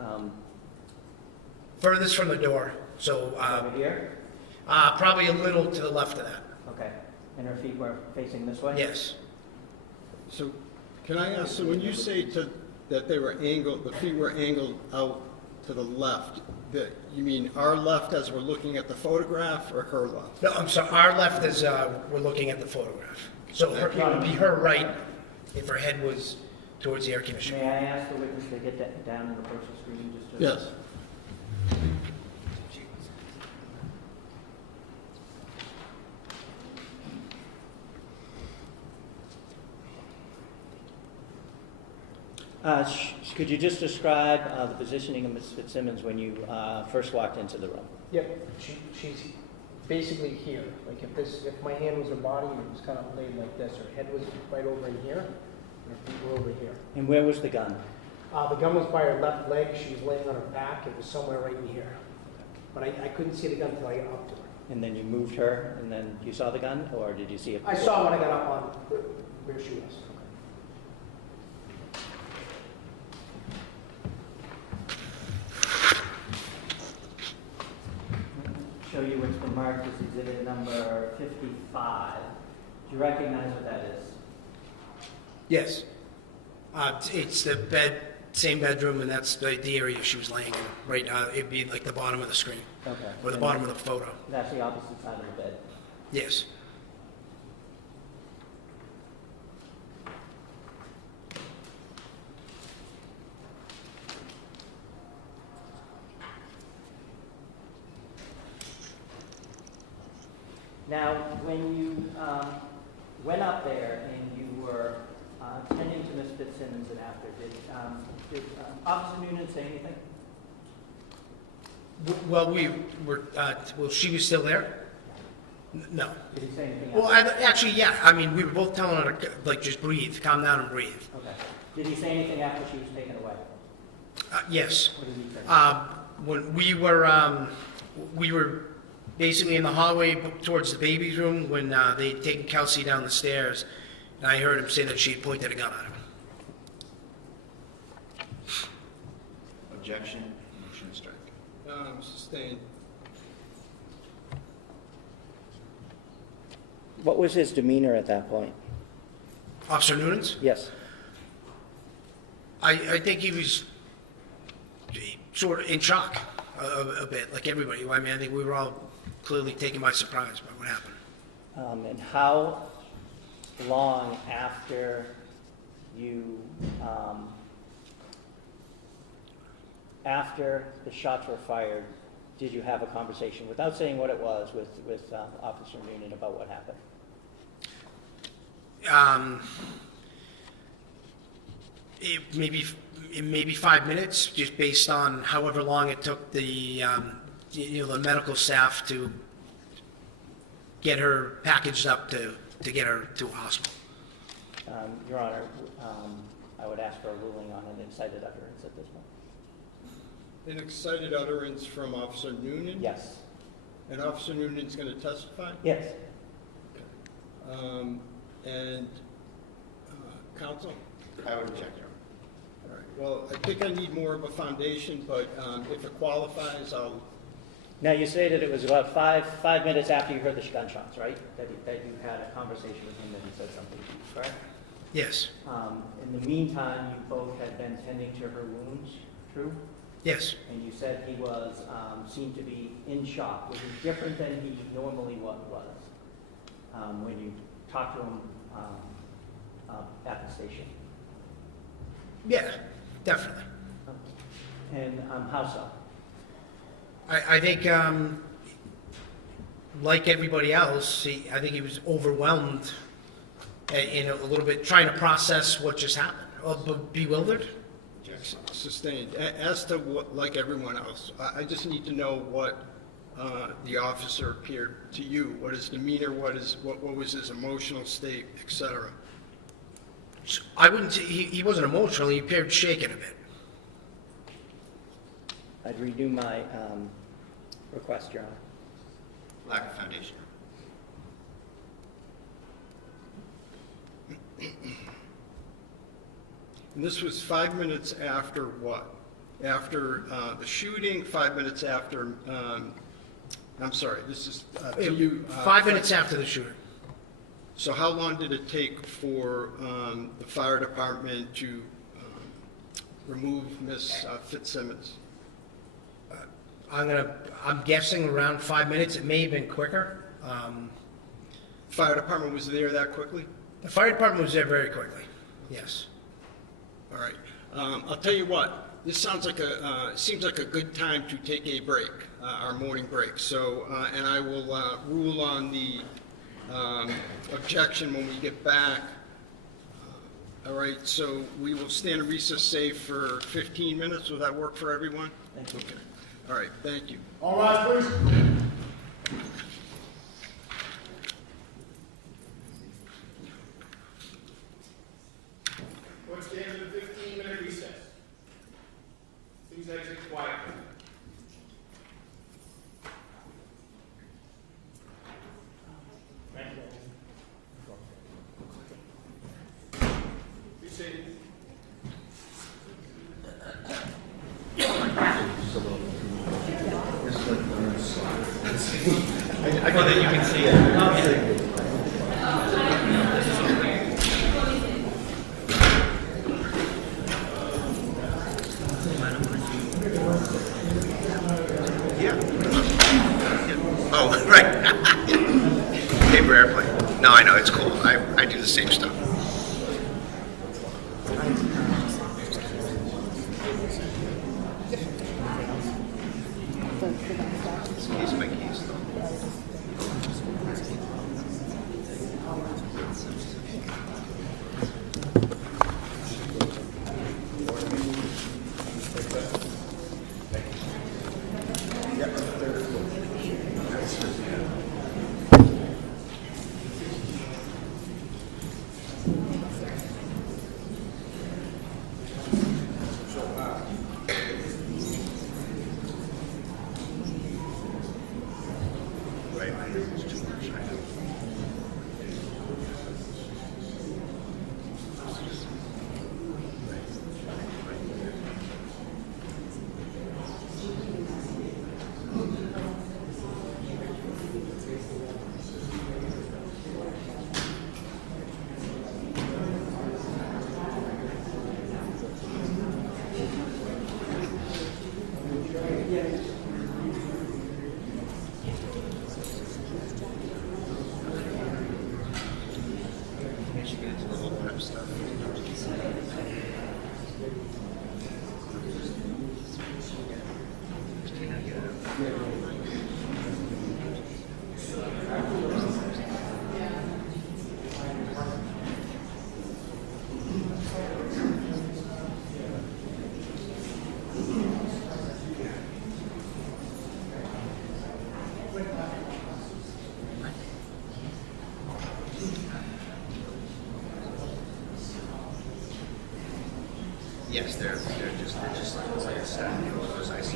Furthest from the door, so over here? probably a little to the left of that. Okay, and her feet were facing this way? Yes. So can I ask, so when you say that they were angled, the feet were angled out to the left, that you mean our left as we're looking at the photograph, or her left? No, I'm sorry, our left is, we're looking at the photograph. So it would be her right if her head was towards the air conditioner. May I ask the witness to get down and approach the screen just to... Yes. Could you just describe the positioning of Ms. Fitzsimmons when you first walked into the room? Yep, she's basically here. Like if my hand was her body and it was kind of laid like this, her head was right over in here, and her feet were over here. And where was the gun? The gun was by her left leg. She was laying on her back. It was somewhere right in here. But I couldn't see the gun until I got up to her. And then you moved her, and then you saw the gun, or did you see it? I saw when I got up on where she was. Show you what's been marked as exhibit number 55. Do you recognize what that is? Yes. It's the bed same bedroom, and that's the area she was laying in. Right, it'd be like the bottom of the screen, Okay. or the And bottom of the photo. That's the opposite side of the bed. Yes. Now, when you went up there and you were tending to Ms. Fitzsimmons and after, did Officer Noonan say anything? Well, we were, well, she was still there? No. Did he say anything Well, else? actually, yeah. I mean, we were both telling her to, like, just breathe, calm down and breathe. Okay. Did he say anything after she was taken away? Yes. What did he say? When we were basically in the hallway towards the baby's room when they'd taken Kelsey down the stairs, and I heard him say that she had pointed a gun at him. Objection, motion to strike. Sustained. What was his demeanor at that point? Officer Noonan's? Yes. I think he was sort of in shock a bit, like everybody. I mean, I think we were all clearly taken by surprise by what happened. And how long after you, after the shots were fired, did you have a conversation, without saying what it was, with Officer Noonan about what happened? It maybe 5 minutes, just based on however long it took the the medical staff to get her packaged up to get her to a hospital. Your Honor, I would ask for a ruling on an incited utterance at this point. An excited utterance from Officer Noonan? Yes. And Officer Noonan's going to testify? Yes. And counsel? I would object, Your Honor. All right. Well, I think I need more of a foundation, but if it qualifies, I'll. Now, you stated it was about five minutes after you heard the gunshots, right? That you had a conversation with him and he said something to you, correct? Yes. In the meantime, you both had been tending to her wounds, true? Yes. And you said he was, seemed to be in shock, which is different than he normally was when you talked to him at the station. Yeah, definitely. And how so? I think, like everybody else, I think he was overwhelmed and a little bit trying to process what just happened, or bewildered. Sustained. As to what, like everyone else, I just need to know what the officer appeared to you. What his demeanor, what was his emotional state, etc. I wouldn't say, he wasn't emotional, he appeared shaken a bit. I'd redo my request, Your Honor. Lack of foundation. And this was 5 minutes after what? After the shooting, 5 minutes after, I'm sorry, this is to you. 5 minutes after the shooting. So how long did it take for the fire department to remove Miss Fitzsimmons? I'm guessing around 5 minutes. It may have been quicker. Fire department was there that quickly? The fire department was there very quickly. Yes. All right. I'll tell you what. This sounds like seems like a good time to take a break, our morning break. So, and I will rule on the objection when we get back. All right. So we will stand in recess, say, for 15 minutes. Will that work for everyone? Thank you. Okay. All right. Thank you. All rise, please. Let's stand in a 15-minute recess. Please exit quietly. Be seated. I know that you can see it. Oh, right. Paper airplane. No, I know, it's cool. I do the same stuff. Keys, my keys, though. Right, it's too much, I know. We should get into the whole prep stuff. Yes, they're just like a stack of those ICs.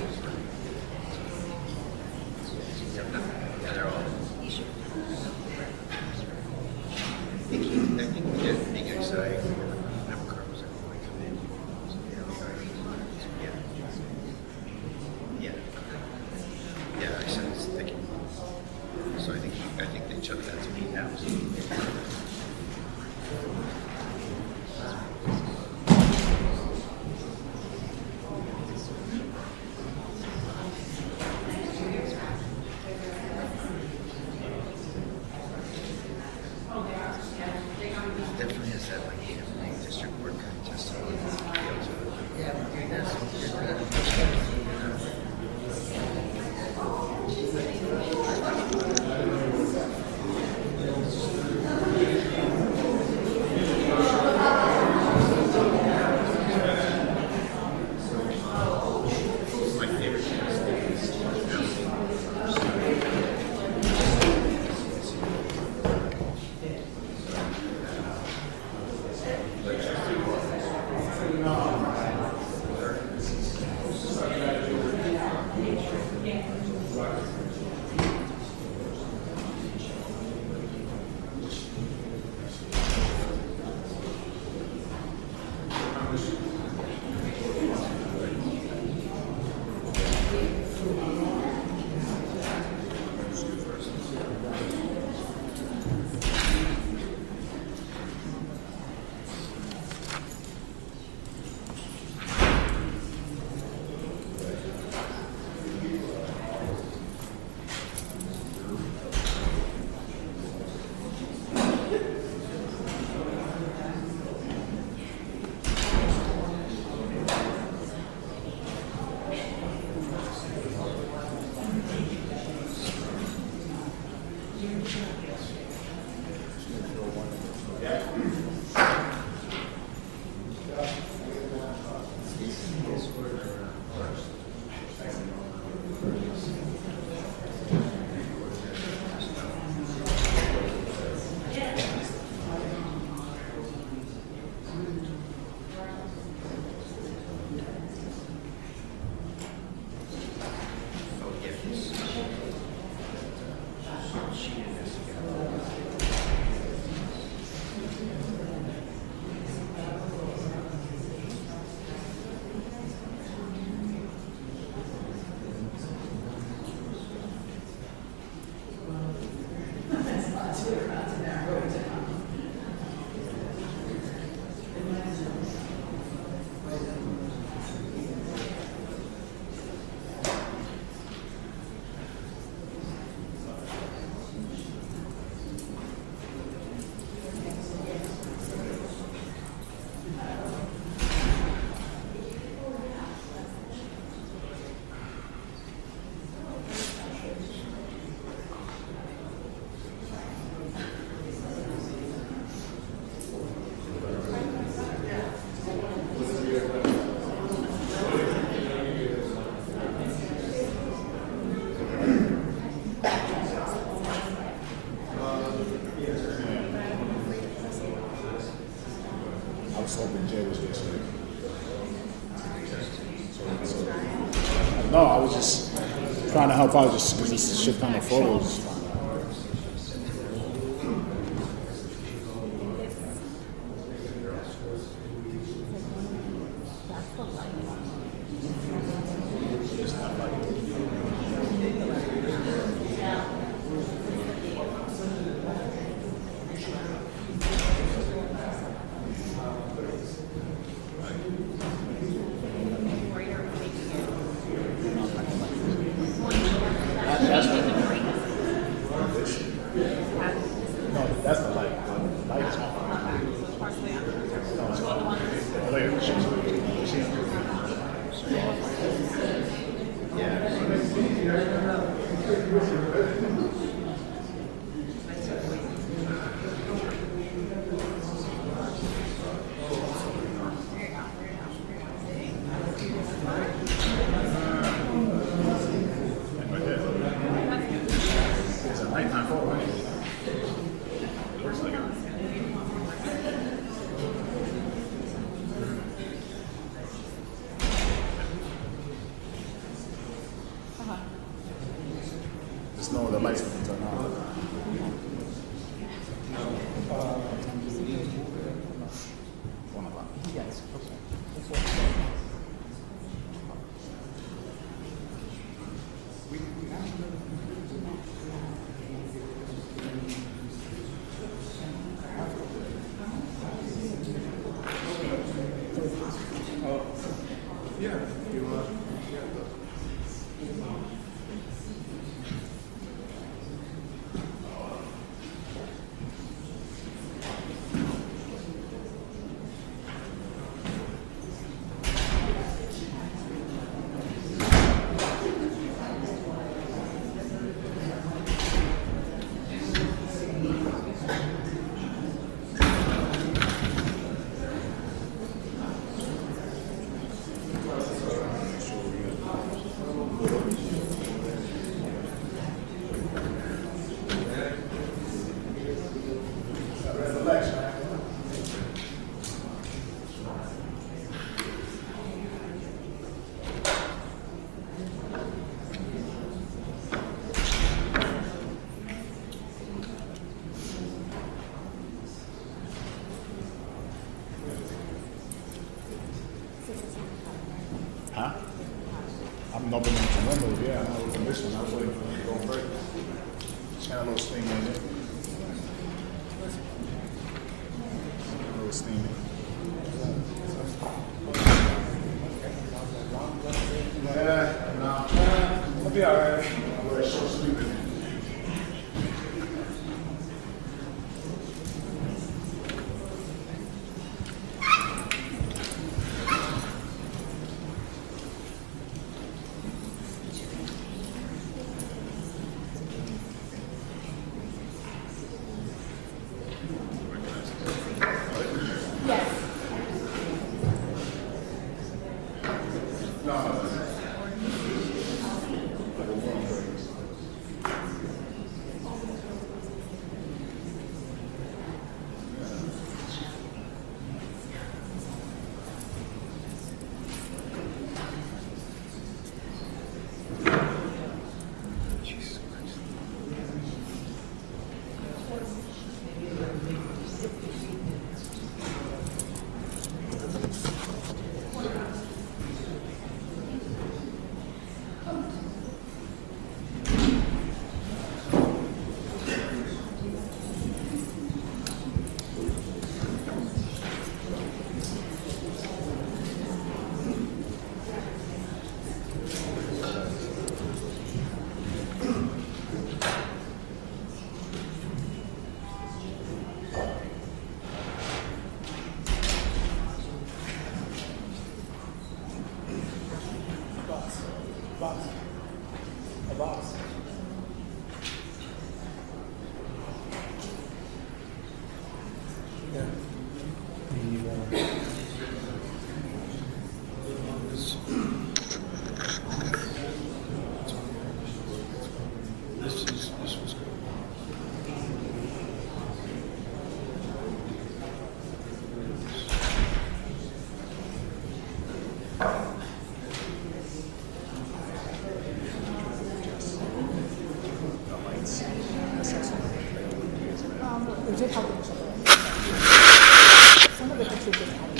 was just trying to help out just because this shit kind of photos. No, that's the light. The light is off. No, it's off. Later. It's a nighttime photo, right? Works like it. Just know the lights can turn on. Yes. Huh? I'm opening some windows, yeah, I'm opening this one, I was waiting for it to go break. Just got a little steam in it. A little steam. Yeah, no. I'll be alright. We're so stupid. did help with the shovel. Some of it actually did help.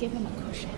Give him a cushion.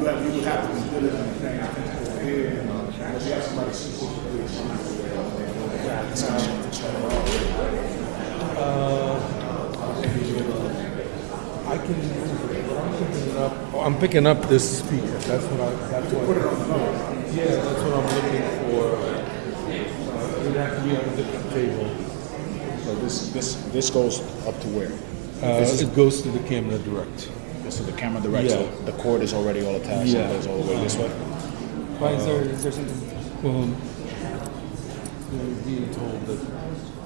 You would have to be good at things here, unless you have somebody specifically I can, I'm picking up this speaker. That's what put it on the phone. Yeah, that's what I'm looking for. It would have to be on a different table. So this goes up to where? It goes to the camera direct. This is the camera direct, Yeah. so the cord is already all attached, so Yeah. it goes all the way this way? Why is there something? Well, they're being told that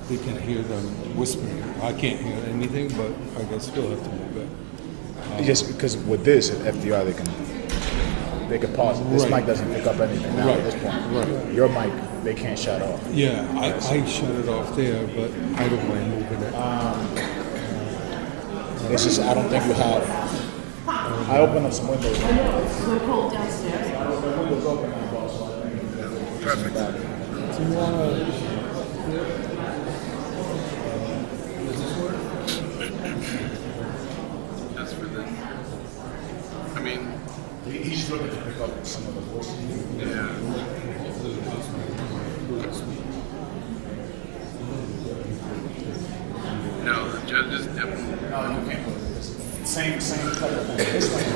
they can hear them whispering. I can't hear anything, but I guess we'll have to move it. Just because with this, at FDR, they can pause it. This Right. mic doesn't pick up anything now at this point. Right. Your mic, they can't shut off. Yeah, I shut it off there, but I don't mind moving it. It's just, I don't think you have. I opened up some windows. We're cold downstairs. Windows open now, boss, so I think Perfect. Do you want to... That's for the, I mean, he's just looking to pick up some of the voices. yeah. No, the judges definitely. No, you can't put this. Same type of thing. This one you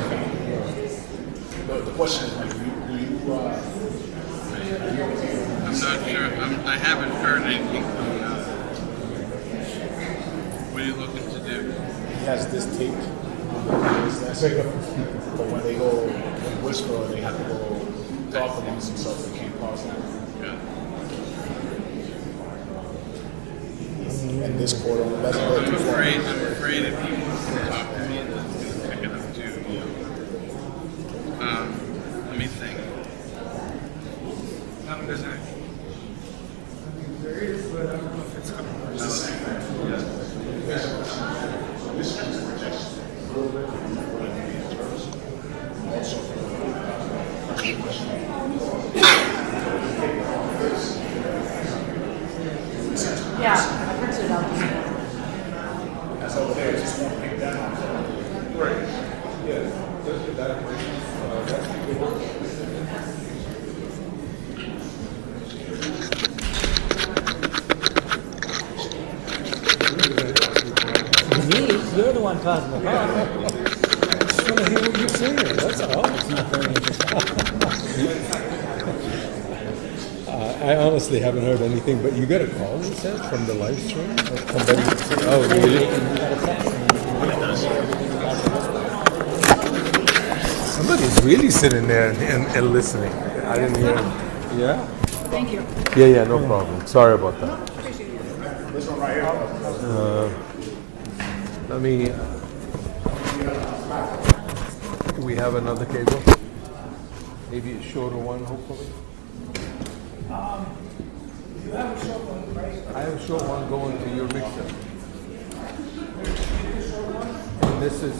can't. The question is, like, do you I'm not sure. I haven't heard anything coming out. What are you looking to do? he has this taped. But when they go whisper, or they have to go talk amongst themselves, they can't pause it. Yeah. And this cord only doesn't go I'm too far. afraid if you talk to me, it's going to pick it up too. Let me think. No, there's not. There is, but I don't know if it's coming. Me? You're the one causing the problem. I just want to hear what you're saying. That's all. I honestly haven't heard anything, but you got a call, it says, from the live stream? Somebody, oh, really? Somebody's really sitting there and listening. I didn't hear him. Yeah? Thank you. Yeah, no problem. Sorry about that. This one right here. Let me. We have another cable. Maybe a shorter one, hopefully. You have a short one, right? I have a short one going to your mixer. And this is,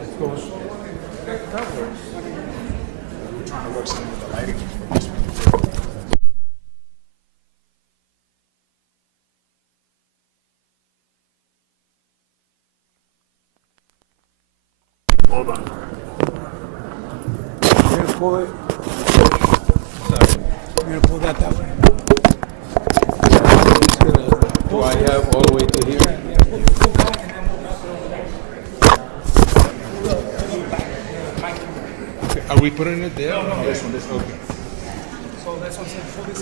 it's going. That works. We're trying to work something with the lighting. Hold on. You're gonna pull it. Sorry. You're gonna pull that way. I'm just gonna. Do I have all the way to here? Okay. Are we putting it there? No, this one, okay. So that's what I'm saying, pull this.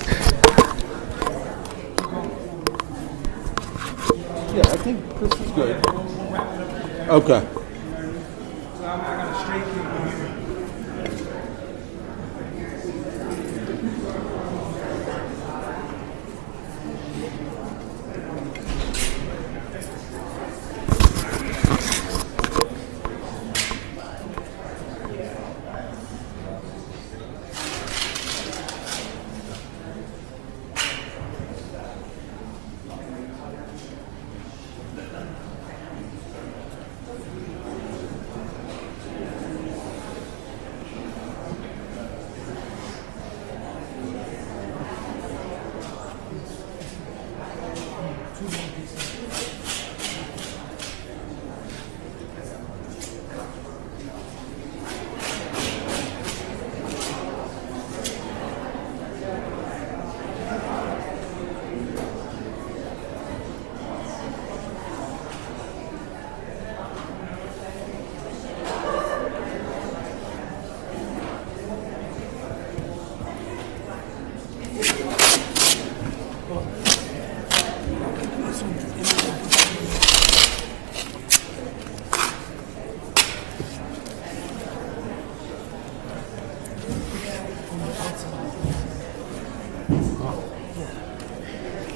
Yeah, I think this is good. Okay. So I'm gonna straight keep moving.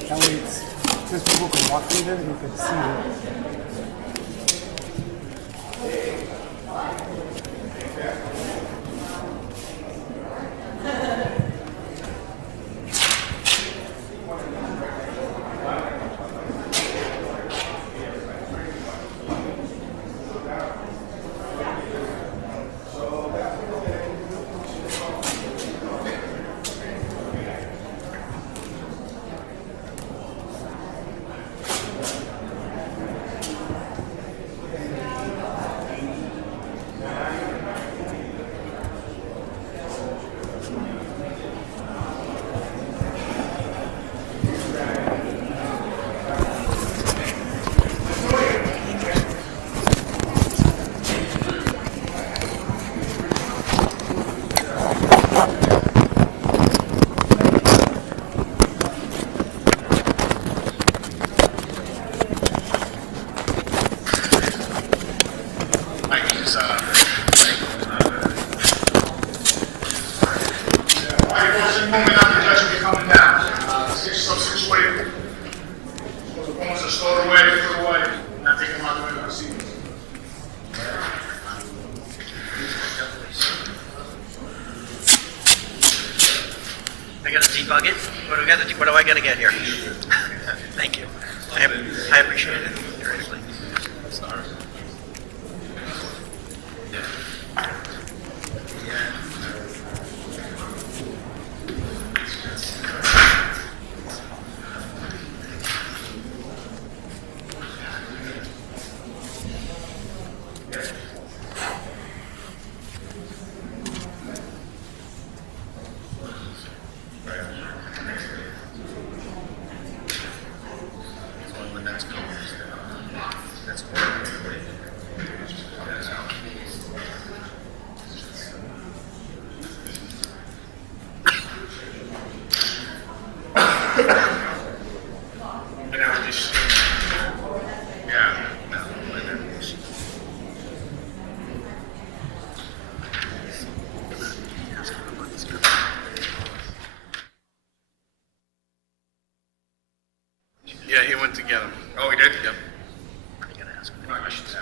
That way it's, since people can walk through there, you can see it. I got a seat bucket. What do I got to get here? Thank you. I appreciate it. Seriously. Sorry. to get him. Oh, we did? Yep. I'm gonna ask him any questions.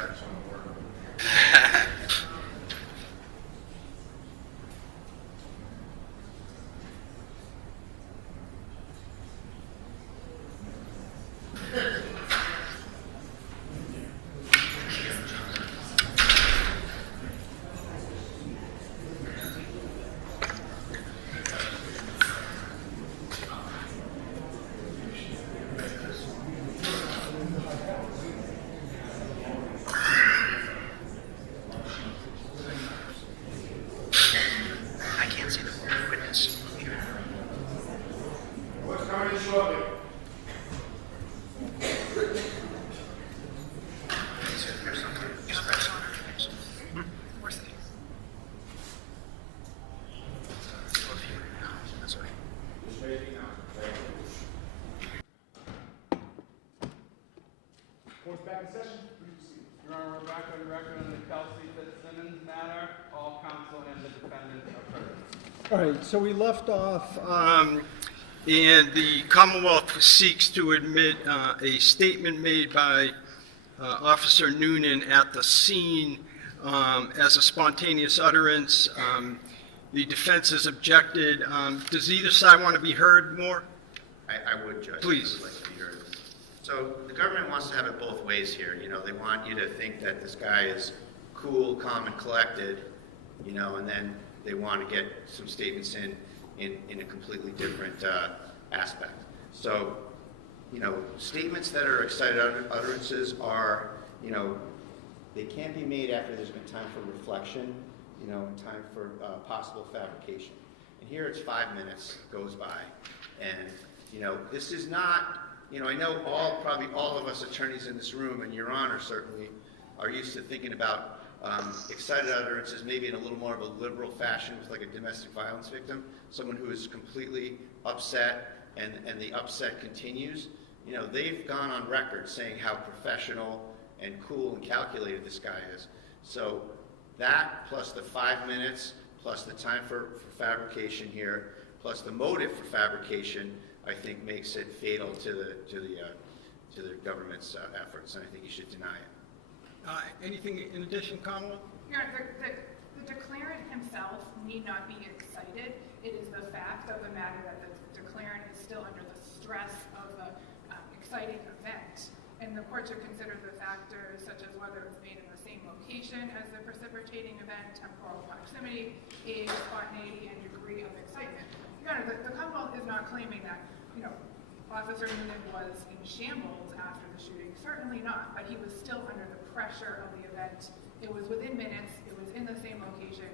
I can't see the witness. What's coming in shortly? Court's back in session. Please proceed. Your Honor, we're back on record on the Kelsey Fitzsimmons matter. All counsel and the defendant are heard. All right, so we left off, and the Commonwealth seeks to admit a statement made by Officer Noonan at the scene as a spontaneous utterance. The defense has objected. Does either side want to be heard more? I would, Judge. Please. I would like to be heard. So the government wants to have it both ways here. You know, they want you to think that this guy is cool, calm, and collected, you know, and then they want to get some statements in a completely different aspect. So, you know, statements that are excited utterances are, you know, they can't be made after there's been time for reflection, you know, time for possible fabrication. And here it's 5 minutes goes by, and, you know, this is not, you know, I know probably all of us attorneys in this room, and Your Honor certainly, are used to thinking about excited utterances maybe in a little more of a liberal fashion with like a domestic violence victim, someone who is completely upset and the upset continues. You know, they've gone on record saying how professional and cool and calculated this guy is. So that plus the 5 minutes, plus the time for fabrication here, plus the motive for fabrication, I think makes it fatal to the government's efforts, and I think you should deny it. Anything in addition, Kamala? Your Honor, the declarant himself need not be excited. It is the fact of the matter that the declarant is still under the stress of the exciting event. And the court should consider the factors such as whether it's made in the same location as the precipitating event, temporal proximity, age, spontaneity, and degree of excitement. Your Honor, the Commonwealth is not claiming that, you know, Officer Noonan was in shambles after the shooting. Certainly not, but he was still under the pressure of the event. It was within minutes. It was in the same location.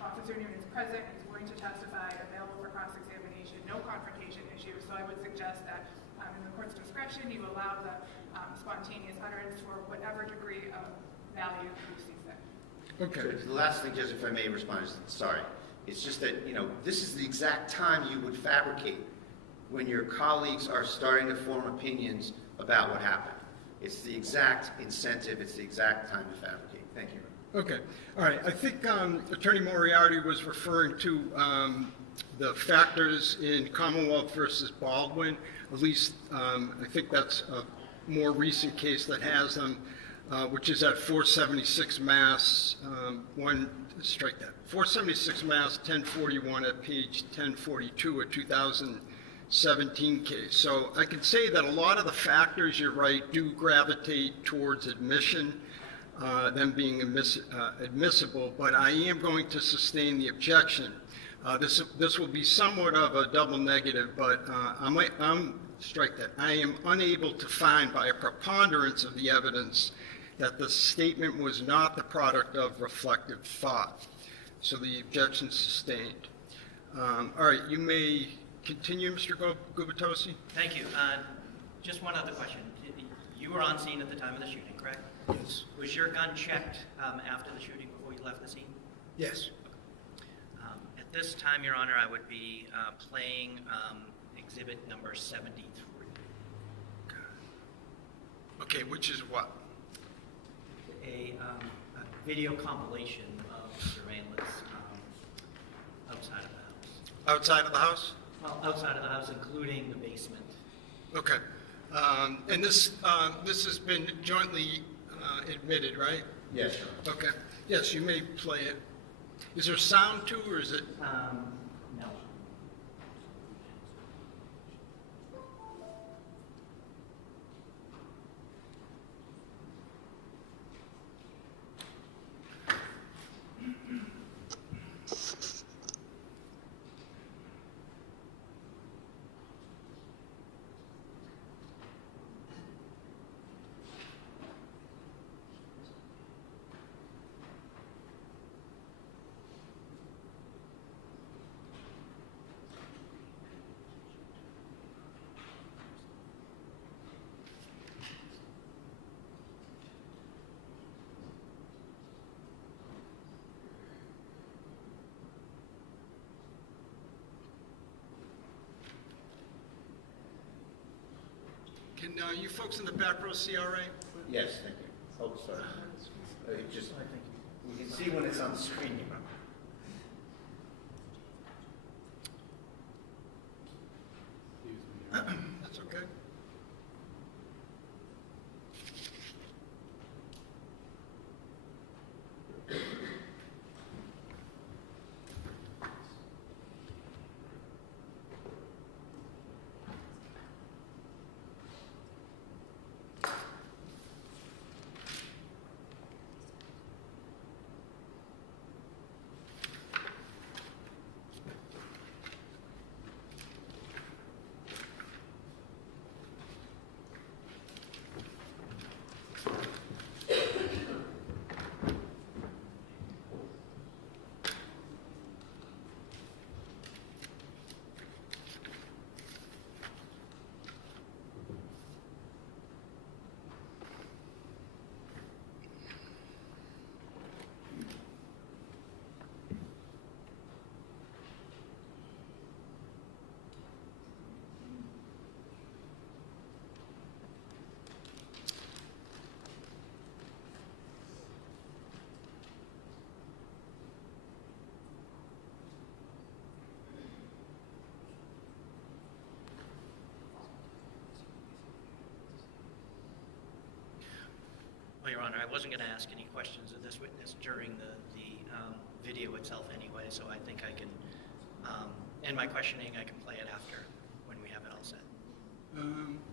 Officer Noonan is present. He's going to testify, available for cross-examination, no confrontation issue. So I would suggest that in the court's discretion, you allow the spontaneous utterance for whatever degree of value you see fit. Okay. So the last thing, Judge, if I may respond, is sorry. It's just that, you know, this is the exact time you would fabricate when your colleagues are starting to form opinions about what happened. It's the exact incentive, it's the exact time to fabricate. Thank you. Okay, all right. I think Attorney Moriarty was referring to the factors in Commonwealth versus Baldwin. At least I think that's a more recent case that has them, which is at 476 Mass, 476 Mass 1041 at page 1042 of 2017 case. So I can say that a lot of the factors, you're right, do gravitate towards admission, them being admissible, but I am going to sustain the objection. This will be somewhat of a double negative, but strike that. I am unable to find by a preponderance of the evidence that the statement was not the product of reflective thought. So the objection is sustained. All right, you may continue, Mr. Gubitosi. Thank you. Just one other question. You were on scene at the time of the shooting, correct? Yes. Was your gun checked after the shooting before you left the scene? Yes. At this time, Your Honor, I would be playing exhibit number 73. Okay, which is what? A video compilation of surveillance outside of the house. Outside of the house? Well, outside of the house, including the basement. Okay. And this has been jointly admitted, right? Yes, Your Honor. Okay. Yes, you may play it. Is there sound too, or is it? No. Can you folks in the back row see all right? Yes, thank you. Oh, sorry. Just, we can see when it's on the screen, you know. That's okay. Well, Your Honor, I wasn't going to ask any questions of this witness during the video itself anyway, so I think I can end my questioning. I can play it after when we have it all set.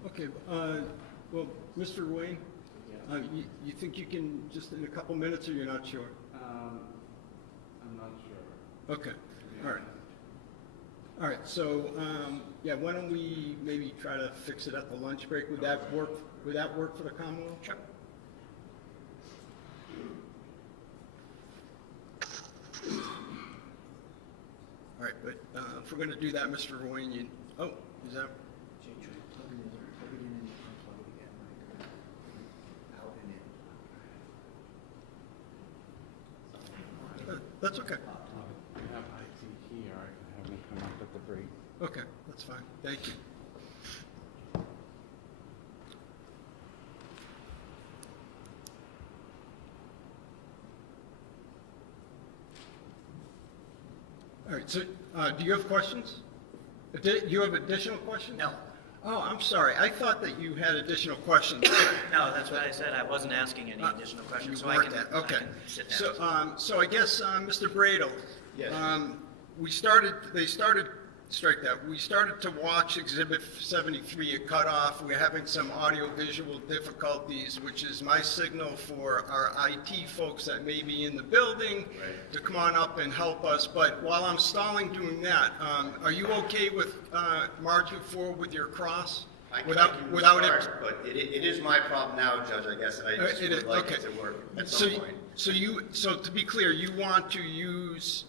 Okay. Well, Mr. Wayne, you think you can just in a couple minutes, or you're not sure? I'm not sure. Okay. All right. All right. So, yeah, why don't we maybe try to fix it at the lunch break? Would that work? Would that work for the Commonwealth? Sure. All right, but if we're going to do that, Mr. Wayne, is that? That's okay. I have IT here, I can have them come up at the break. Okay, that's fine. Thank you. All right, so do you have questions? You have additional questions? No. Oh, I'm sorry. I thought that you had additional questions. No, that's what I said. I wasn't asking any additional questions, so I weren't can, that. Okay. I can sit down. So I guess, Mr. Bradle. Yes. We started to watch Exhibit 73 at cutoff. We're having some audio-visual difficulties, which is my signal for our IT folks that may be in the building to come on up and help us. But while I'm stalling doing that, are you okay with marching forward with your cross? I can Without start, but it is my problem now, Judge, I guess, and I just would like it to work at some point. So to be clear, you want to use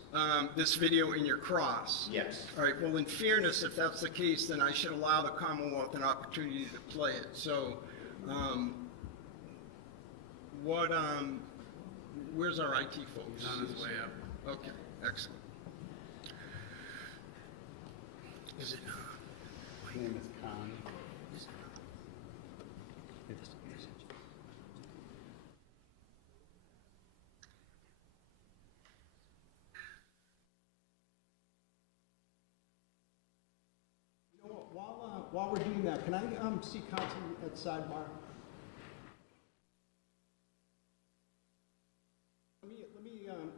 this video in your cross? Yes. All right, well, in fairness, if that's the case, then I should allow the Commonwealth an opportunity to play it. So, where's our IT folks? He's on his way up. Okay, excellent. Is it? His name is Khan. while we're doing that, can I see counsel at sidebar?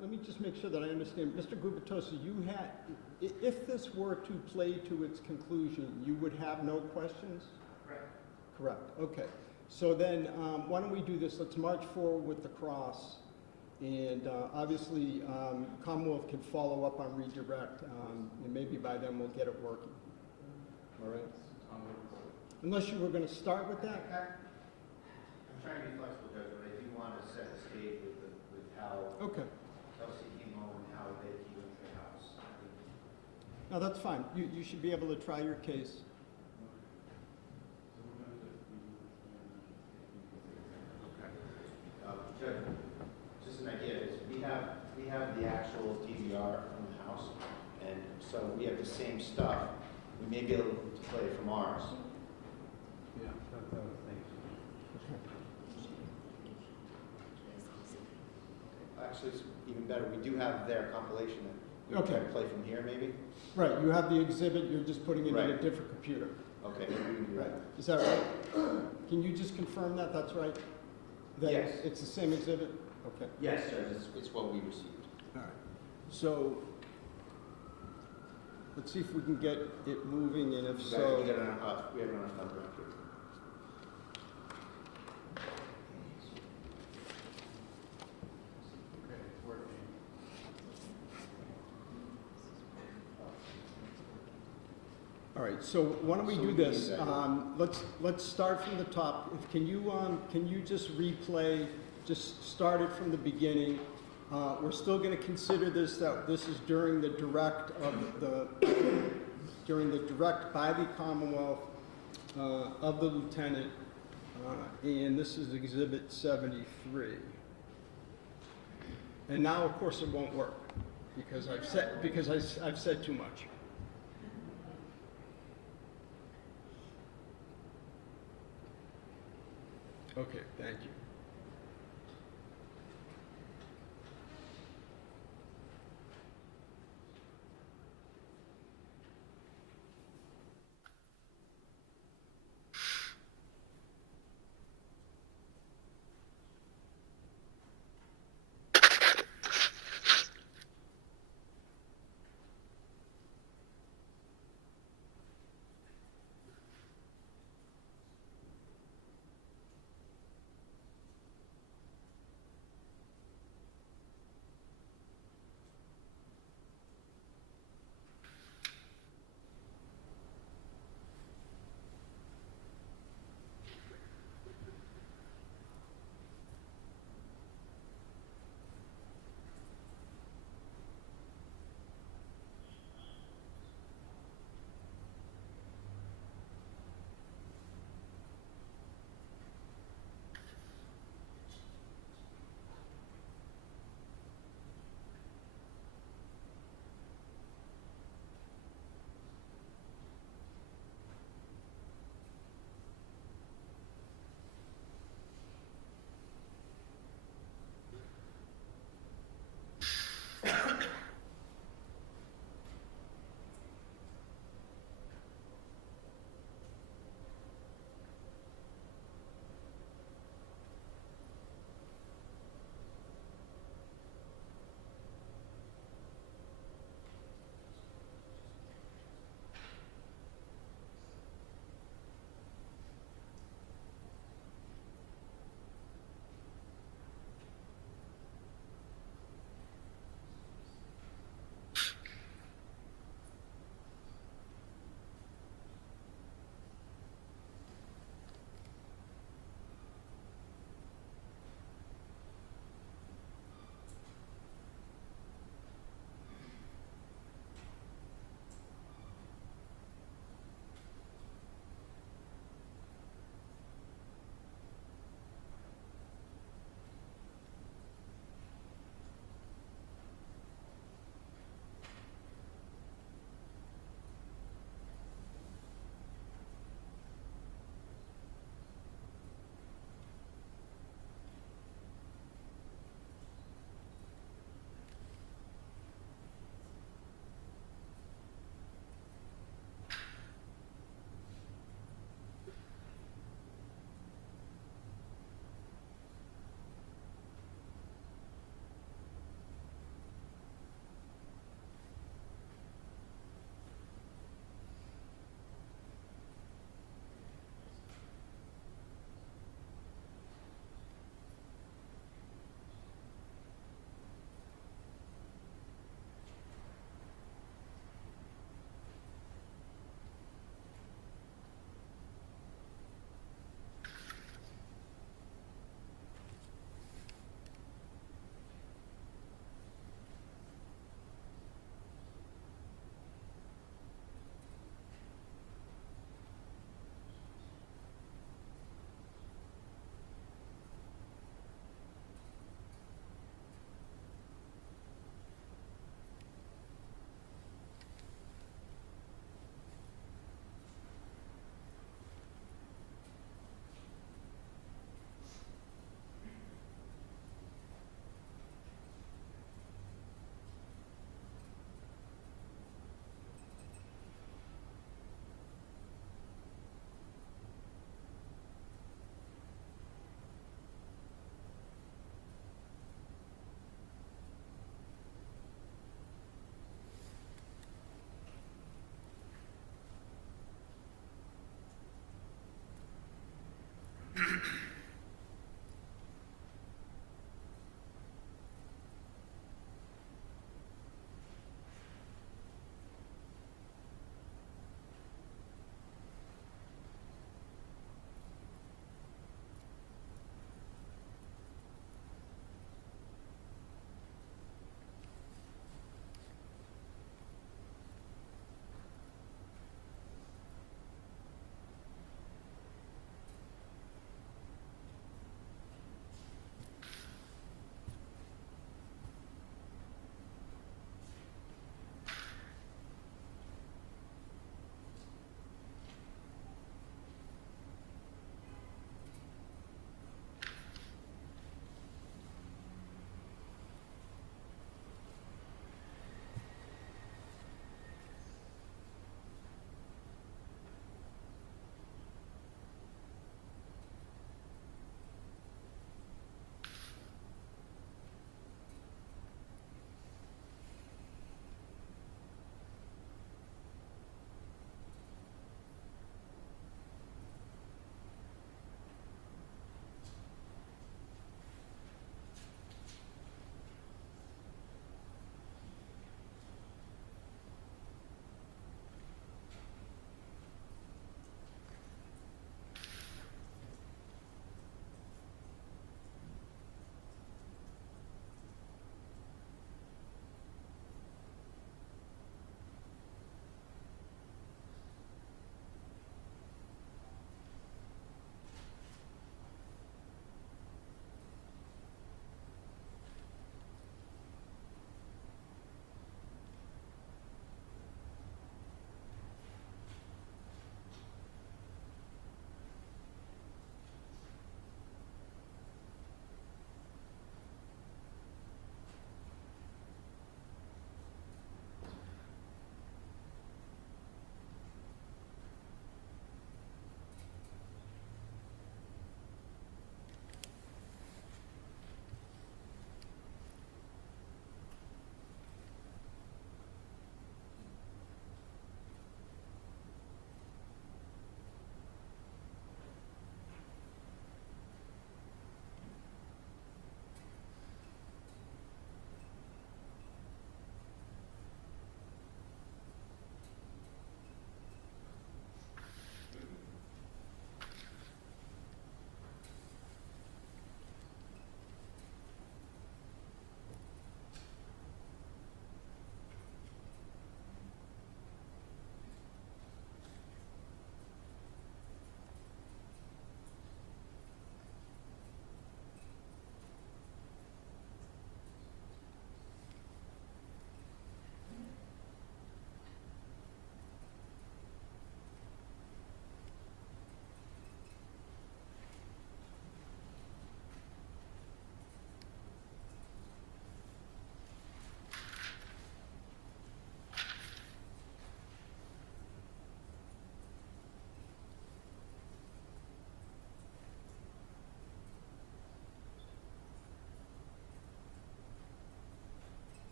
Let me just make sure that I understand. Mr. Gubitosa, if this were to play to its conclusion, you would have no questions? Correct. Okay. So then, why don't we do this? Let's march forward with the cross. And obviously, Commonwealth can follow up on redirect, and maybe by then we'll get it working. All right? Unless you were going to start with that? I'm trying to be flexible, Judge, but I do want to set the stage with how Okay. Kelsey came home and how they came into the house. No, that's fine. You should be able to try your case. Judge, just an idea is we have the actual DVR from the house, and so we have the same stuff. We may be able to play it from ours. Yeah, that was Actually, it's even better. We do have their compilation that we Okay. can play from here, maybe. Right, you have the exhibit, you're just putting it in a Right. different computer. Okay, maybe we can do Right. that. Is that right? Can you just confirm that that's right? That Yes. It's the same exhibit? Okay. Yes, Judge. It's what we received. All right. So, let's see if we can get it moving, and if We so... have enough time around here. All right, so why don't we So do we can this? use that. Let's start from the top. Can you just replay, just start it from the beginning? We're still going to consider that this is during the direct by the Commonwealth of the lieutenant, and this is Exhibit 73. And now, of course, it won't work because I've said too much. Okay, thank you.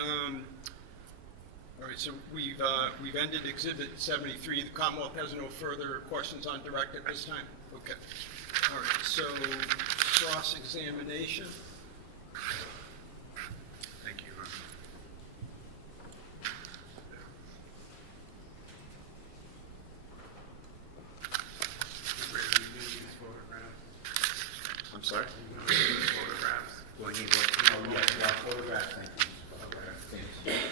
all right, so we've ended Exhibit 73. The Commonwealth has no further questions on direct at this time? Okay. All right, so cross-examination. Thank you, Your Honor. I'm sorry? Photographs. Do I need what? Oh, yes, photographs, thank you. Thanks.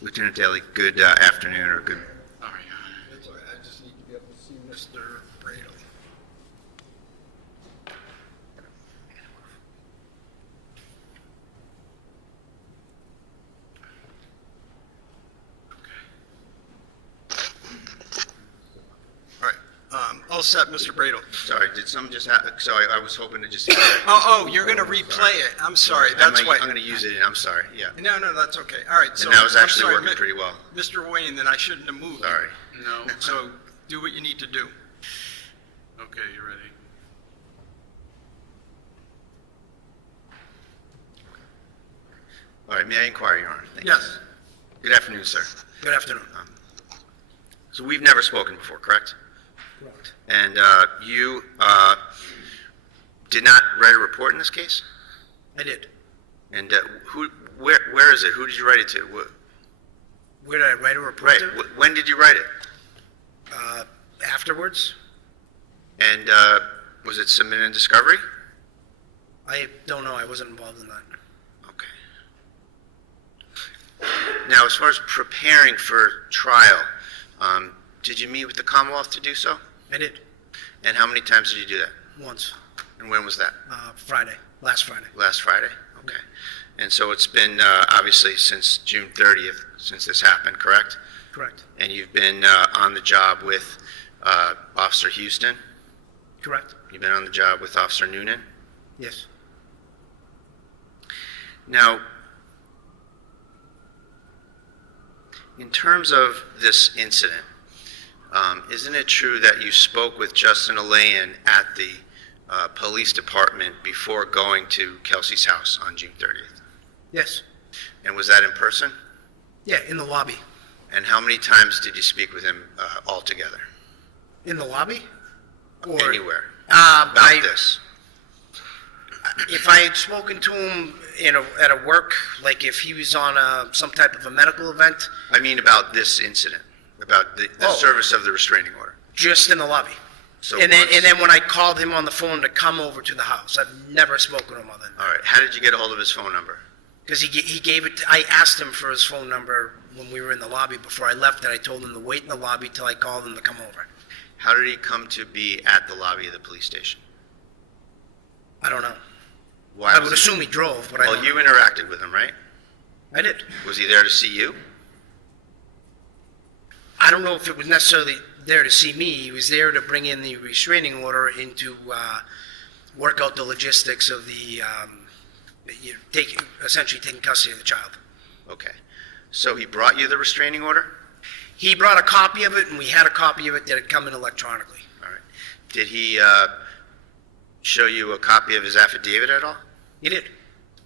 Lieutenant Daly, good afternoon or good. All right. That's all right, I just need to be able to see Mr. Bradley. All right, all set, Mr. Bradley. Sorry, did something just happen? Sorry, I was hoping to just. Oh, you're going to replay it. I'm sorry, that's why. I'm going to use it, I'm sorry, yeah. No, that's okay. All right, so. And that was I'm actually sorry, working pretty well. Mr. Wayne, then I shouldn't have moved. Sorry. No. So do what you need to do. Okay, you ready? All right, may I inquire, Your Honor? Thank you. Yes. Good afternoon, sir. Good afternoon. So we've never spoken before, correct? Correct. And you did not write a report in this case? I did. And where is it? Who did you write it to? Where did I write a report Right, to? when did you write it? Afterwards? And was it submitted in discovery? I don't know. I wasn't involved in that. Okay. Now, as far as preparing for trial, did you meet with the Commonwealth to do so? I did. And how many times did you do that? Once. And when was that? Friday. Last Friday. Last Friday? Okay. And so it's been obviously since June 30th since this happened, correct? Correct. And you've been on the job with Officer Houston? Correct. You've been on the job with Officer Noonan? Yes. Now, in terms of this incident, isn't it true that you spoke with Justin Aylaian at the police department before going to Kelsey's house on June 30th? Yes. And was that in person? Yeah, in the lobby. And how many times did you speak with him altogether? In the lobby? Or Anywhere? about This? If I had spoken to him at a work, like if he was on some type of a medical event, I mean about this incident, about the service of the restraining order. just in the lobby. So and once- then when I called him on the phone to come over to the house, I've never spoken to him other than that. All right. How did you get a hold of his phone number? Because he gave it. I asked him for his phone number when we were in the lobby before I left, and I told him to wait in the lobby till I called him to come over. How did he come to be at the lobby of the police station? I don't know. Why I was would he- assume he drove, but I Well, don't you know. interacted with him, right? I did. Was he there to see you? I don't know if it was necessarily there to see me. He was there to bring in the restraining order and to work out the logistics of the essentially taking custody of the child. Okay. So he brought you the restraining order? He brought a copy of it, and we had a copy of it that had come in electronically. All right. Did he show you a copy of his affidavit at all? He did.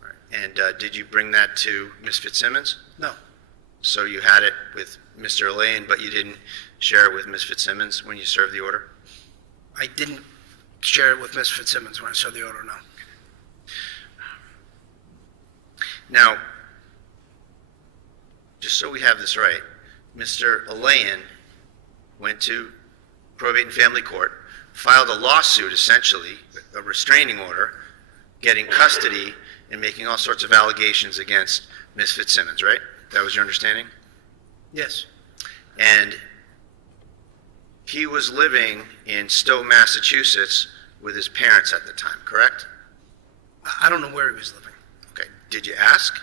All right. And did you bring that to Ms. Fitzsimmons? No. So you had it with Mr. Aylaian, but you didn't share it with Ms. Fitzsimmons when you served the order? I didn't share it with Ms. Fitzsimmons when I saw the order, no. Now, just so we have this right, Mr. Aylaian went to probate and family court, filed a lawsuit, essentially, a restraining order, getting custody and making all sorts of allegations against Ms. Fitzsimmons, right? That was your understanding? Yes. And he was living in Stowe, Massachusetts with his parents at the time, correct? I don't know where he was living. Okay. Did you ask?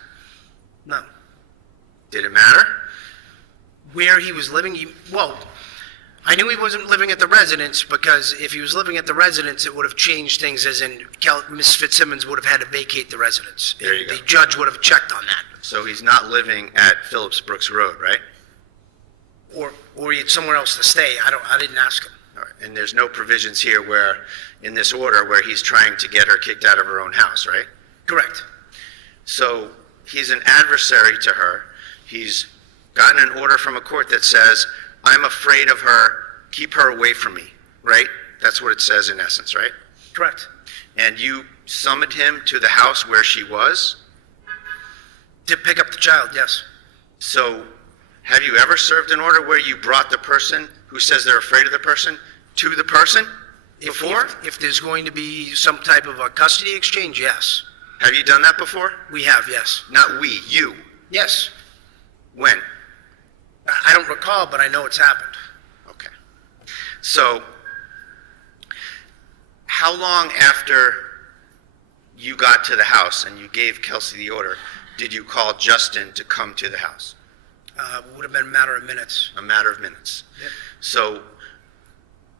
No. Did it matter? Where he was living, I knew he wasn't living at the residence because if he was living at the residence, it would have changed things as in Ms. Fitzsimmons would have had to vacate the residence. There you go. The judge would have checked on that. So he's not living at Phillips Brooks Road, right? or he had somewhere else to stay. I didn't ask him. All right. And there's no provisions here where, in this order, where he's trying to get her kicked out of her own house, right? Correct. So he's an adversary to her. He's gotten an order from a court that says, I'm afraid of her, keep her away from me, right? That's what it says in essence, right? Correct. And you summoned him to the house where she was? To pick up the child, yes. So have you ever served an order where you brought the person who says they're afraid of the person to the person before? If there's going to be some type of a custody exchange, yes. Have you done that before? We have, yes. Not we, you. Yes. When? I don't recall, but I know it's happened. Okay. So how long after you got to the house and you gave Kelsey the order did you call Justin to come to the house? Would have been a matter of minutes. A matter of minutes. Yep. So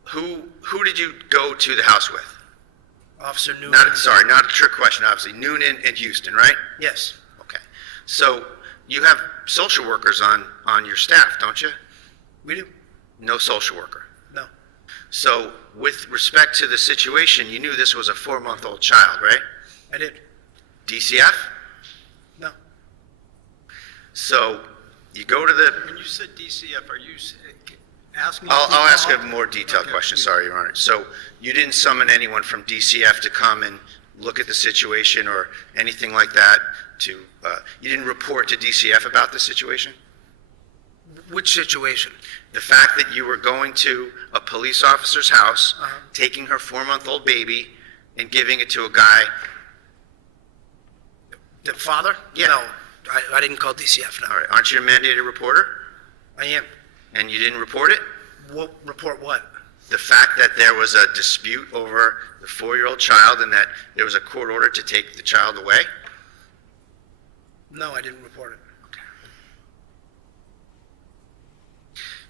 who did you go to the house with? Officer Newman. Not a trick question, obviously. Noonan and Houston, right? Yes. Okay. So you have social workers on your staff, don't you? We do. No social worker. No. So with respect to the situation, you knew this was a 4-month-old child, right? I did. DCF? No. So you go to the... When you said DCF, are you asking? I'll ask a more detailed question, sorry, Your Honor. So you didn't summon anyone from DCF to come and look at the situation or anything like that to, you didn't report to DCF about the situation? Which situation? The fact that you were going to a police officer's house, taking her 4-month-old baby and giving it to a guy. The father? Yeah. No, I didn't call DCF, no. All right, aren't you a mandated reporter? I am. And you didn't report it? What, report what? The fact that there was a dispute over the 4-year-old child and that there was a court order to take the child away? No, I didn't report it.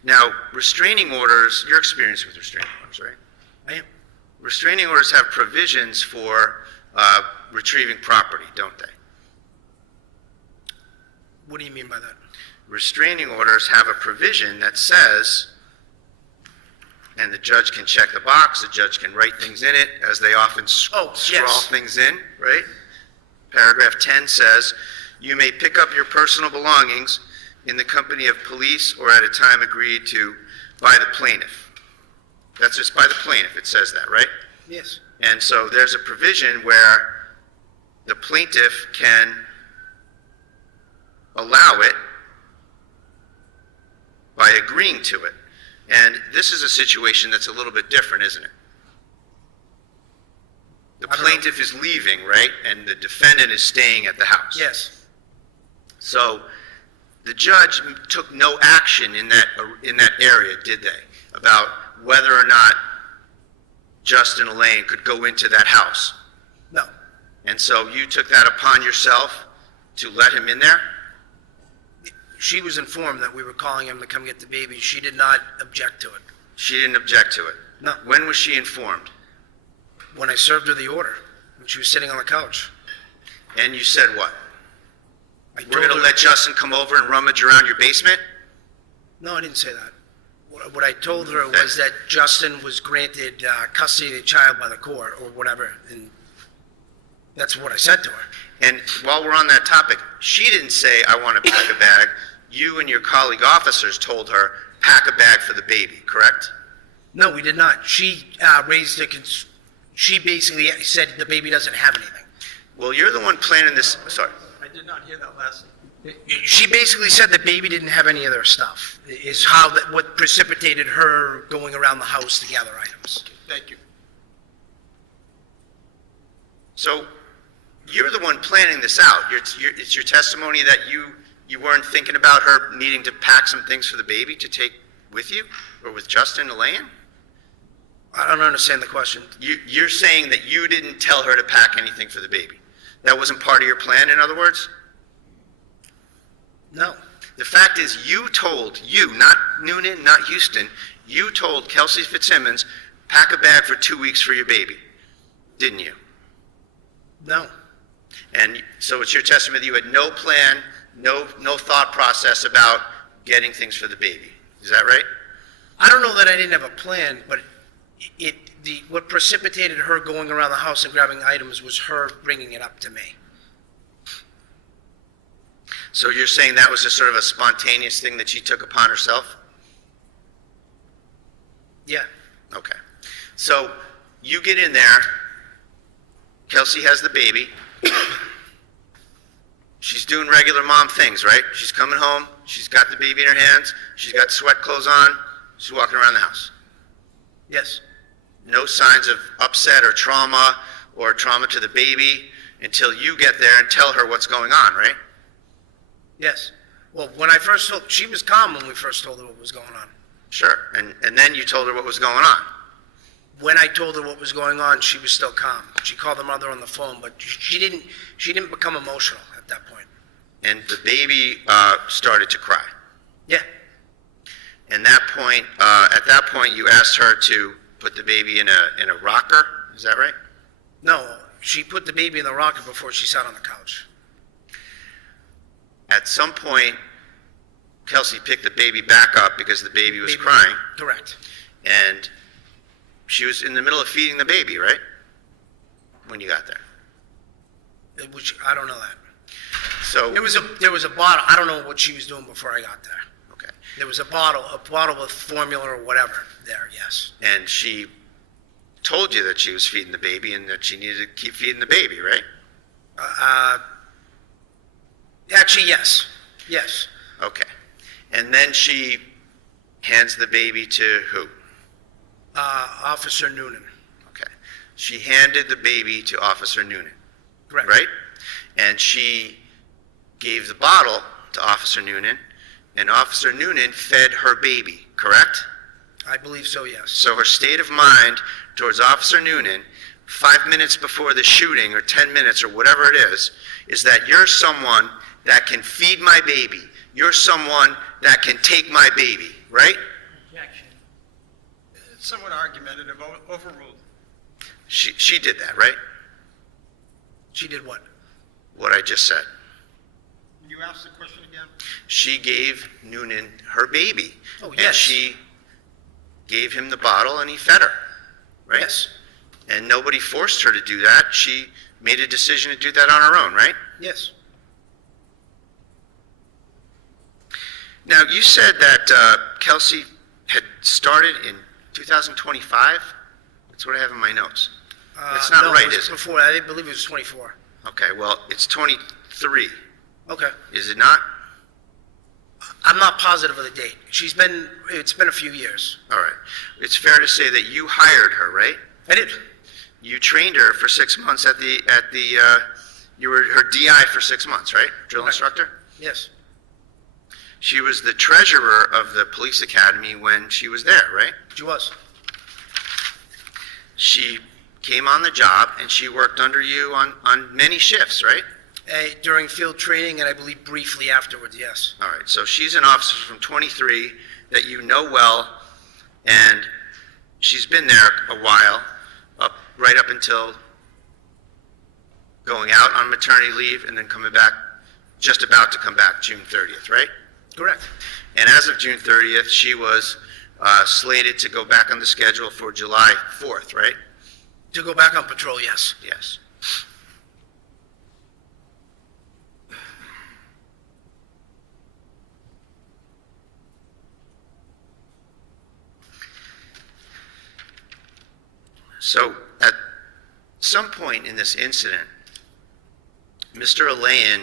Now, restraining orders, you're experienced with restraining orders, right? I am. Restraining orders have provisions for retrieving property, don't they? What do you mean by that? Restraining orders have a provision that says, and the judge can check the box, the judge can write things in it, as they often scrawl things in, right? Paragraph 10 says, you may pick up your personal belongings in the company of police or at a time agreed to by the plaintiff. That's just by the plaintiff, it says that, right? Yes. And so there's a provision where the plaintiff can allow it by agreeing to it. And this is a situation that's a little bit different, isn't it? The plaintiff is leaving, right? And the defendant is staying at the house. Yes. So the judge took no action in that area, did they? About whether or not Justin Aylaian could go into that house. No. And so you took that upon yourself to let him in there? She was informed that we were calling him to come get the baby. She did not object to it. She didn't object to it? No. When was she informed? When I served her the order, when she was sitting on the couch. And you said what? We're going to her- let Justin come over and rummage around your basement? No, I didn't say that. What I told her was that Justin was granted custody of the child by the court or whatever, and that's what I said to her. And while we're on that topic, she didn't say, I want to pack a bag. You and your colleague officers told her, pack a bag for the baby, correct? No, we did not. She raised she basically said the baby doesn't have anything. Well, you're the one planning this, sorry. I did not hear that last. She basically said the baby didn't have any of their stuff, is what precipitated her going around the house to gather items. Thank you. So you're the one planning this out. It's your testimony that you weren't thinking about her needing to pack some things for the baby to take with you or with Justin Aylaian? I don't understand the question. You're saying that you didn't tell her to pack anything for the baby. That wasn't part of your plan, in other words? No. The fact is you, not Noonan, not Houston, you told Kelsey Fitzsimmons, pack a bag for 2 weeks for your baby, didn't you? No. And so it's your testimony that you had no plan, no thought process about getting things for the baby. Is that right? I don't know that I didn't have a plan, but what precipitated her going around the house and grabbing items was her bringing it up to me. So you're saying that was a sort of a spontaneous thing that she took upon herself? Yeah. Okay. So you get in there, Kelsey has the baby. She's doing regular mom things, right? She's coming home, she's got the baby in her hands, she's got sweat clothes on, she's walking around the house. Yes. No signs of upset or trauma to the baby until you get there and tell her what's going on, right? Yes. Well, when I first told, she was calm when we first told her what was going on. Sure. And then you told her what was going on. When I told her what was going on, she was still calm. She called her mother on the phone, but she didn't become emotional at that point. And the baby started to cry. Yeah. And at that point, you asked her to put the baby in a rocker. Is that right? No, she put the baby in the rocker before she sat on the couch. At some point, Kelsey picked the baby back up because the baby was crying. Correct. And she was in the middle of feeding the baby, right? When you got there. Which I don't know that. So there was a bottle. I don't know what she was doing before I got there. Okay. There was a bottle with formula or whatever there. Yes. And she told you that she was feeding the baby and that she needed to keep feeding the baby, right? Actually, yes. Yes. Okay. And then she hands the baby to who? Officer Noonan. Okay. She handed the baby to Officer Noonan. Correct. Right? And she gave the bottle to Officer Noonan, and Officer Noonan fed her baby, correct? I believe so, yes. So her state of mind towards Officer Noonan, 5 minutes before the shooting, or 10 minutes, or whatever it is that you're someone that can feed my baby. You're someone that can take my baby, right? Objection. It's somewhat argumentative, overruled. She did that, right? She did what? What I just said. Can you ask the question again? She gave Noonan her baby. Oh, And yes. she gave him the bottle and he fed her, right? Yes. And nobody forced her to do that. She made a decision to do that on her own, right? Yes. Now, you said that Kelsey had started in 2025? That's what I have in my notes. That's not no, right, it was is it? before, I believe it was 24. Okay, well, it's 23, Okay. is it not? I'm not positive of the date. It's been a few years. All right. It's fair to say that you hired her, right? I did. You trained her for 6 months you were her DI for 6 months, right? Drill Correct. instructor? Yes. She was the treasurer of the police academy when she was there, right? She was. She came on the job and she worked under you on many shifts, right? During field training and I believe briefly afterwards, yes. All right, so she's an officer from 23 that you know well, and she's been there a while, right up until going out on maternity leave and then coming back, just about to come back June 30th, right? Correct. And as of June 30th, she was slated to go back on the schedule for July 4th, right? To go back on patrol, yes. Yes. So at some point in this incident, Mr. Aylaian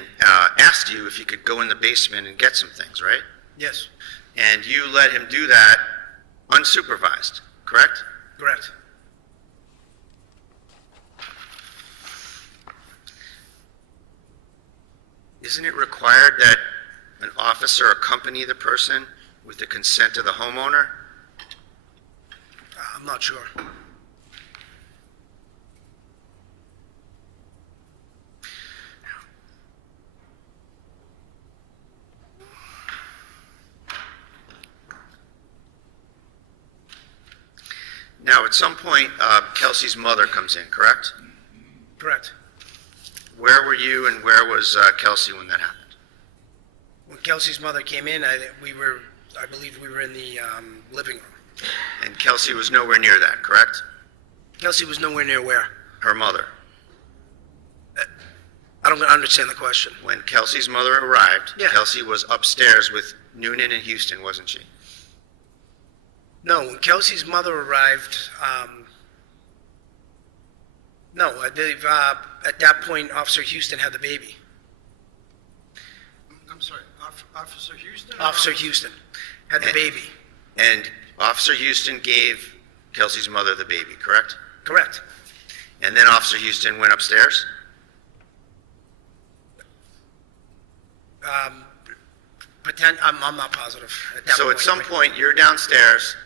asked you if you could go in the basement and get some things, right? Yes. And you let him do that unsupervised, correct? Correct. Isn't it required that an officer accompany the person with the consent of the homeowner? I'm not sure. Now, at some point, Kelsey's mother comes in, correct? Correct. Where were you and where was Kelsey when that happened? When Kelsey's mother came in, we were I believe we were in the living room. And Kelsey was nowhere near that, correct? Kelsey was nowhere near where? Her mother. I don't understand the question. When Kelsey's mother arrived, Yeah. Kelsey was upstairs with Noonan and Houston, wasn't she? No, when Kelsey's mother arrived, no, I believe at that point, Officer Houston had the baby. I'm sorry, Officer Houston? Officer Houston had the baby. And Officer Houston gave Kelsey's mother the baby, correct? Correct. And then Officer Houston went upstairs? I'm not positive. So at some point, you're downstairs,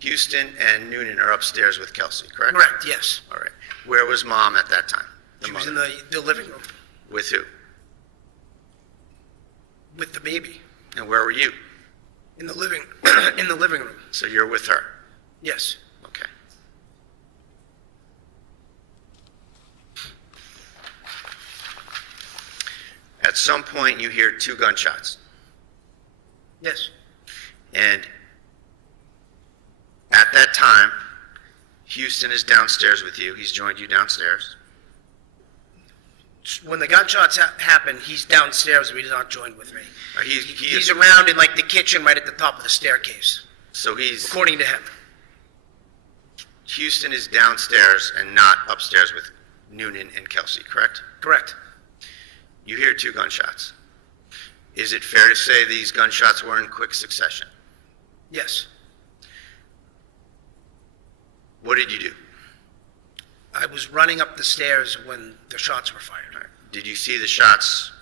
Houston and Noonan are upstairs with Kelsey, correct? Correct, yes. All right. Where was Mom at that time? She was in the living room With who? with the baby. And where were you? In the living in the living room. So you're with her? Yes. Okay. At some point, you hear 2 gunshots. Yes. And at that time, Houston is downstairs with you. He's joined you downstairs. When the gunshots happen, he's downstairs, but he's not joined with me. He's around in like the kitchen right at the top of the staircase, So he's, according to him. Houston is downstairs and not upstairs with Noonan and Kelsey, correct? Correct. You hear 2 gunshots. Is it fair to say these gunshots were in quick succession? Yes. What did you do? I was running up the stairs when the shots were fired. Did you see the shots?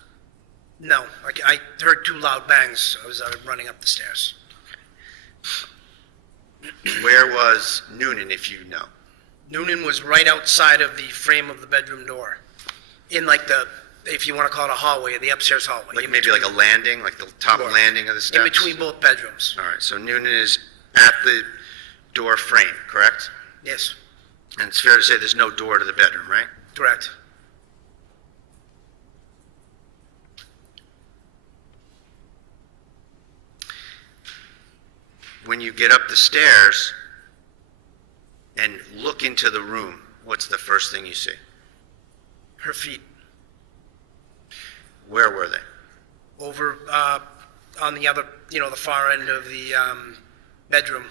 No, I heard 2 loud bangs. I was running up the stairs. Where was Noonan, if you know? Noonan was right outside of the frame of the bedroom door, in like the, if you want to call it a hallway, the upstairs hallway. Like in maybe between- like a landing, like the top Door. landing of the steps? In between both bedrooms. All right, so Noonan is at the door frame, correct? Yes, And it's fair to say there's no door to the bedroom, right? correct. When you get up the stairs and look into the room, what's the first thing you see? Her feet Where were they? over on the other, the far end of the bedroom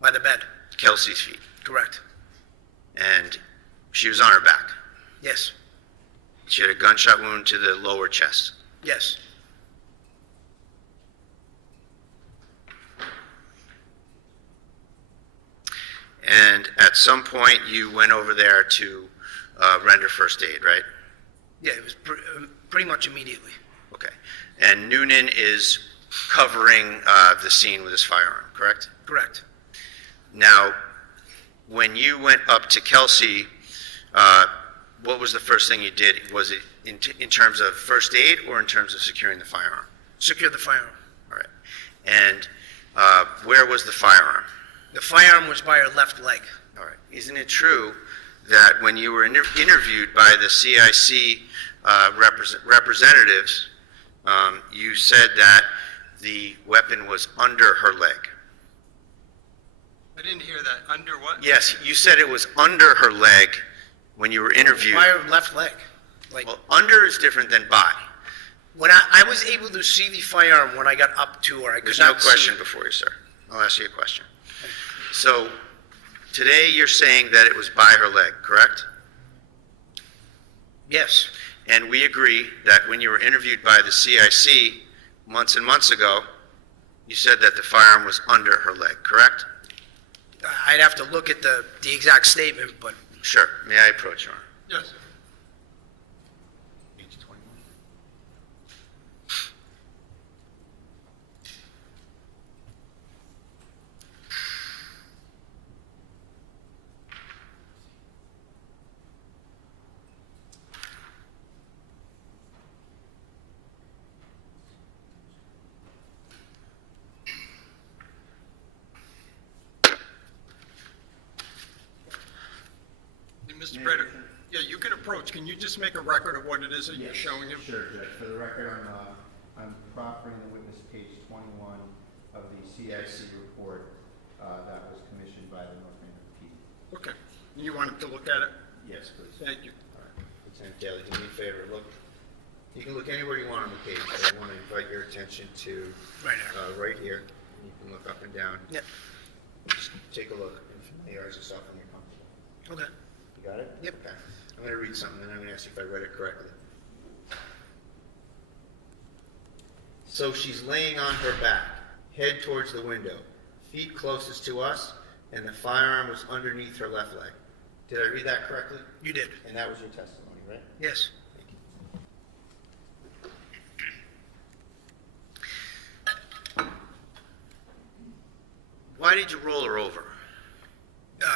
by the bed. Kelsey's feet. Correct. And she was on her back. Yes, She had a gunshot wound to the lower chest. yes. And at some point, you went over there to render first aid, right? Yeah, it was pretty much immediately. Okay. And Noonan is covering the scene with his firearm, correct? Correct. Now, when you went up to Kelsey, what was the first thing you did? Was it in terms of first aid or in terms of securing the firearm? Secure the firearm. All right. And where was the firearm? The firearm was by her left leg. All right. Isn't it true that when you were interviewed by the CIC representatives, you said that the weapon was under her leg? I didn't hear that. Under what? Yes, you said it was under her leg when you were interviewed. By her left leg. Like, Well, under is different than by. when I was able to see the firearm when I got up to her, I could There's no not see question it. before you, sir. I'll ask you a question. So, today you're saying that it was by her leg, correct? Yes, And we agree that when you were interviewed by the CIC months and months ago, you said that the firearm was under her leg, correct? I'd have to look at the exact statement, but Sure. May I approach, Your Honor? Yes. Mr. Prater, yeah, you can approach. Can you just make a record of what it is that you're showing him? Sure, Judge. For the record, I'm proffering the witness, page 21, of the CIC report that was commissioned by the North Andover PD. Okay. You wanted to look at it? Yes, please. Thank you. All right. Lieutenant Daly, do me a favor. Look, you can look anywhere you want on the page, but I want to invite your attention to right here. You can look up and down. Yep. Just take a look and familiarize yourself when you're comfortable. Okay. You got it? Yep. Okay. I'm going to read something, and I'm going to ask you if I read it correctly. So she's laying on her back, head towards the window, feet closest to us, and the firearm was underneath her left leg. Did I read that correctly? You did. And that was your testimony, right? Yes. Thank you. Why did you roll her over?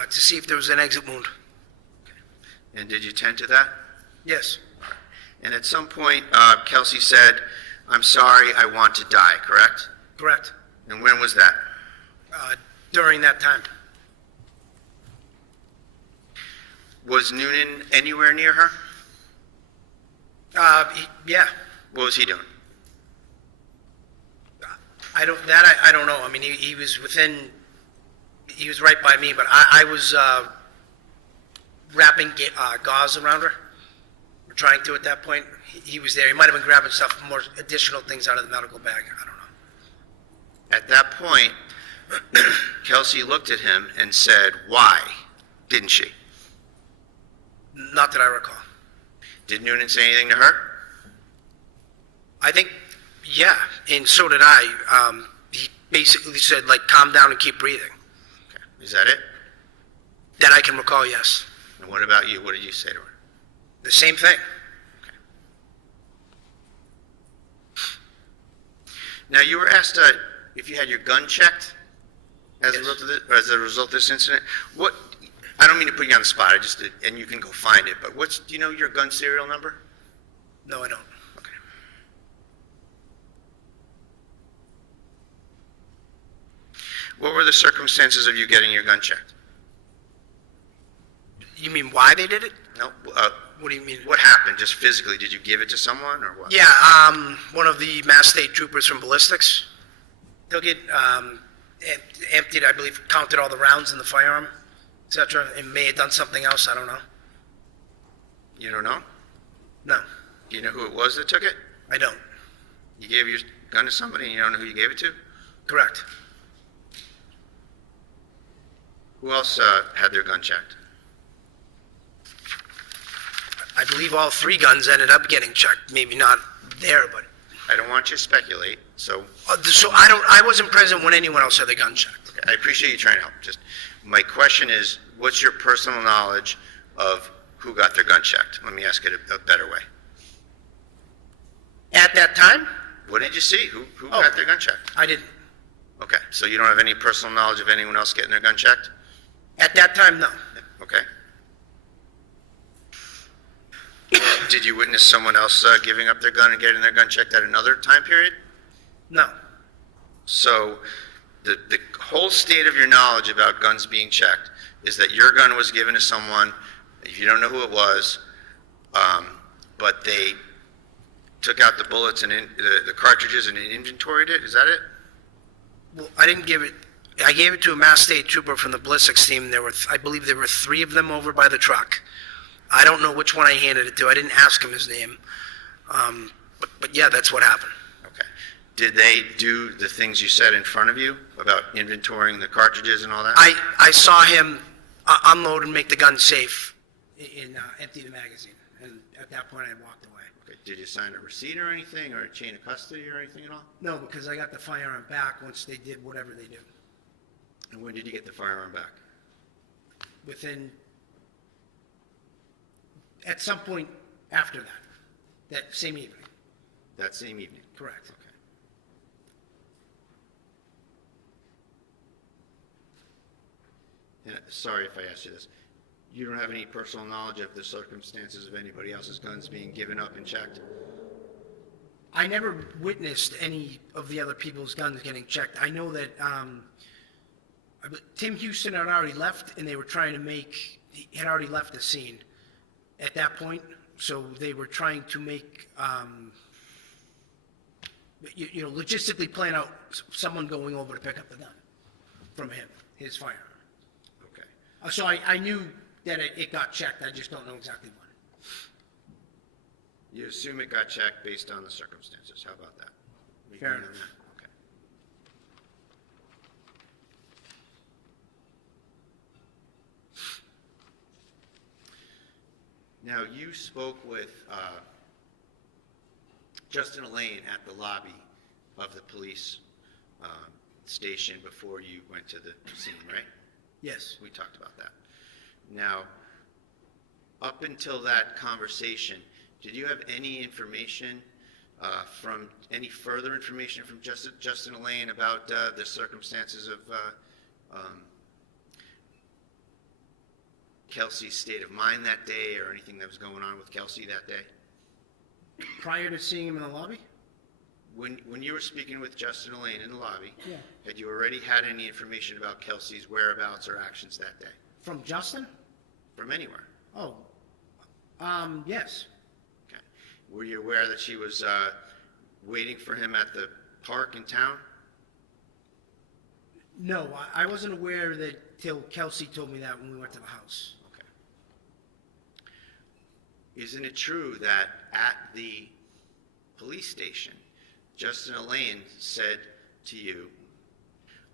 To see if there was an exit wound. And did you tend to that? Yes. And at some point, Kelsey said, "I'm sorry, I want to die," correct? Correct. And when was that? During that time. Was Noonan anywhere near her? Yeah. What was he doing? I don't know. I mean, he was he was right by me, but I was wrapping gauze around her. We're trying to at that point. He was there. He might have been grabbing stuff, more additional things out of the medical bag. I don't know. At that point, Kelsey looked at him and said, "Why?" Didn't she? Not that I recall. Did Noonan say anything to her? I think, yeah, and so did I. He basically said, like, calm down and keep breathing. Okay. Is that it? That I can recall, yes. And what about you? What did you say to her? The same thing. Okay. Now, you were asked if you had your gun checked as a result of this incident. What? I don't mean to put you on the spot. And you can go find it. But do you know your gun serial number? No, I don't. Okay. What were the circumstances of you getting your gun checked? You mean why they did it? No. What do you mean? What happened? Just physically? Did you give it to someone or what? Yeah, one of the Mass State troopers from ballistics took it, emptied, I believe, counted all the rounds in the firearm, etc., and may have done something else. I don't know. You don't know? No, Do you know who it was that took it? I don't. You gave your gun to somebody and you don't know who you gave it to? Correct. Who else had their gun checked? I believe all three guns ended up getting checked. Maybe not there, but I don't want you to speculate, so I wasn't present when anyone else had their gun checked. okay, I appreciate you trying to help. Just my question is, what's your personal knowledge of who got their gun checked? Let me ask it a better way. At that time, What did you see? Who got their gun checked? I didn't. Okay, so you don't have any personal knowledge of anyone else getting their gun checked? At that time, no. Okay. Did you witness someone else giving up their gun and getting their gun checked at another time period? No. So the whole state of your knowledge about guns being checked is that your gun was given to someone, if you don't know who it was, but they took out the bullets and the cartridges and inventoried it. Is that it? Well, I didn't give it. I gave it to a Mass State trooper from the ballistics team. I believe there were three of them over by the truck. I don't know which one I handed it to. I didn't ask him his name. But yeah, that's what happened. Okay. Did they do the things you said in front of you about inventorying the cartridges and all that? I saw him unload and make the gun safe and empty the magazine. And at that point, I walked away. Okay. Did you sign a receipt or anything, or a chain of custody or anything at all? No, because I got the firearm back once they did whatever they did. And when did you get the firearm back? At some point after that same evening. That same evening? Correct. Okay. And sorry if I asked you this. You don't have any personal knowledge of the circumstances of anybody else's guns being given up and checked? I never witnessed any of the other people's guns getting checked. I know that Tim Houston had already left, and they were trying to had already left the scene at that point, so they were trying to make you know, logistically plan out someone going over to pick up the gun from him, his firearm. Okay. So I knew that it got checked, I just don't know exactly when. You assume it got checked based on the circumstances. How about that? We Fair agree on enough. that? Okay. Now, you spoke with Justin Aylaian at the lobby of the police station before you went to the scene, right? Yes. We talked about that. Now, up until that conversation, did you have any information any further information from Justin Aylaian about the circumstances of Kelsey's state of mind that day, or anything that was going on with Kelsey that day? Prior to seeing him in the lobby? When you were speaking with Justin Aylaian in the lobby, Yeah. had you already had any information about Kelsey's whereabouts or actions that day? From Justin? From anywhere? Oh, yes. Okay. Were you aware that she was waiting for him at the park in town? No, I wasn't aware that till Kelsey told me that when we went to the house. Okay. Isn't it true that at the police station, Justin Aylaian said to you,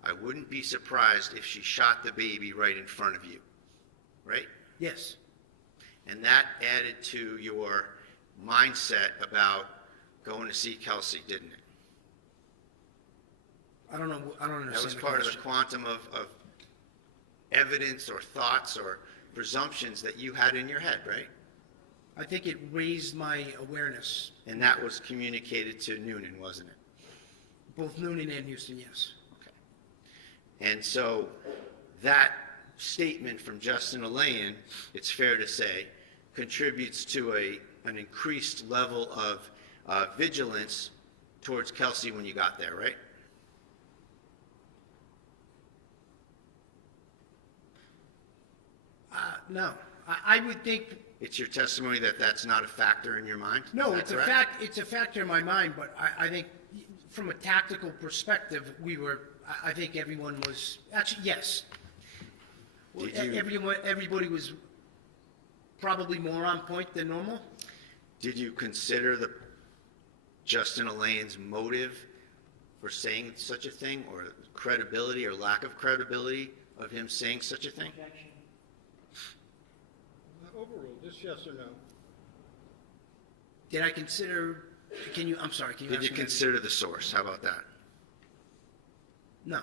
"I wouldn't be surprised if she shot the baby right in front of you," right? Yes. And that added to your mindset about going to see Kelsey, didn't it? I don't know, I don't understand That was the part of the question. quantum of evidence or thoughts or presumptions that you had in your head, right? I think it raised my awareness, And that was communicated to Noonan, wasn't it? both Noonan and Houston, yes. Okay. And so that statement from Justin Aylaian, it's fair to say, contributes to an increased level of vigilance towards Kelsey when you got there, right? No, I would think, It's your testimony that that's not a factor in your mind? Is no, that it's a correct? fact, it's a factor in my mind, but I think from a tactical perspective, I think everyone was, actually, yes. Did you- Everybody was probably more on point than normal. Did you consider Justin Aylaian's motive for saying such a thing, or credibility or lack of credibility of him saying such a thing? Overruled, just yes or no? Did I consider, I'm sorry, can you Did ask you me that? consider the source? How about that? No.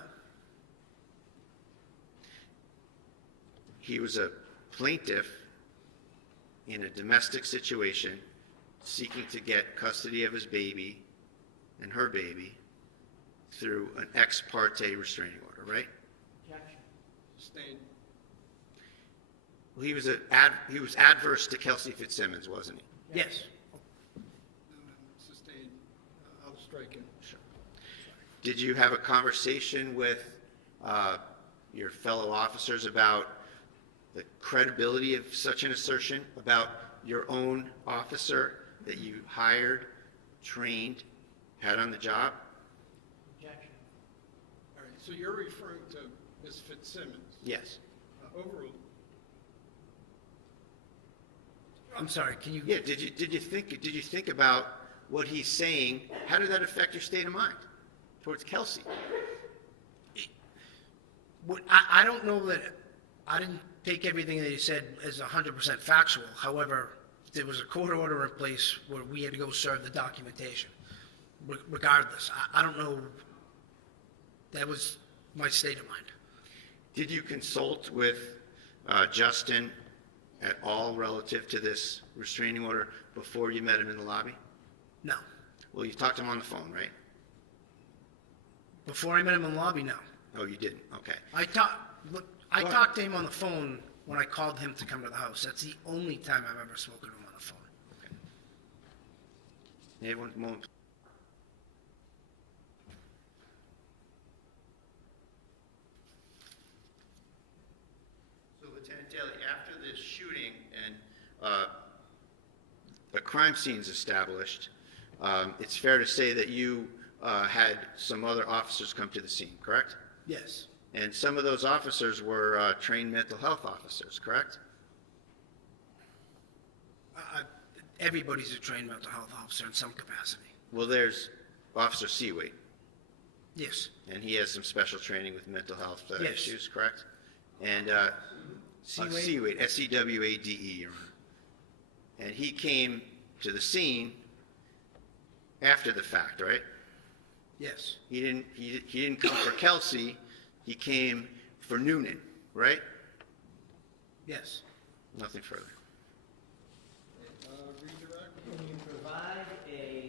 He was a plaintiff in a domestic situation seeking to get custody of his baby and her baby through an ex parte restraining order, right? Sustained. Well, he was adverse to Kelsey Fitzsimmons, wasn't he? Yes. Sustained. I'll strike it. Sure. Did you have a conversation with your fellow officers about the credibility of such an assertion about your own officer that you hired, trained, had on the job? All right, so you're referring to Ms. Fitzsimmons. Yes. Overruled. I'm sorry, can you? Yeah. Did you think about what he's saying? How did that affect your state of mind towards Kelsey? I don't know that, I didn't take everything that he said as 100% factual. However, there was a court order in place where we had to go serve the documentation. Regardless, I don't know, that was my state of mind. Did you consult with Justin at all relative to this restraining order before you met him in the lobby? No. Well, you talked to him on the phone, right? Before I met him in the lobby, no. Oh, you didn't? Okay. I talked to him on the phone when I called him to come to the house. That's the only time I've ever spoken to him on the phone. Okay. Yeah, one moment. So, Lieutenant Daly, after this shooting and a crime scene's established, it's fair to say that you had some other officers come to the scene, correct? Yes. And some of those officers were trained mental health officers, correct? Everybody's a trained mental health officer in some capacity. Well, there's Officer Seawade, Yes. and he has some special training with mental health Yes. issues, correct? And Seawade? Seawade, S-E-W-A-D-E, Your Honor. And he came to the scene after the fact, right? Yes. He didn't come for Kelsey, he came for Noonan, right? Yes. Nothing further. When you provide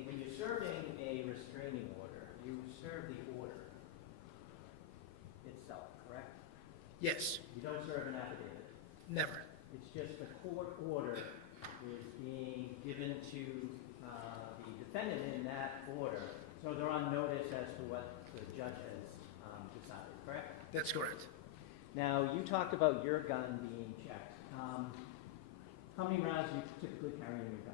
when you're serving a restraining order, you serve the order itself, correct? Yes. You don't serve an affidavit. Never. It's just the court order is being given to the defendant in that order, so they're on notice as to what the judge has decided, correct? That's correct. Now, you talked about your gun being checked. How many rounds do you typically carry in your gun?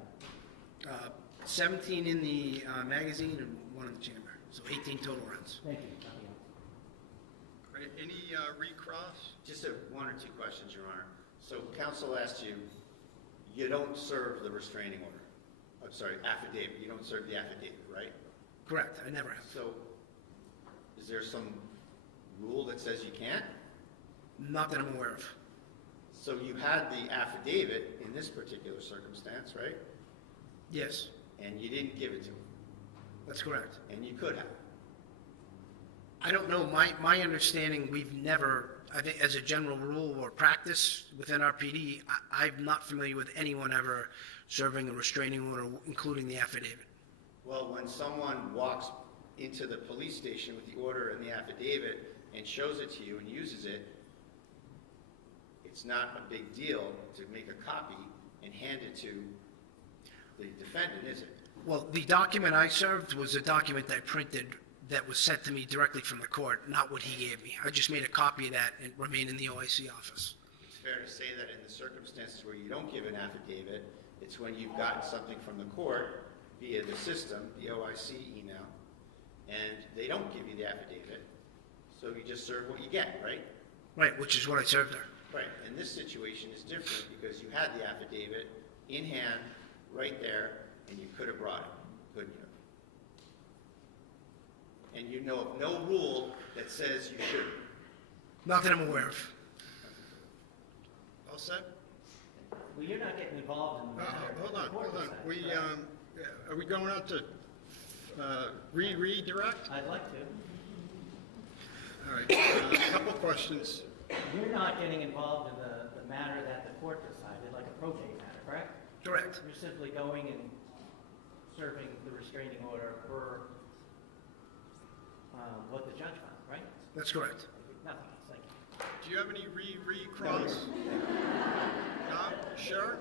17 in the magazine and 1 in the chamber, so 18 total rounds. Thank you. Nothing else. Right, any recross? Just one or two questions, Your Honor. So counsel asked you, you don't serve the restraining order. I'm sorry, affidavit. You don't serve the affidavit, right? Correct. I never have. So is there some rule that says you can't? Not that I'm aware of. So you had the affidavit in this particular circumstance, right? Yes. And you didn't give it to him, That's correct. and you could have. I don't know. My understanding, we've never, I think as a general rule or practice within our PD, I'm not familiar with anyone ever serving a restraining order, including the affidavit. Well, when someone walks into the police station with the order and the affidavit and shows it to you and uses it, it's not a big deal to make a copy and hand it to the defendant, is it? Well, the document I served was a document I printed that was sent to me directly from the court, not what he gave me. I just made a copy of that and remained in the OIC office. It's fair to say that in the circumstances where you don't give an affidavit, it's when you've gotten something from the court via the system, the OIC email, and they don't give you the affidavit, so you just serve what you get, right? Right, which is what I served there. Right, and this situation is different because you had the affidavit in hand, right there, and you could have brought it, couldn't you? And you know of no rule that says you shouldn't. Not that I'm aware of. All set? Well, you're not getting involved in the matter. Hold on, The court decides, We, correct? are we going on to redirect? I'd like to. All right, a couple questions. You're not getting involved in the matter that the court decided, like a probate matter, correct? Correct. You're simply going and serving the restraining order per what the judge found, right? That's correct. Nothing else, thank you. Do you have any recross? No? Sure?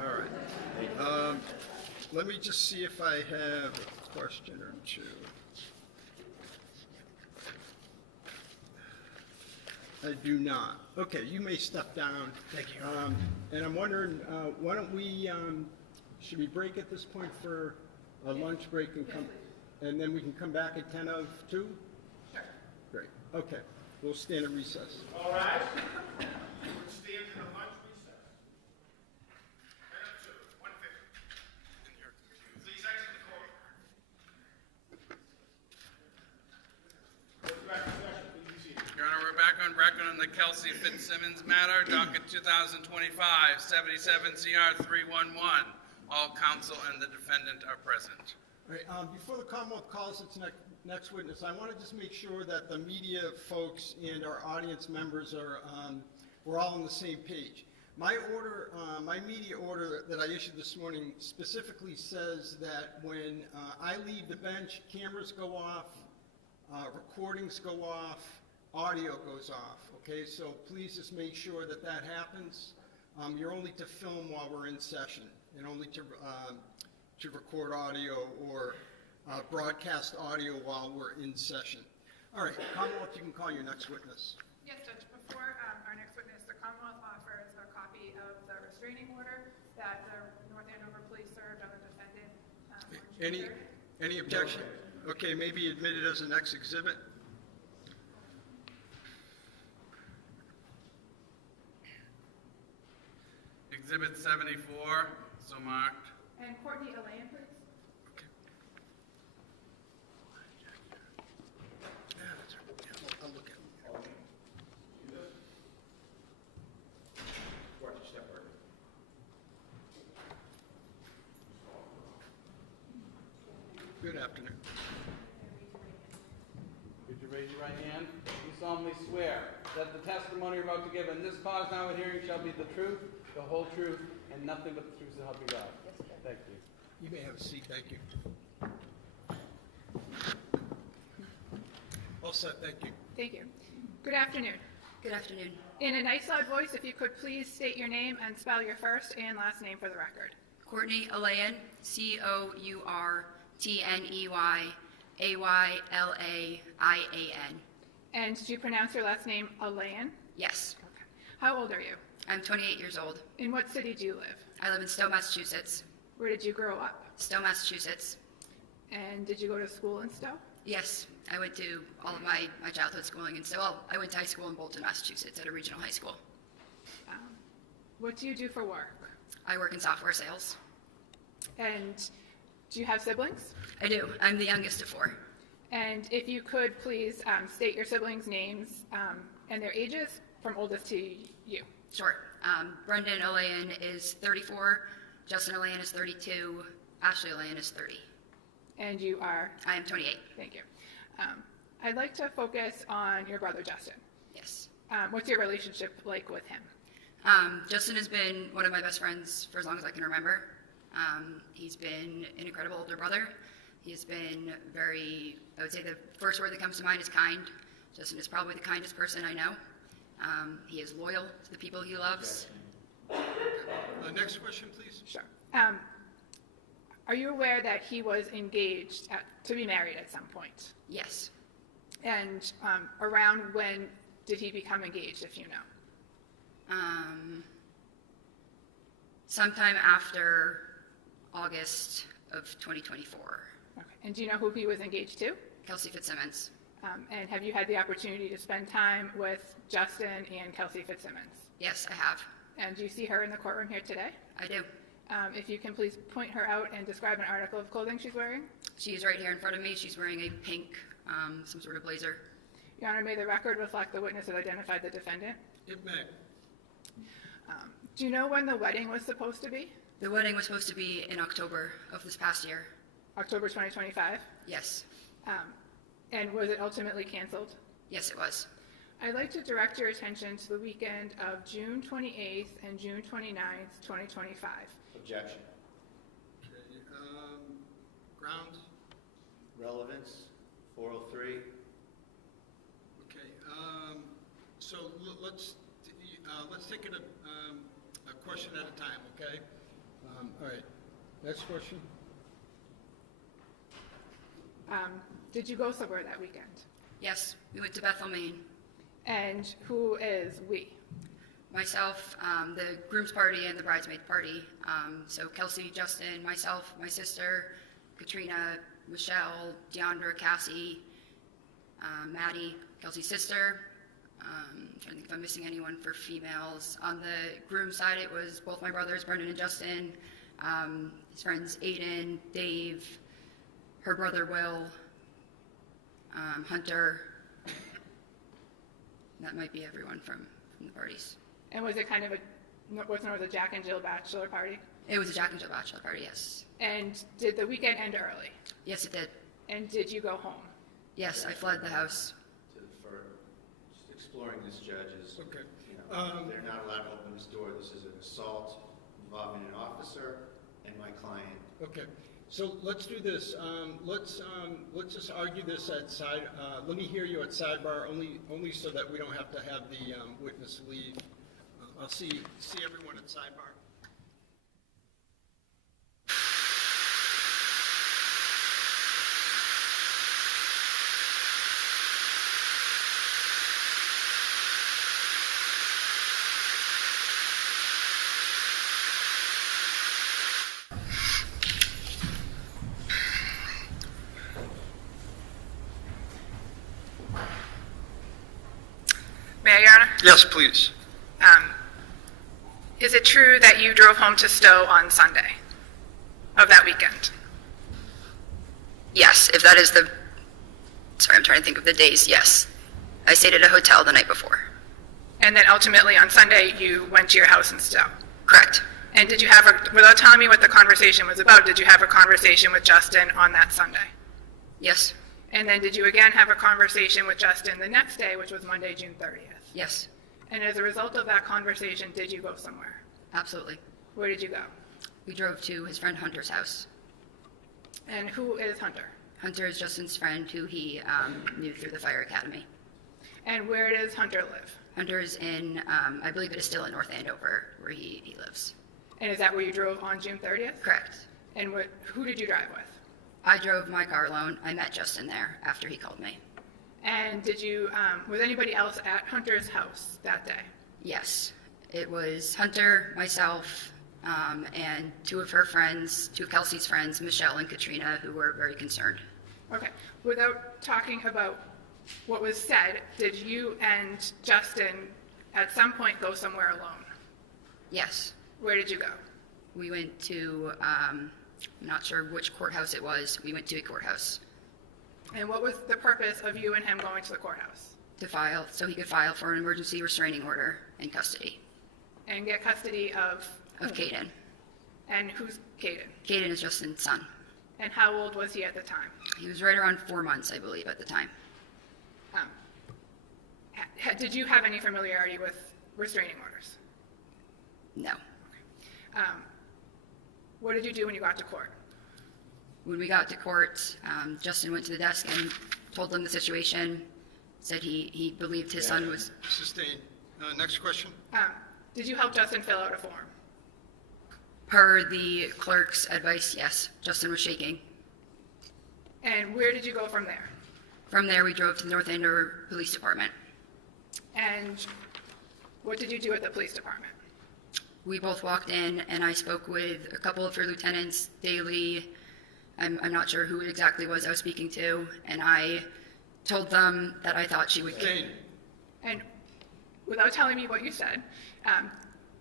All right. Let me just see if I have a question or two. I do not. Okay, you may step down. Thank you. And I'm wondering, why don't we, should we break at this point for a lunch break and come, and then we can come back at 10:02? Sure. Great, okay. We'll stand at recess. All right. Stand in the lunch recess. 10:02, 1:50. Please exit the court. Back in session, please be seated. Your Honor, we're back on record on the Kelsey Fitzsimmons matter, docket 2025, 77 CR 311. All counsel and the defendant are present. All right, before the Commonwealth calls its next witness, I want to just make sure that the media folks and our audience members are, we're all on the same page. My order, my media order that I issued this morning specifically says that when I leave the bench, cameras go off, recordings go off, audio goes off, okay? So please just make sure that that happens. You're only to film while we're in session and only to record audio or broadcast audio while we're in session. All right, Commonwealth, you can call your next witness. Yes, Judge, before our next witness, the Commonwealth offers a copy of the restraining order that the North Andover police served on the defendant on June 3rd. Any objection? Okay, maybe admitted as the next exhibit. Exhibit 74, so marked. And Courtney Aylaian, please. Yeah, that's right. Yeah, I'll look at it. Good afternoon. Could you raise your right hand? You solemnly swear that the testimony you're about to give in this cause now and hearing shall be the truth, the whole truth, and nothing but the truth to help you God. Yes, sir. Thank you. You may have a seat, thank you. All set, thank you. Thank you. Good afternoon. Good afternoon. In a nice loud voice, if you could please state your name and spell your first and last name for the record. Courtney Aylaian, Courtney And did you pronounce your last name Aylaian? Yes. Okay. How old are you? I'm 28 years old. In what city do you live? I live in Stowe, Massachusetts. Where did you grow up? Stowe, Massachusetts. And did you go to school in Stowe? Yes, I went to all of my childhood schooling in Stowe. Well, I went to high school in Bolton, Massachusetts at a regional high school. What do you do for work? I work in software sales. And do you have siblings? I do. I'm the youngest of 4. And if you could please state your siblings' names and their ages from oldest to you. Sure. Brendan Aylaian is 34, Justin Aylaian is 32, Ashley Aylaian is 30. And you are? I am 28. Thank you. I'd like to focus on your brother, Justin. Yes. What's your relationship like with him? Justin has been one of my best friends for as long as I can remember. He's been an incredible older brother. He's been very, I would say the first word that comes to mind is kind. Justin is probably the kindest person I know. He is loyal to the people he loves. Next question, please. Sure. Are you aware that he was engaged to be married at some point? Yes. And around when did he become engaged, if you know? Sometime after August of 2024. Okay. And do you know who he was engaged to? Kelsey Fitzsimmons. And have you had the opportunity to spend time with Justin and Kelsey Fitzsimmons? Yes, I have. And do you see her in the courtroom here today? I do. If you can please point her out and describe an article of clothing she's wearing. She's right here in front of me. She's wearing a pink, some sort of blazer. Your Honor, may the record reflect the witness that identified the defendant? It may. Do you know when the wedding was supposed to be? The wedding was supposed to be in October of this past year. October 2025? Yes. And was it ultimately canceled? Yes, it was. I'd like to direct your attention to the weekend of June 28th and June 29th, 2025. Objection. Okay, grounds? Relevance, 403. Okay, so let's take it a question at a time, okay? All right, next question. Did you go somewhere that weekend? Yes, we went to Bethel, Maine. And who is we? Myself, the groom's party and the bridesmaid party. So Kelsey, Justin, myself, my sister, Katrina, Michelle, Deandra, Cassie, Maddie, Kelsey's sister. I'm trying to think if I'm missing anyone for females. On the groom side, it was both my brothers, Brendan and Justin, his friends Aiden, Dave, her brother Will, Hunter. That might be everyone from the parties. And was it kind of what's known as a Jack and Jill bachelor party? It was a Jack and Jill bachelor party, yes. And did the weekend end early? Yes, it did. And did you go home? Yes, I fled the house. For just exploring this, judge, is, Okay. they're not allowed to open this door. This is an assault involving an officer and my client. Okay, so let's do this. Let's just argue this at side. Let me hear you at sidebar, only so that we don't have to have the witness leave. I'll see everyone at sidebar. Yes, please. Is it true that you drove home to Stowe on Sunday of that weekend? Yes, if that is the, sorry, I'm trying to think of the days, yes. I stayed at a hotel the night before. And then ultimately on Sunday, you went to your house in Stowe? Correct. And did you have without telling me what the conversation was about, did you have a conversation with Justin on that Sunday? Yes. And then did you again have a conversation with Justin the next day, which was Monday, June 30th? Yes. And as a result of that conversation, did you go somewhere? Absolutely. Where did you go? We drove to his friend Hunter's house. And who is Hunter? Hunter is Justin's friend who he knew through the fire academy. And where does Hunter live? Hunter is in, I believe it is still in North Andover, where he lives. And is that where you drove on June 30th? Correct. And who did you drive with? I drove my car alone. I met Justin there after he called me. And did you, was anybody else at Hunter's house that day? Yes. It was Hunter, myself, and two of her friends, two of Kelsey's friends, Michelle and Katrina, who were very concerned. Okay. Without talking about what was said, did you and Justin at some point go somewhere alone? Yes. Where did you go? We went to, I'm not sure which courthouse it was. We went to a courthouse. And what was the purpose of you and him going to the courthouse? To file, so he could file for an emergency restraining order and custody. And get custody of? Of Caden. And who's Caden? Caden is Justin's son. And how old was he at the time? He was right around 4 months, I believe, at the time. Did you have any familiarity with restraining orders? No. What did you do when you got to court? When we got to court, Justin went to the desk and told them the situation, said he believed his son was... Sustained. Next question. Did you help Justin fill out a form? Per the clerk's advice, yes. Justin was shaking. And where did you go from there? From there, we drove to the North Andover Police Department. And what did you do at the police department? We both walked in, and I spoke with a couple of her lieutenants daily. I'm not sure who it exactly was I was speaking to, and I told them that I thought she would... And without telling me what you said,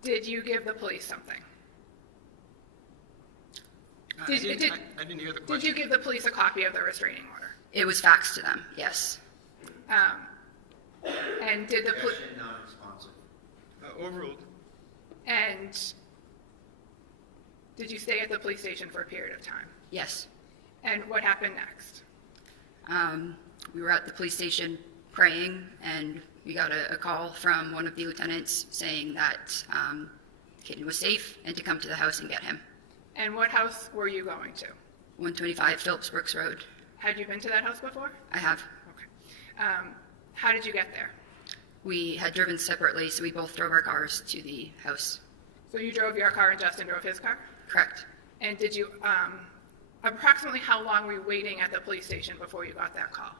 did you give the police something? I didn't hear the question. Did you give the police a copy of the restraining order? It was faxed to them, yes. And did the police... Non-responsive. Overruled. And did you stay at the police station for a period of time? Yes. And what happened next? We were at the police station praying, and we got a call from one of the lieutenants saying that Caden was safe and to come to the house and get him. And what house were you going to? 125 Phillips Brooks Road. Had you been to that house before? I have. Okay. How did you get there? We had driven separately, so we both drove our cars to the house. So you drove your car and Justin drove his car? Correct. And did you, approximately how long were you waiting at the police station before you got that call?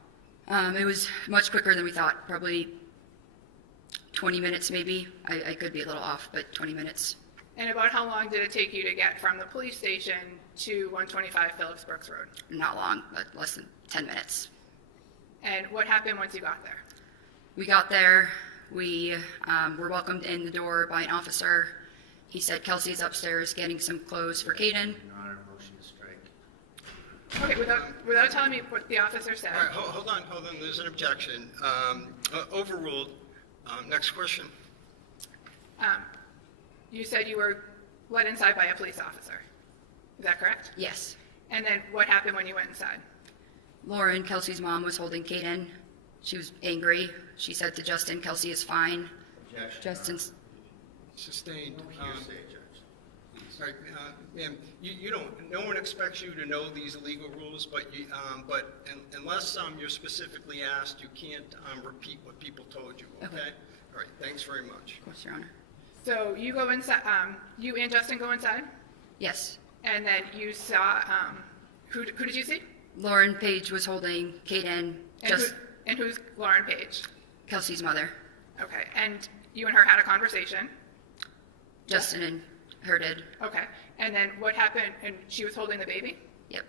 It was much quicker than we thought, probably 20 minutes maybe. I could be a little off, but 20 minutes. And about how long did it take you to get from the police station to 125 Phillips Brooks Road? Not long, but less than 10 minutes. And what happened once you got there? We got there, we were welcomed in the door by an officer. He said Kelsey's upstairs getting some clothes for Caden. Your Honor, motion to strike. Okay, without telling me what the officer said. All right, hold on, there's an objection. Overruled. Next question. You said you were let inside by a police officer. Is that correct? Yes. And then what happened when you went inside? Lauren, Kelsey's mom, was holding Caden. She was angry. She said to Justin, Kelsey is fine. Objection. Justin's... Sustained. Hearsay, Judge. All right, ma'am, you don't, no one expects you to know these legal rules, but unless you're specifically asked, you can't repeat what people told you, okay? All right, thanks very much. Of course, Your Honor. So you go inside, you and Justin go inside? Yes. And then you saw, who did you see? Lauren Page was holding Caden. And who's Lauren Page? Kelsey's mother. Okay, and you and her had a conversation? Justin and her did. Okay, and then what happened, and she was holding the baby? Yep.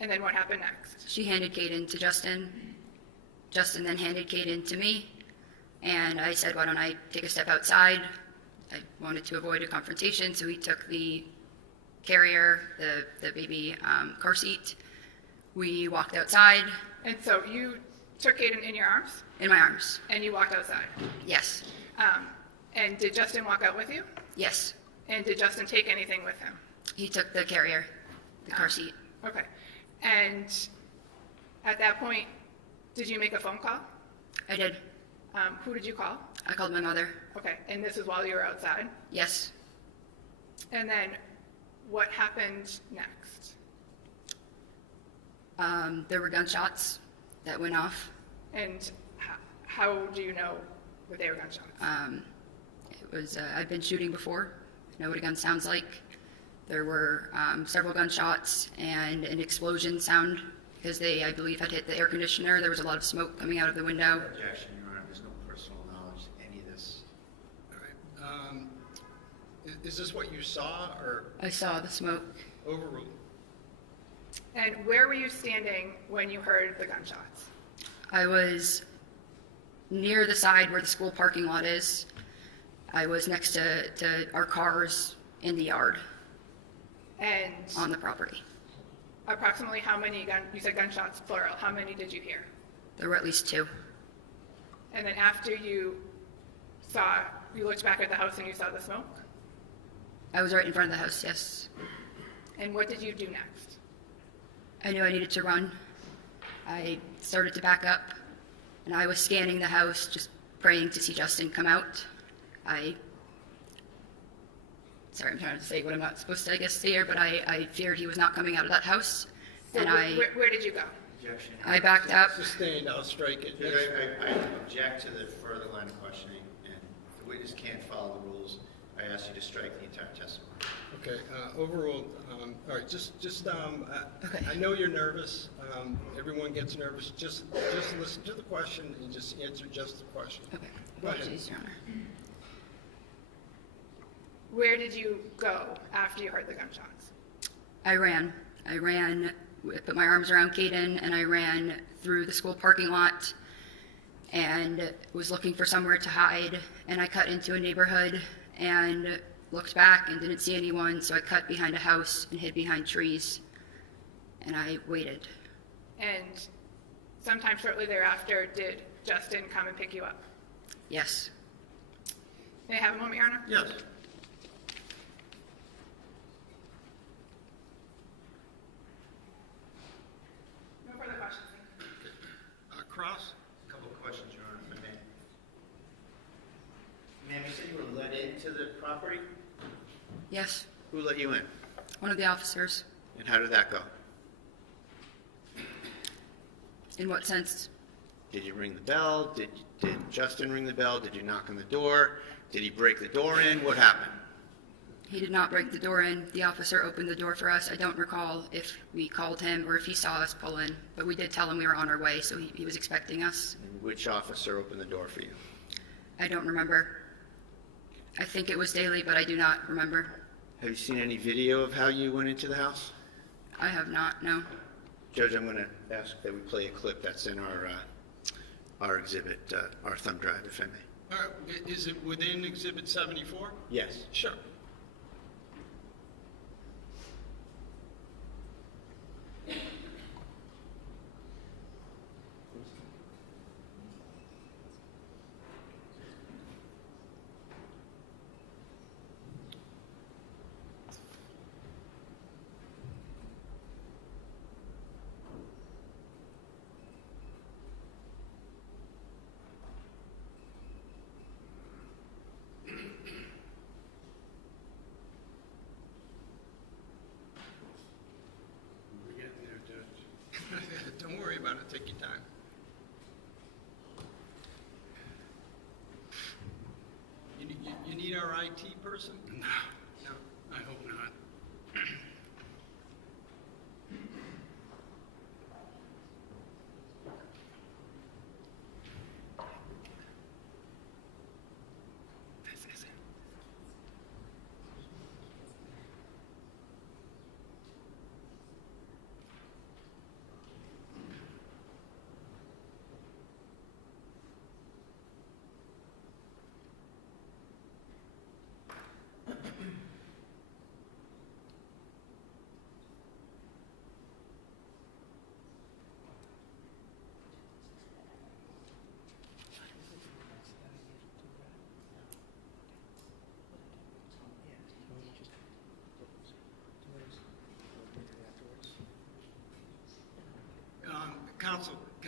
And then what happened next? She handed Caden to Justin. Justin then handed Caden to me. And I said, why don't I take a step outside? I wanted to avoid a confrontation, so he took the carrier, the baby car seat. We walked outside. And so you took Caden in your arms? In my arms. And you walked outside? Yes. And did Justin walk out with you? Yes. And did Justin take anything with him? He took the carrier, the car seat. Okay. And at that point, did you make a phone call? I did. Who did you call? I called my mother. Okay. And this is while you were outside? Yes. And then what happened next? There were gunshots that went off. And how do you know that they were gunshots? It was, I've been shooting before. I know what a gun sounds like. There were several gunshots and an explosion sound because they, I believe, had hit the air conditioner. There was a lot of smoke coming out of the window. Objection, Your Honor. There's no personal knowledge to any of this. All right. Is this what you saw or I saw the smoke. overruled? And where were you standing when you heard the gunshots? I was near the side where the school parking lot is. I was next to our cars in the yard And on the property. approximately how many you said gunshots, plural, how many did you hear? There were at least 2. And then after you looked back at the house and you saw the smoke? I was right in front of the house, yes. And what did you do next? I knew I needed to run. I started to back up, and I was scanning the house, just praying to see Justin come out. Sorry, I'm trying to say what I'm not supposed to, I guess, say here, but I feared he was not coming out of that house, So and where did you go? Objection. I backed up. Sustained, I'll strike it. Judge, I object to the further line of questioning, and if the witness can't follow the rules, I ask you to strike the entire testimony. Okay, overruled. All right, Okay. I know you're nervous. Everyone gets nervous. Just listen to the question and just answer just the question. Okay, Go ahead. apologies, Your Honor. Where did you go after you heard the gunshots? I ran, put my arms around Caden, and I ran through the school parking lot and was looking for somewhere to hide, and I cut into a neighborhood and looked back and didn't see anyone, so I cut behind a house and hid behind trees, and I waited. And sometime shortly thereafter, did Justin come and pick you up? Yes. May I have a moment, Your Honor? Yes. No further questions. Cross? A couple of questions, Your Honor, if I may. Ma'am, you said you were let into the property? Yes. Who let you in? One of the officers. And how did that go? In what sense? Did you ring the bell? Did Justin ring the bell? Did you knock on the door? Did he break the door in? What happened? He did not break the door in. The officer opened the door for us. I don't recall if we called him or if he saw us pull in, but we did tell him we were on our way, so he was expecting us. And which officer opened the door for you? I don't remember. I think it was Daly, but I do not remember. Have you seen any video of how you went into the house? I have not, no. Judge, I'm going to ask that we play a clip that's in our exhibit, our thumb drive, if I may. All right, is it within Exhibit 74? Yes. Sure. We're getting there, Judge. Don't worry about it. Take your time. You need our IT person? No, I hope not.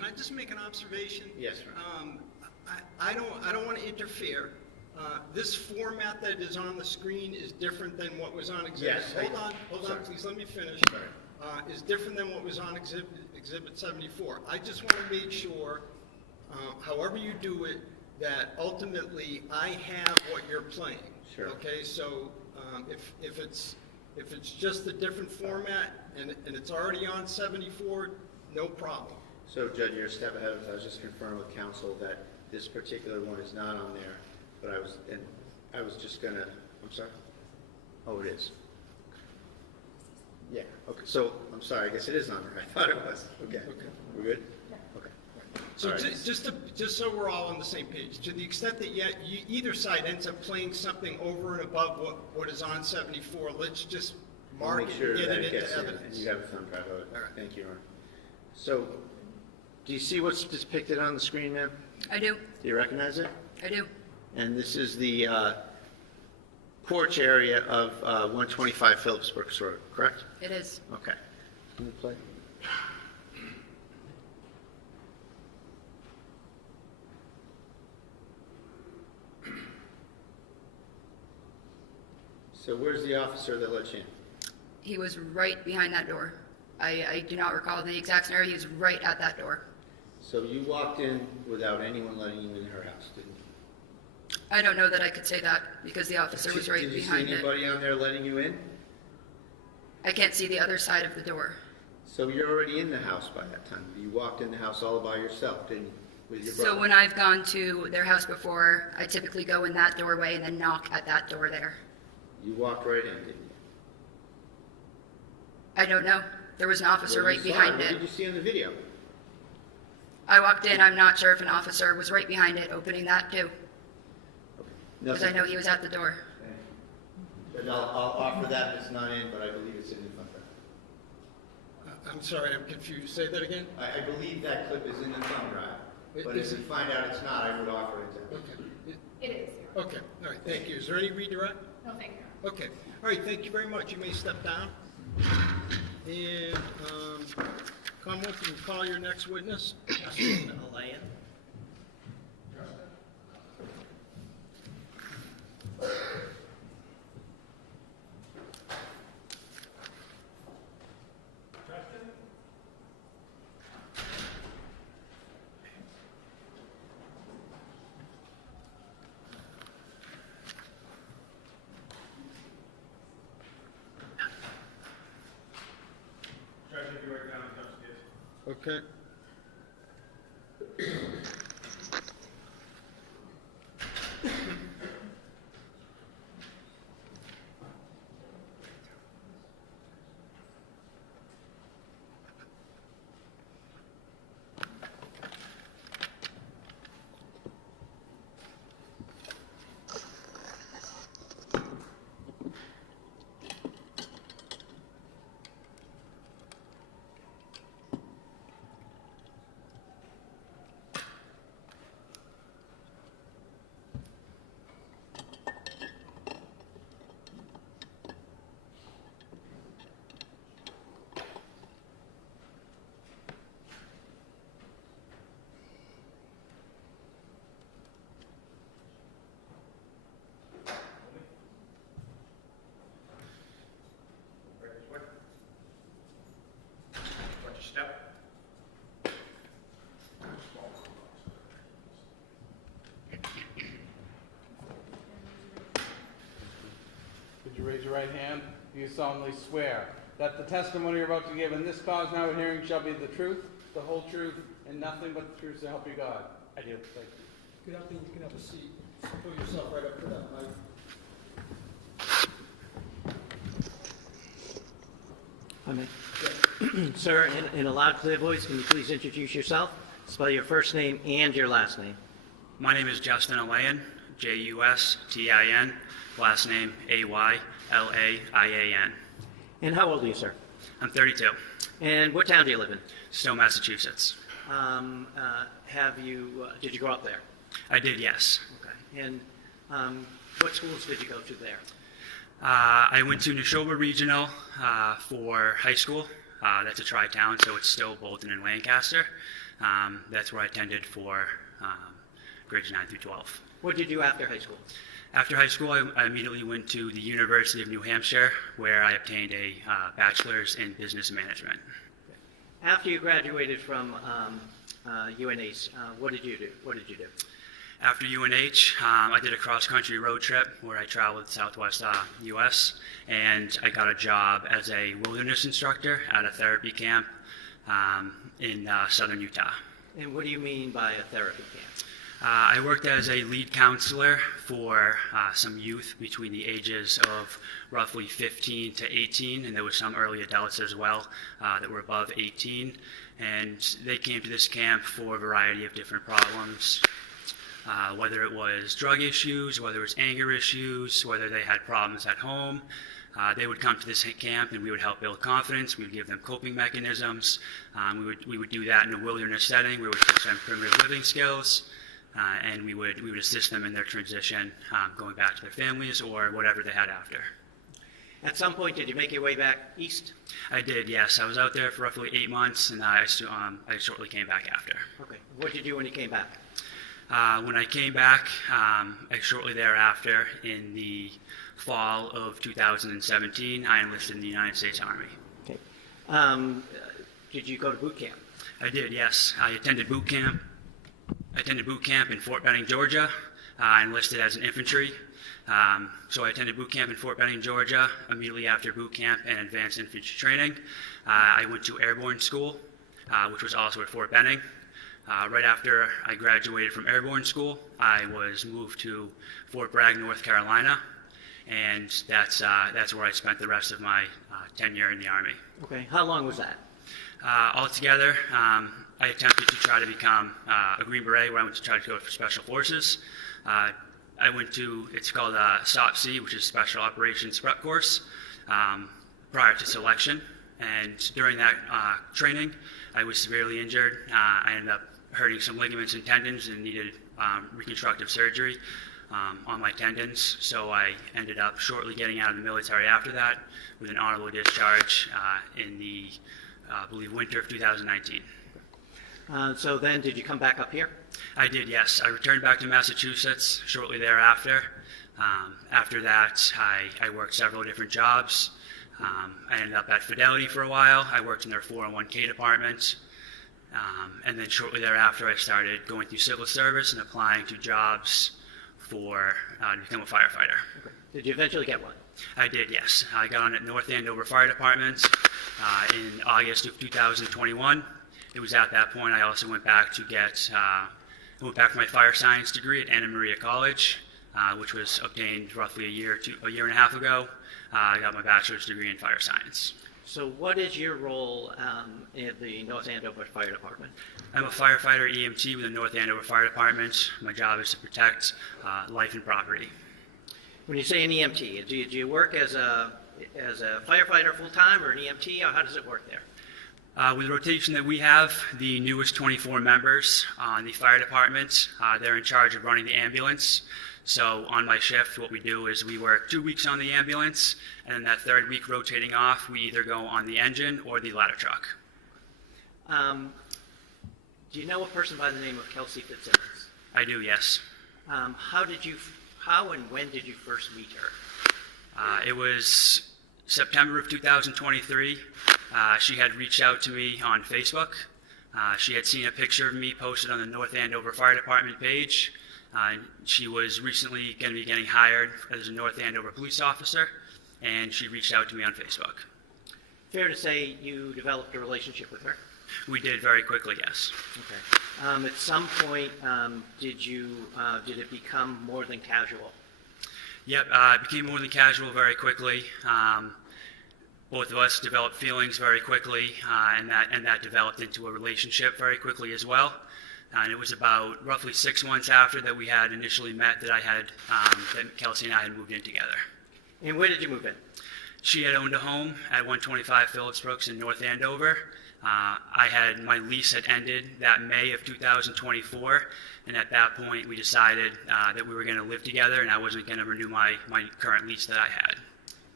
can I just make an observation? Yes, sir. I don't want to interfere. This format that is on the screen is different than what was on exhibit. Yes, Hold on, please let me finish. Sorry. Is different than what was on exhibit 74. I just want to make sure, however you do it, that ultimately I have what you're playing. Sure. Okay, so if it's just a different format and it's already on 74, no problem. So, Judge, you're a step ahead of us. I was just confirming with counsel that this particular one is not on there, but I was just gonna, I'm sorry? Oh, it is. Yeah, okay, so, I'm sorry, I guess it is on there. I thought it was. Okay. We're good? Okay. So All right. just so we're all on the same page, to the extent that either side ends up playing something over and above what is on 74, let's just mark Make it sure and get that it it into gets in, evidence. and you have a thumb drive of it. All right. Thank you, Your Honor. So, do you see what's depicted on the screen, ma'am? I do. Do you recognize it? I do. And this is the porch area of 125 Phillipsburg Road, correct? It is. Okay. Can you play? So where's the officer that let you in? He was right behind that door. I do not recall the exact scenario. He was right at that door. So you walked in without anyone letting you in her house, didn't you? I don't know that I could say that because the officer was right behind Did you see it. anybody on there letting you in? I can't see the other side of the door. So you're already in the house by that time. You walked in the house all by yourself, didn't you? With your brother? So when I've gone to their house before, I typically go in that doorway and then knock at that door there. You walked right in, didn't you? I don't know. There was an officer Well, you right saw behind What it. did you see on the video? I walked in. I'm not sure if an officer was right behind it opening that too. Because I know he was at the door. And I'll offer that. It's not in, but I believe it's in the thumb drive. I'm sorry, I'm confused. Say that again? I believe that clip is in the thumb drive. But if you find out it's not, I would offer it to him. Okay. It is. Okay, all right, thank you. Is there any redirect? No, thank you. Okay, all right, thank you very much. You may step down. And, Commonwealth, you can call your next witness. Justin Aylaian. Okay. Would you raise your right hand? Do you solemnly swear that the testimony you're about to give in this cause now at hearing shall be the truth, the whole truth, and nothing but the truth, so help you God? I do. Thank you. Good afternoon, you can have a seat. Pull yourself right up to that mic. Sir, in a loud, clear voice, can you please introduce yourself? Spell your first name and your last name. My name is Justin Aylaian, Justin, last name Aylaian. And how old are you, sir? I'm 32, And what town do you live in? Stowe, Massachusetts. Did you grow up there? I did, yes. Okay. And what schools did you go to there? I went to Neshoba Regional for high school. That's a tri-town, so it's still Bolton and Lancaster. That's where I attended for grades 9 through 12. What did you do after high school? After high school, I immediately went to the University of New Hampshire, where I obtained a bachelor's in business management. After you graduated from UNH, what did you do? After UNH, I did a cross-country road trip where I traveled Southwest U.S., and I got a job as a wilderness instructor at a therapy camp in southern Utah. And what do you mean by a therapy camp? I worked as a lead counselor for some youth between the ages of roughly 15 to 18, and there were some early adults as well that were above 18. And they came to this camp for a variety of different problems, whether it was drug issues, whether it was anger issues, whether they had problems at home. They would come to this camp and we would help build confidence. We would give them coping mechanisms. We would do that in a wilderness setting. We would teach them primitive living skills. And we would assist them in their transition, going back to their families or whatever they had after. At some point, did you make your way back east? I did, yes. I was out there for roughly 8 months, and I shortly came back after. Okay. What did you do when you came back? When I came back, shortly thereafter, in the fall of 2017, I enlisted in the United States Army. Okay. Did you go to boot camp? I did, yes. I attended boot camp in Fort Benning, Georgia. I enlisted as an infantry. So I attended boot camp in Fort Benning, Georgia. Immediately after boot camp and advanced infantry training, I went to airborne school, which was also at Fort Benning. Right after I graduated from airborne school, I was moved to Fort Bragg, North Carolina, and that's where I spent the rest of my tenure in the Army. Okay. How long was that? Altogether, I attempted to try to become a Green Beret, where I went to try to go for Special Forces. I went to, it's called SOPC, which is Special Operations Prep Course, prior to selection. And during that training, I was severely injured. I ended up hurting some ligaments and tendons and needed reconstructive surgery on my tendons. So I ended up shortly getting out of the military after that with an honorable discharge in the, I believe, winter of 2019. So then, did you come back up here? I did, yes. I returned back to Massachusetts shortly thereafter. After that, I worked several different jobs. I ended up at Fidelity for a while. I worked in their 401k department. And then shortly thereafter, I started going through civil service and applying to jobs to become a firefighter. Okay. Did you eventually get one? I did, yes. I got on at North Andover Fire Department in August of 2021. It was at that point I also went back to for my fire science degree at Anna Maria College, which was obtained roughly a year and a half ago. I got my bachelor's degree in fire science. So what is your role in the North Andover Fire Department? I'm a firefighter EMT with the North Andover Fire Department. My job is to protect life and property. When you say an EMT, do you work as a firefighter full-time or an EMT, or how does it work there? With the rotation that we have, the newest 24 members on the fire department, they're in charge of running the ambulance. So on my shift, what we do is we work 2 weeks on the ambulance, and then that third week rotating off, we either go on the engine or the ladder truck. Do you know a person by the name of Kelsey Fitzsimmons? I do, yes. How and when did you first meet her? It was September of 2023. She had reached out to me on Facebook. She had seen a picture of me posted on the North Andover Fire Department page. She was recently going to be getting hired as a North Andover police officer, and she reached out to me on Facebook. Fair to say you developed a relationship with her? We did very quickly, yes. Okay. At some point, did it become more than casual? Yep, it became more than casual very quickly. Both of us developed feelings very quickly, and that developed into a relationship very quickly as well. And it was about roughly 6 months after that we had initially met that that Kelsey and I had moved in together. And where did you move in? She had owned a home at 125 Phillips Brooks in North Andover. My lease had ended that May of 2024, and at that point we decided that we were going to live together, and I wasn't going to renew my current lease that I had.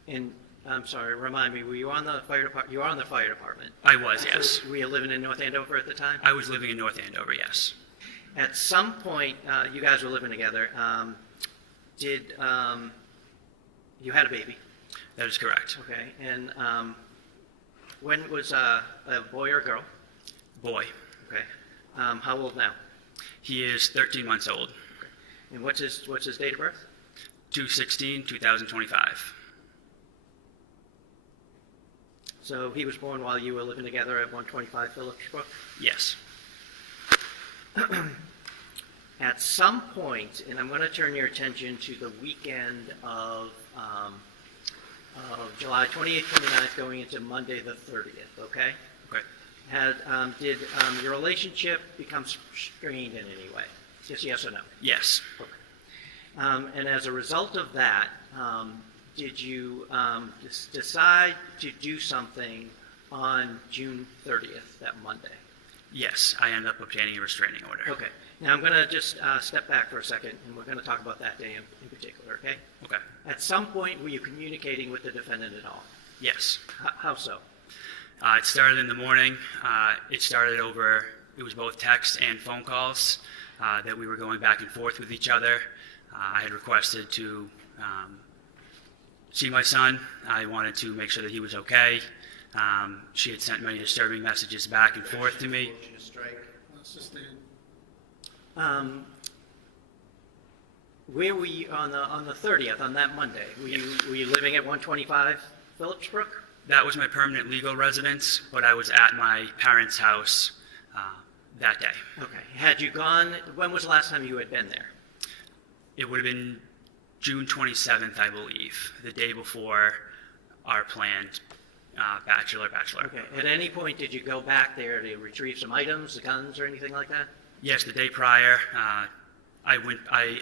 And I'm sorry, remind me, were you on the fire department? You were on the fire department. I was, yes. So were you living in North Andover at the time? I was living in North Andover, yes. At some point, you guys were living together. You had a baby? That is correct. Okay, and when was a boy or girl? Boy. Okay. How old now? He is 13 months old. Okay. And what's his date of birth? 2/16/2025. So he was born while you were living together at 125 Phillips Brook? Yes. At some point, and I'm going to turn your attention to the weekend of July 28th, 29th, going into Monday the 30th, okay? Okay. Did your relationship become strained in any way? Just yes or no? Yes. Okay. And as a result of that, did you decide to do something on June 30th, that Monday? Yes, I ended up obtaining a restraining order. Okay. Now I'm going to just step back for a second, and we're going to talk about that day in particular, okay? Okay. At some point, were you communicating with the defendant at all? Yes. How so? It started in the morning. It was both text and phone calls that we were going back and forth with each other. I had requested to see my son. I wanted to make sure that he was okay. She had sent many disturbing messages back and forth to me. Motion to strike. Where were you on the 30th, on that Monday? Were you living at 125 Phillips Brook? That was my permanent legal residence, but I was at my parents' house that day. Okay. Had you gone, when was the last time you had been there? It would have been June 27th, I believe, the day before our planned bachelor. Okay. At any point, did you go back there to retrieve some items, the guns, or anything like that? Yes, the day prior, I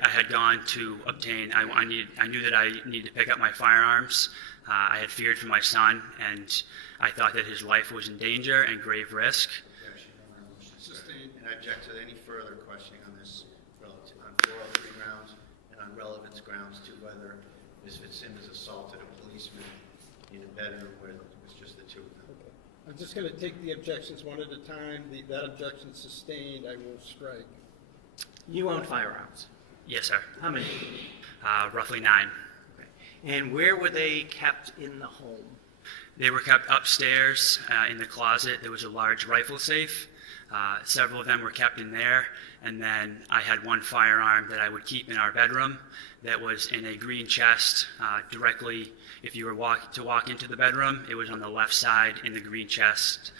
had gone to obtain. I knew that I needed to pick up my firearms. I had feared for my son, and I thought that his life was in danger and grave risk. And I object to any further questioning on this relative on 403 grounds and on relevance grounds to whether Ms. Fitzsimmons assaulted a policeman in a bedroom where it was just the two of them. Okay. I'm just going to take the objections one at a time. That objection sustained, I will strike. You owned firearms. Yes, sir. How many? Roughly 9. Okay. And where were they kept in the home? They were kept upstairs in the closet. There was a large rifle safe. Several of them were kept in there, and then I had one firearm that I would keep in our bedroom that was in a green chest directly. If you were to walk into the bedroom, it was on the left side in the green chest,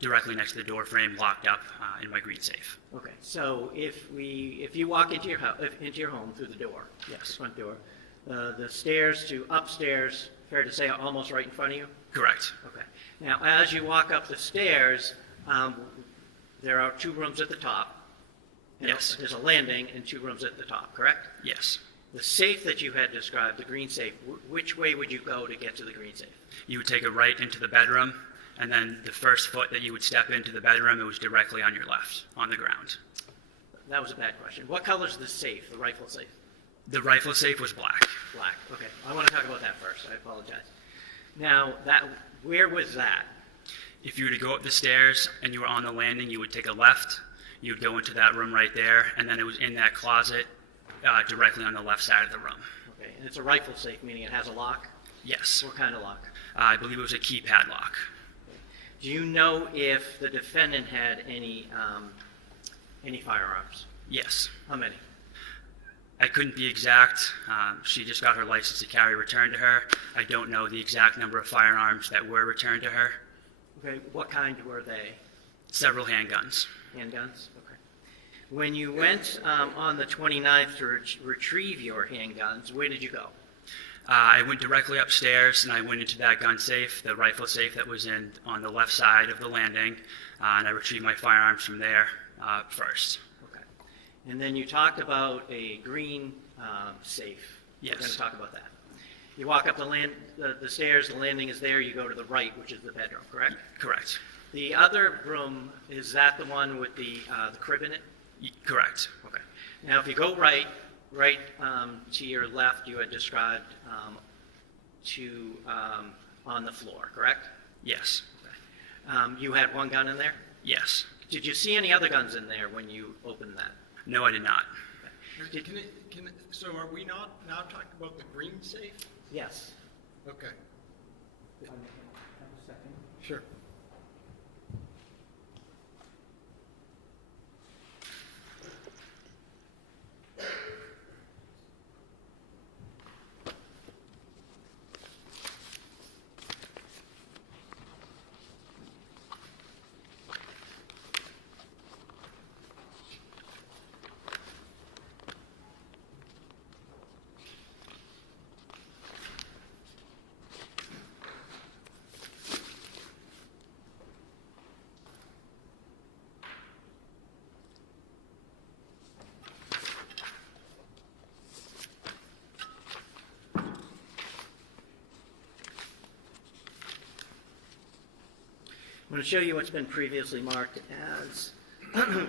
directly next to the door frame, locked up in my green safe. Okay, so if you walk into your home through the door, Yes. the front door, the stairs to upstairs, fair to say, almost right in front of you? Correct. Okay. Now, as you walk up the stairs, there are 2 rooms at the top. Yes. There's a landing and 2 rooms at the top, correct? Yes. The safe that you had described, the green safe, which way would you go to get to the green safe? You would take a right into the bedroom, and then the first foot that you would step into the bedroom, it was directly on your left, on the ground. That was a bad question. What color is the safe, the rifle safe? The rifle safe was black. Black. Okay. I want to talk about that first. I apologize. Now, where was that? If you were to go up the stairs and you were on the landing, you would take a left. You would go into that room right there, and then it was in that closet directly on the left side of the room. Okay. And it's a rifle safe, meaning it has a lock? Yes. What kind of lock? I believe it was a keypad lock. Do you know if the defendant had any firearms? Yes. How many? I couldn't be exact. She just got her license to carry returned to her. I don't know the exact number of firearms that were returned to her. Okay. What kind were they? Several handguns. Handguns? Okay. When you went on the 29th to retrieve your handguns, where did you go? I went directly upstairs, and I went into that gun safe, the rifle safe that was on the left side of the landing, and I retrieved my firearms from there first. Okay. And then you talked about a green safe. Yes. We're going to talk about that. You walk up the stairs, the landing is there, you go to the right, which is the bedroom, correct? Correct. The other room, is that the one with the crib in it? Correct. Okay. Now, if you go right to your left, you had described to, on the floor, correct? Yes. You had one gun in there? Yes. Did you see any other guns in there when you opened that? No, I did not. So are we now talking about the green safe? Yes. Okay. Have a second. Sure. I'm going to show you what's been previously marked as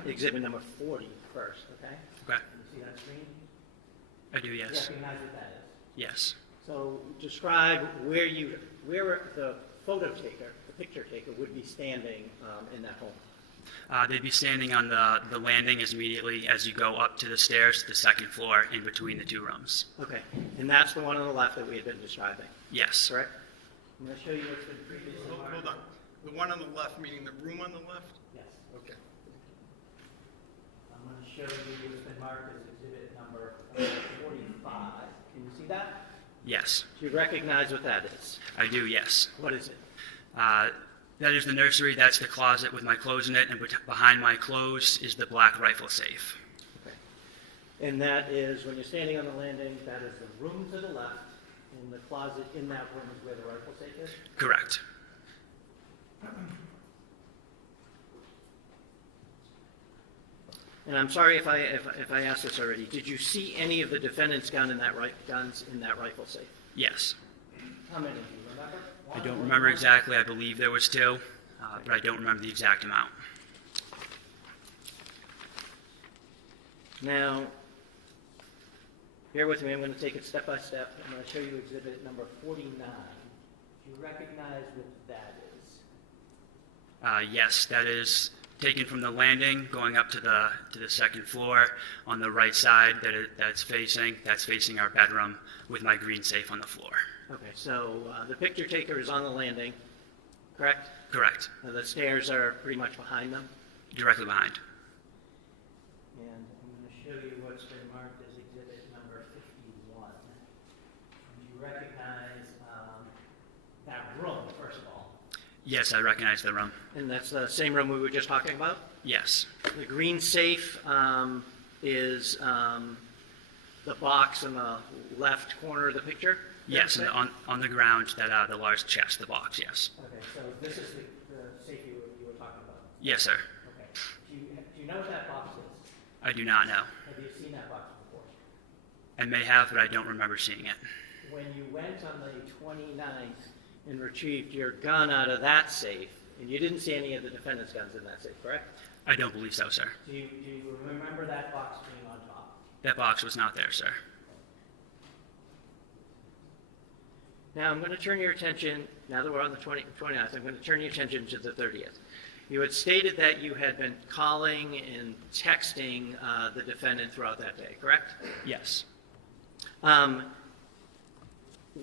exhibit number 40 first, okay? Okay. Can you see that screen? I do, yes. Recognize what that is? Yes. So describe where the photo taker, the picture taker, would be standing in that home. They'd be standing on the landing as immediately as you go up to the stairs to the second floor in between the two rooms. Okay, and that's the one on the left that we had been describing, Yes. correct? I'm going to show you what's been previously marked. Hold on. The one on the left, meaning the room on the left? Yes. Okay. I'm going to show you what's been marked as exhibit number 45. Can you see that? Yes. Do you recognize what that is? I do, yes. What is it? That is the nursery. That's the closet with my clothes in it, and behind my clothes is the black rifle safe. Okay. And that is, when you're standing on the landing, that is the room to the left, and the closet in that room is where the rifle safe is? Correct. And I'm sorry if I asked this already. Did you see any of the defendant's guns in that rifle safe? Yes. How many? Do you remember? I don't remember exactly. I believe there was two, but I don't remember the exact amount. Now, bear with me. I'm going to take it step by step. I'm going to show you exhibit number 49. Do you recognize what that is? Yes, that is taken from the landing going up to the second floor on the right side that's facing our bedroom with my green safe on the floor. Okay, so the picture taker is on the landing, correct? Correct. The stairs are pretty much behind them. Directly behind. And I'm going to show you what's been marked as exhibit number 51. Do you recognize that room, first of all? Yes, I recognize the room. And that's the same room we were just talking about? Yes. The green safe is the box in the left corner of the picture? Yes, and on the ground, the large chest, the box, yes. Okay, so this is the safe you were talking about? Yes, sir. Okay. Do you know what that box is? I do not know. Have you seen that box before? I may have, but I don't remember seeing it. When you went on the 29th and retrieved your gun out of that safe, and you didn't see any of the defendant's guns in that safe, correct? I don't believe so, sir. Do you remember that box being on top? That box was not there, sir. Now I'm going to turn your attention, now that we're on the 29th, I'm going to turn your attention to the 30th. You had stated that you had been calling and texting the defendant throughout that day, correct? Yes.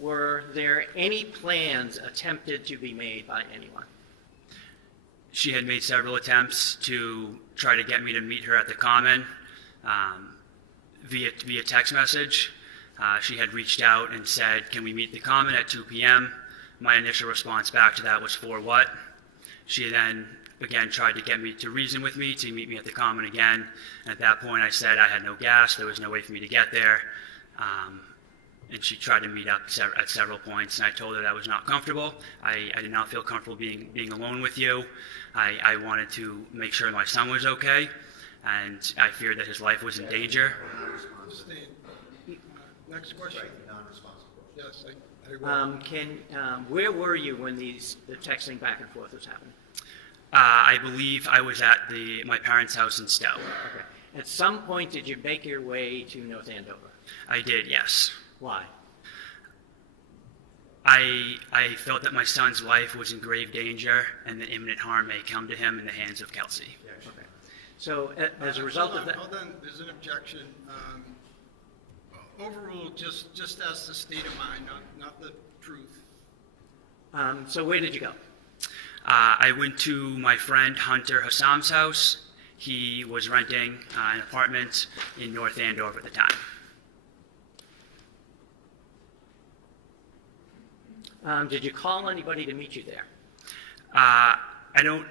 Were there any plans attempted to be made by anyone? She had made several attempts to try to get me to meet her at the Common via text message. She had reached out and said, "Can we meet the Common at 2 p.m.?" My initial response back to that was, "For what?" She then again tried to get me to reason with me to meet me at the Common again. And at that point I said I had no gas, there was no way for me to get there. And she tried to meet up at several points, and I told her that I was not comfortable. I did not feel comfortable being alone with you. I wanted to make sure my son was okay, and I feared that his life was in danger. Next question. Non-responsive. Yes, I will. Where were you when the texting back and forth was happening? I believe I was at my parents' house in Stowe. Okay. At some point, did you make your way to North Andover? I did, yes. Why? I felt that my son's life was in grave danger and that imminent harm may come to him in the hands of Kelsey. Okay. So as a result of that... Hold on, there's an objection. Overruled just as the state of mind, not the truth. So where did you go? I went to my friend Hunter Hassam's house. He was renting an apartment in North Andover at the time. Did you call anybody to meet you there? I don't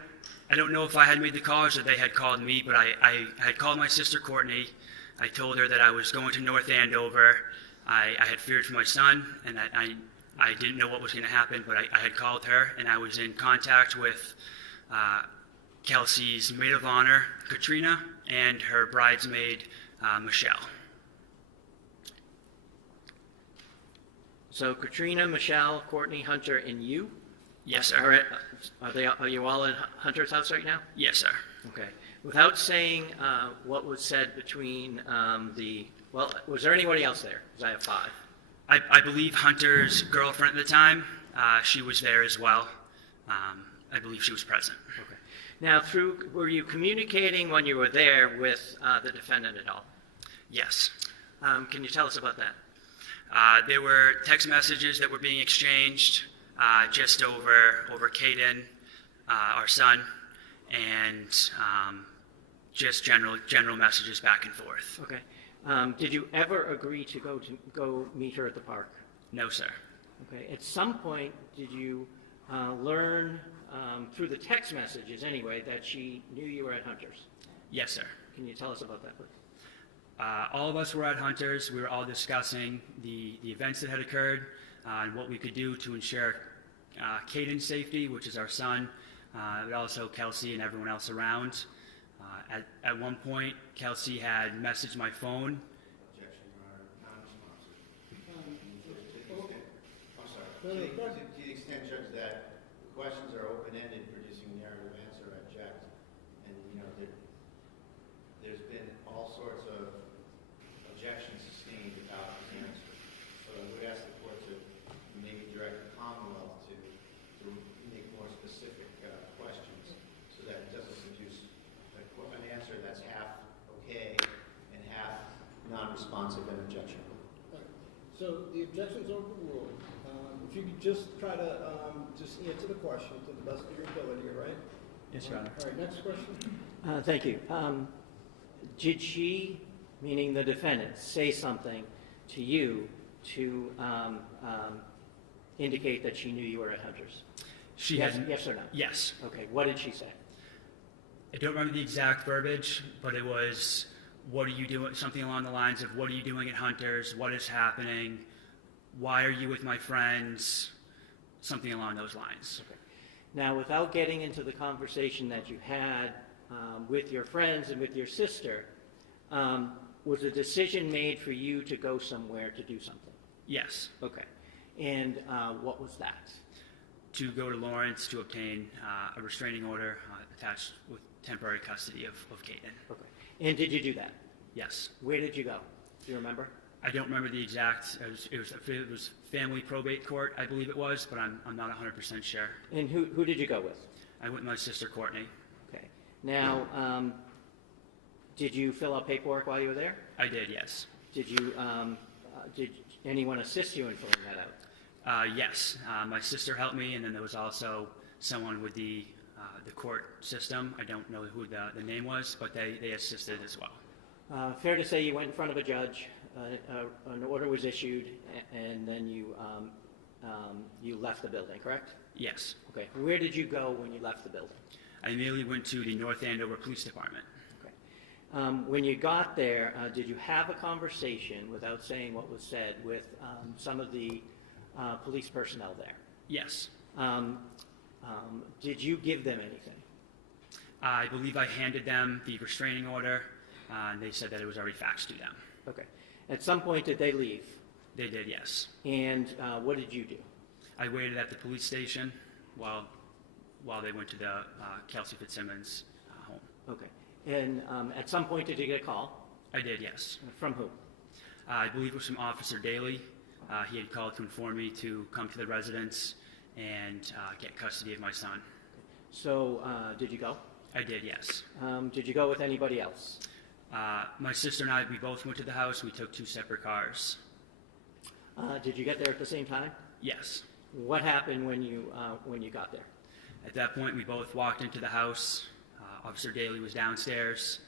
know if I had made the calls or they had called me, but I had called my sister Courtney. I told her that I was going to North Andover. I had feared for my son, and I didn't know what was going to happen, but I had called her, and I was in contact with Kelsey's maid of honor, Katrina, and her bridesmaid, Michelle. So Katrina, Michelle, Courtney, Hunter, and you? Yes, sir. Are you all in Hunter's house right now? Yes, sir. Okay. Without saying what was said between was there anybody else there? Because I have 5. I believe Hunter's girlfriend at the time, she was there as well. I believe she was present. Okay. Now, were you communicating when you were there with the defendant at all? Yes. Can you tell us about that? There were text messages that were being exchanged just over Caden, our son, and just general messages back and forth. Okay. Did you ever agree to go meet her at the park? No, sir. Okay. At some point, did you learn through the text messages anyway that she knew you were at Hunter's? Yes, sir. Can you tell us about that, please? All of us were at Hunter's. We were all discussing the events that had occurred and what we could do to ensure Caden's safety, which is our son, but also Kelsey and everyone else around. At one point, Kelsey had messaged my phone. Objection, Your Honor, non-responsive. I'm sorry. To the extent, Judge, that the questions are open-ended, producing narrative answer, I object. And, there's been all sorts of objections sustained about his answer. So I would ask the court to maybe direct the Commonwealth to make more specific questions so that it doesn't produce an answer that's half okay and half non-responsive and objectionable. Right. So the objection's overruled. If you could just try to just answer the question to the best of your ability, all right? Yes, Your Honor. All right, next question. Thank you. Did she, meaning the defendant, say something to you to indicate that she knew you were at Hunter's? Yes or no? Yes. Okay. What did she say? I don't remember the exact verbiage, but it was, what are you doing? Something along the lines of, what are you doing at Hunter's? What is happening? Why are you with my friends? Something along those lines. Okay. Now, without getting into the conversation that you had with your friends and with your sister, was a decision made for you to go somewhere to do something? Yes. Okay. And what was that? To go to Lawrence to obtain a restraining order attached with temporary custody of Caden. Okay. And did you do that? Yes. Where did you go? Do you remember? I don't remember the exact, it was family probate court, I believe it was, but I'm not 100% sure. And who did you go with? I went with my sister Courtney. Okay. Now, did you fill out paperwork while you were there? I did, yes. Did anyone assist you in filling that out? Yes. My sister helped me, and then there was also someone with the court system. I don't know who the name was, but they assisted as well. Fair to say you went in front of a judge, an order was issued, and then you left the building, correct? Yes. Okay. Where did you go when you left the building? I immediately went to the North Andover Police Department. Okay. When you got there, did you have a conversation, without saying what was said, with some of the police personnel there? Yes. Did you give them anything? I believe I handed them the restraining order, and they said that it was already faxed to them. Okay. At some point, did they leave? They did, yes. And what did you do? I waited at the police station while they went to the Kelsey Fitzsimmons home. Okay. And at some point, did you get a call? I did, yes. From who? I believe it was from Officer Daly. He had called to inform me to come to the residence and get custody of my son. So, did you go? I did, yes. Did you go with anybody else? My sister and I, we both went to the house. We took 2 separate cars. Did you get there at the same time? Yes. What happened when you got there? At that point, we both walked into the house. Officer Daly was downstairs.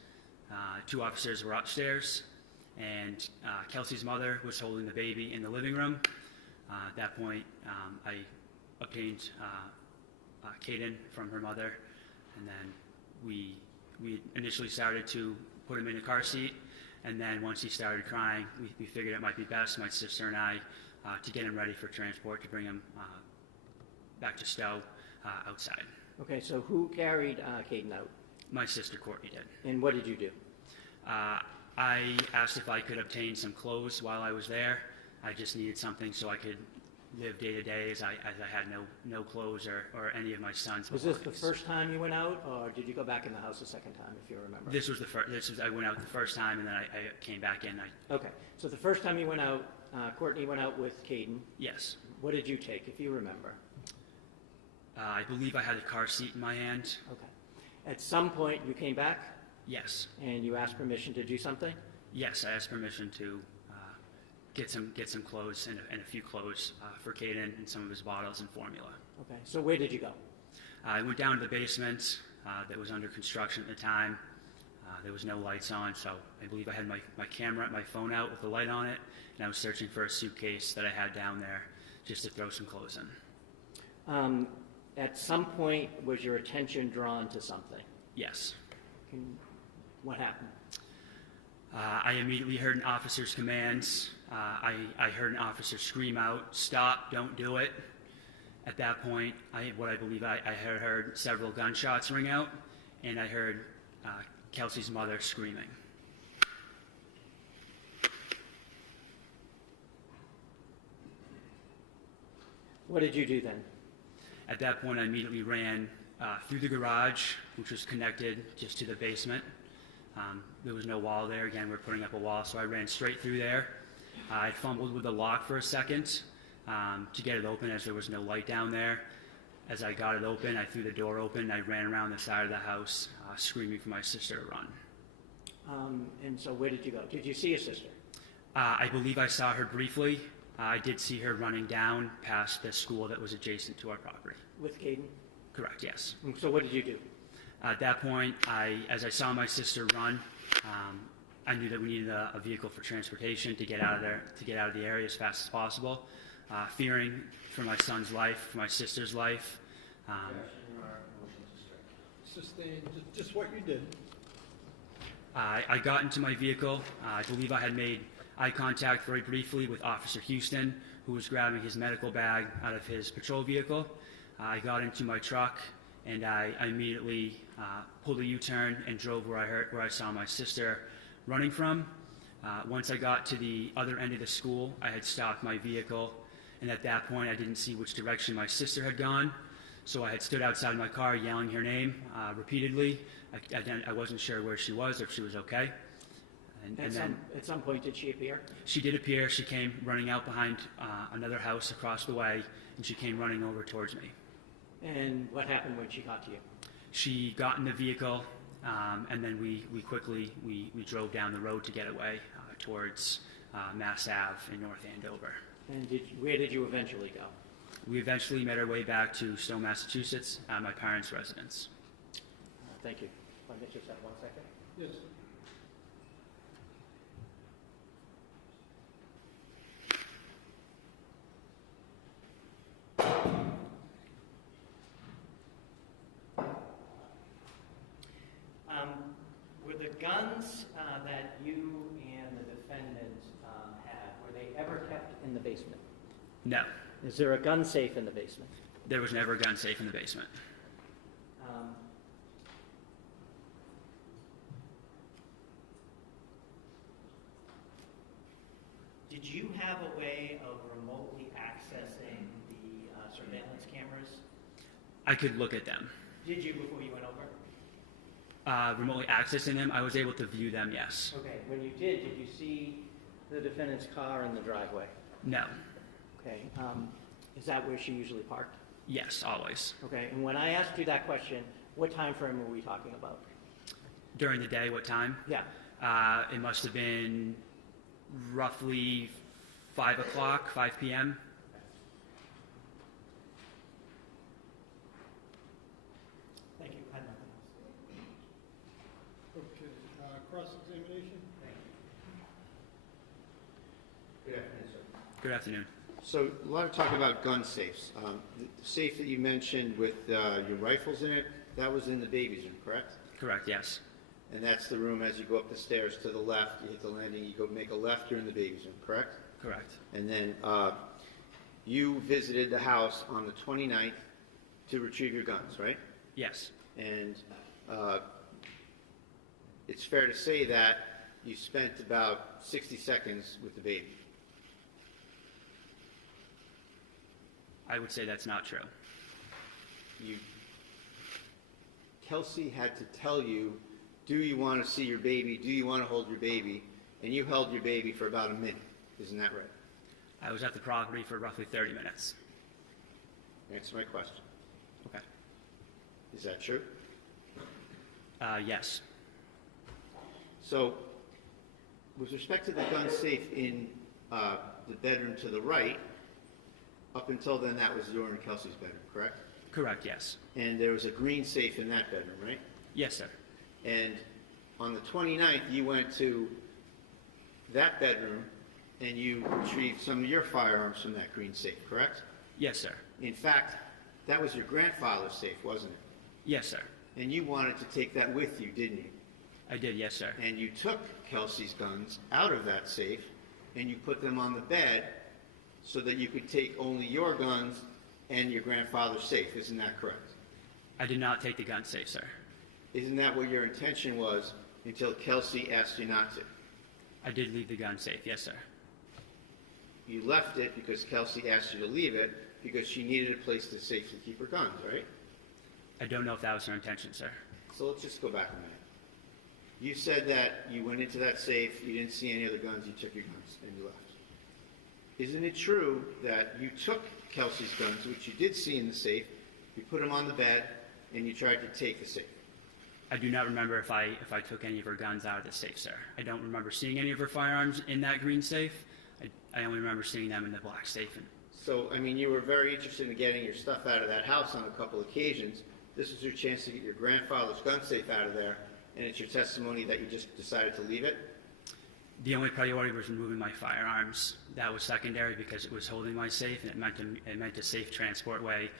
2 officers were upstairs. And Kelsey's mother was holding the baby in the living room. At that point, I obtained Caden from her mother, and then we initially started to put him in a car seat, and then once he started crying, we figured it might be best, my sister and I, to get him ready for transport, to bring him back to Stowe outside. Okay, so who carried Caden out? My sister Courtney did. And what did you do? I asked if I could obtain some clothes while I was there. I just needed something so I could live day to day, as I had no clothes or any of my son's Was this belongings. the first time you went out, or did you go back in the house a second time, if you remember? This was the first. I went out the first time, and then I came back in. Okay, so the first time you went out, Courtney went out with Caden. Yes. What did you take, if you remember? I believe I had a car seat in my hand. Okay. At some point, you came back, Yes. and you asked permission to do something? Yes, I asked permission to get some clothes and a few clothes for Caden and some of his bottles and formula. Okay, so where did you go? I went down to the basement that was under construction at the time. There was no lights on, so I believe I had my camera, my phone out with the light on it, and I was searching for a suitcase that I had down there just to throw some clothes in. At some point, was your attention drawn to something? Yes. What happened? I immediately heard an officer's commands. I heard an officer scream out, "Stop, don't do it." At that point, I believe I had heard several gunshots ring out, and I heard Kelsey's mother screaming. What did you do then? At that point, I immediately ran through the garage, which was connected just to the basement. There was no wall there. Again, we're putting up a wall, so I ran straight through there. I fumbled with the lock for a second to get it open, as there was no light down there. As I got it open, I threw the door open, and I ran around the side of the house, screaming for my sister to run. And so where did you go? Did you see your sister? I believe I saw her briefly. I did see her running down past the school that was adjacent to our property. With Caden? Correct, yes. So what did you do? At that point, as I saw my sister run, I knew that we needed a vehicle for transportation to get out of there, to get out of the area as fast as possible. Fearing for my son's life, for my sister's life. Sustain, just what you did. I got into my vehicle. I believe I had made eye contact very briefly with Officer Houston, who was grabbing his medical bag out of his patrol vehicle. I got into my truck, and I immediately pulled a U-turn and drove where I saw my sister running from. Once I got to the other end of the school, I had stopped my vehicle, and at that point I didn't see which direction my sister had gone, so I had stood outside my car yelling her name repeatedly. I wasn't sure where she was, or if she was okay. At some point, did she appear? She did appear. She came running out behind another house across the way, and she came running over towards me. And what happened when she got to you? She got in the vehicle, and then we quickly drove down the road to get away towards Mass Ave in North Andover. And where did you eventually go? We eventually made our way back to Stowe, Massachusetts, my parents' residence. Thank you. Let me just have 1 second. Yes. Were the guns that you and the defendant had, were they ever kept in the basement? No. Is there a gun safe in the basement? There was never a gun safe in the basement. Did you have a way of remotely accessing the surveillance cameras? I could look at them. Did you before you went over? Remotely accessing them, I was able to view them, yes. Okay, when you did you see the defendant's car in the driveway? No. Okay, is that where she usually parked? Yes, always. Okay, and when I asked you that question, what time frame were we talking about? During the day, what time? Yeah, It must have been roughly 5 o'clock, 5 p.m. thank you, I had nothing else. Okay, cross-examination? Good afternoon, sir. Good afternoon. So, a lot of talk about gun safes. The safe that you mentioned with your rifles in it, that was in the baby's room, correct? Correct, yes. And that's the room as you go up the stairs to the left, you hit the landing, you go make a left, you're in the baby's room, correct? Correct. And then you visited the house on the 29th to retrieve your guns, right? Yes. And it's fair to say that you spent about 60 seconds with the baby. I would say that's not true. Kelsey had to tell you, do you want to see your baby? Do you want to hold your baby? And you held your baby for about a minute. Isn't that right? I was at the property for roughly 30 minutes. Answer my question. Okay. Is that true? Yes. So, with respect to the gun safe in the bedroom to the right, up until then that was your and Kelsey's bedroom, correct? Correct, yes. And there was a green safe in that bedroom, right? Yes, sir. And on the 29th, you went to that bedroom and you retrieved some of your firearms from that green safe, correct? Yes, sir. In fact, that was your grandfather's safe, wasn't it? Yes, sir. And you wanted to take that with you, didn't you? I did, yes, sir. And you took Kelsey's guns out of that safe and you put them on the bed so that you could take only your guns and your grandfather's safe. Isn't that correct? I did not take the gun safe, sir. Isn't that what your intention was until Kelsey asked you not to? I did leave the gun safe, yes, sir. You left it because Kelsey asked you to leave it because she needed a place to safely keep her guns, right? I don't know if that was her intention, sir. So let's just go back a minute. You said that you went into that safe, you didn't see any other guns, you took your guns, and you left. Isn't it true that you took Kelsey's guns, which you did see in the safe, you put them on the bed, and you tried to take the safe? I do not remember if I took any of her guns out of the safe, sir. I don't remember seeing any of her firearms in that green safe. I only remember seeing them in the black safe. So, I mean, you were very interested in getting your stuff out of that house on a couple occasions. This was your chance to get your grandfather's gun safe out of there, and it's your testimony that you just decided to leave it? The only priority was removing my firearms. That was secondary because it was holding my safe, and it meant a safe transport way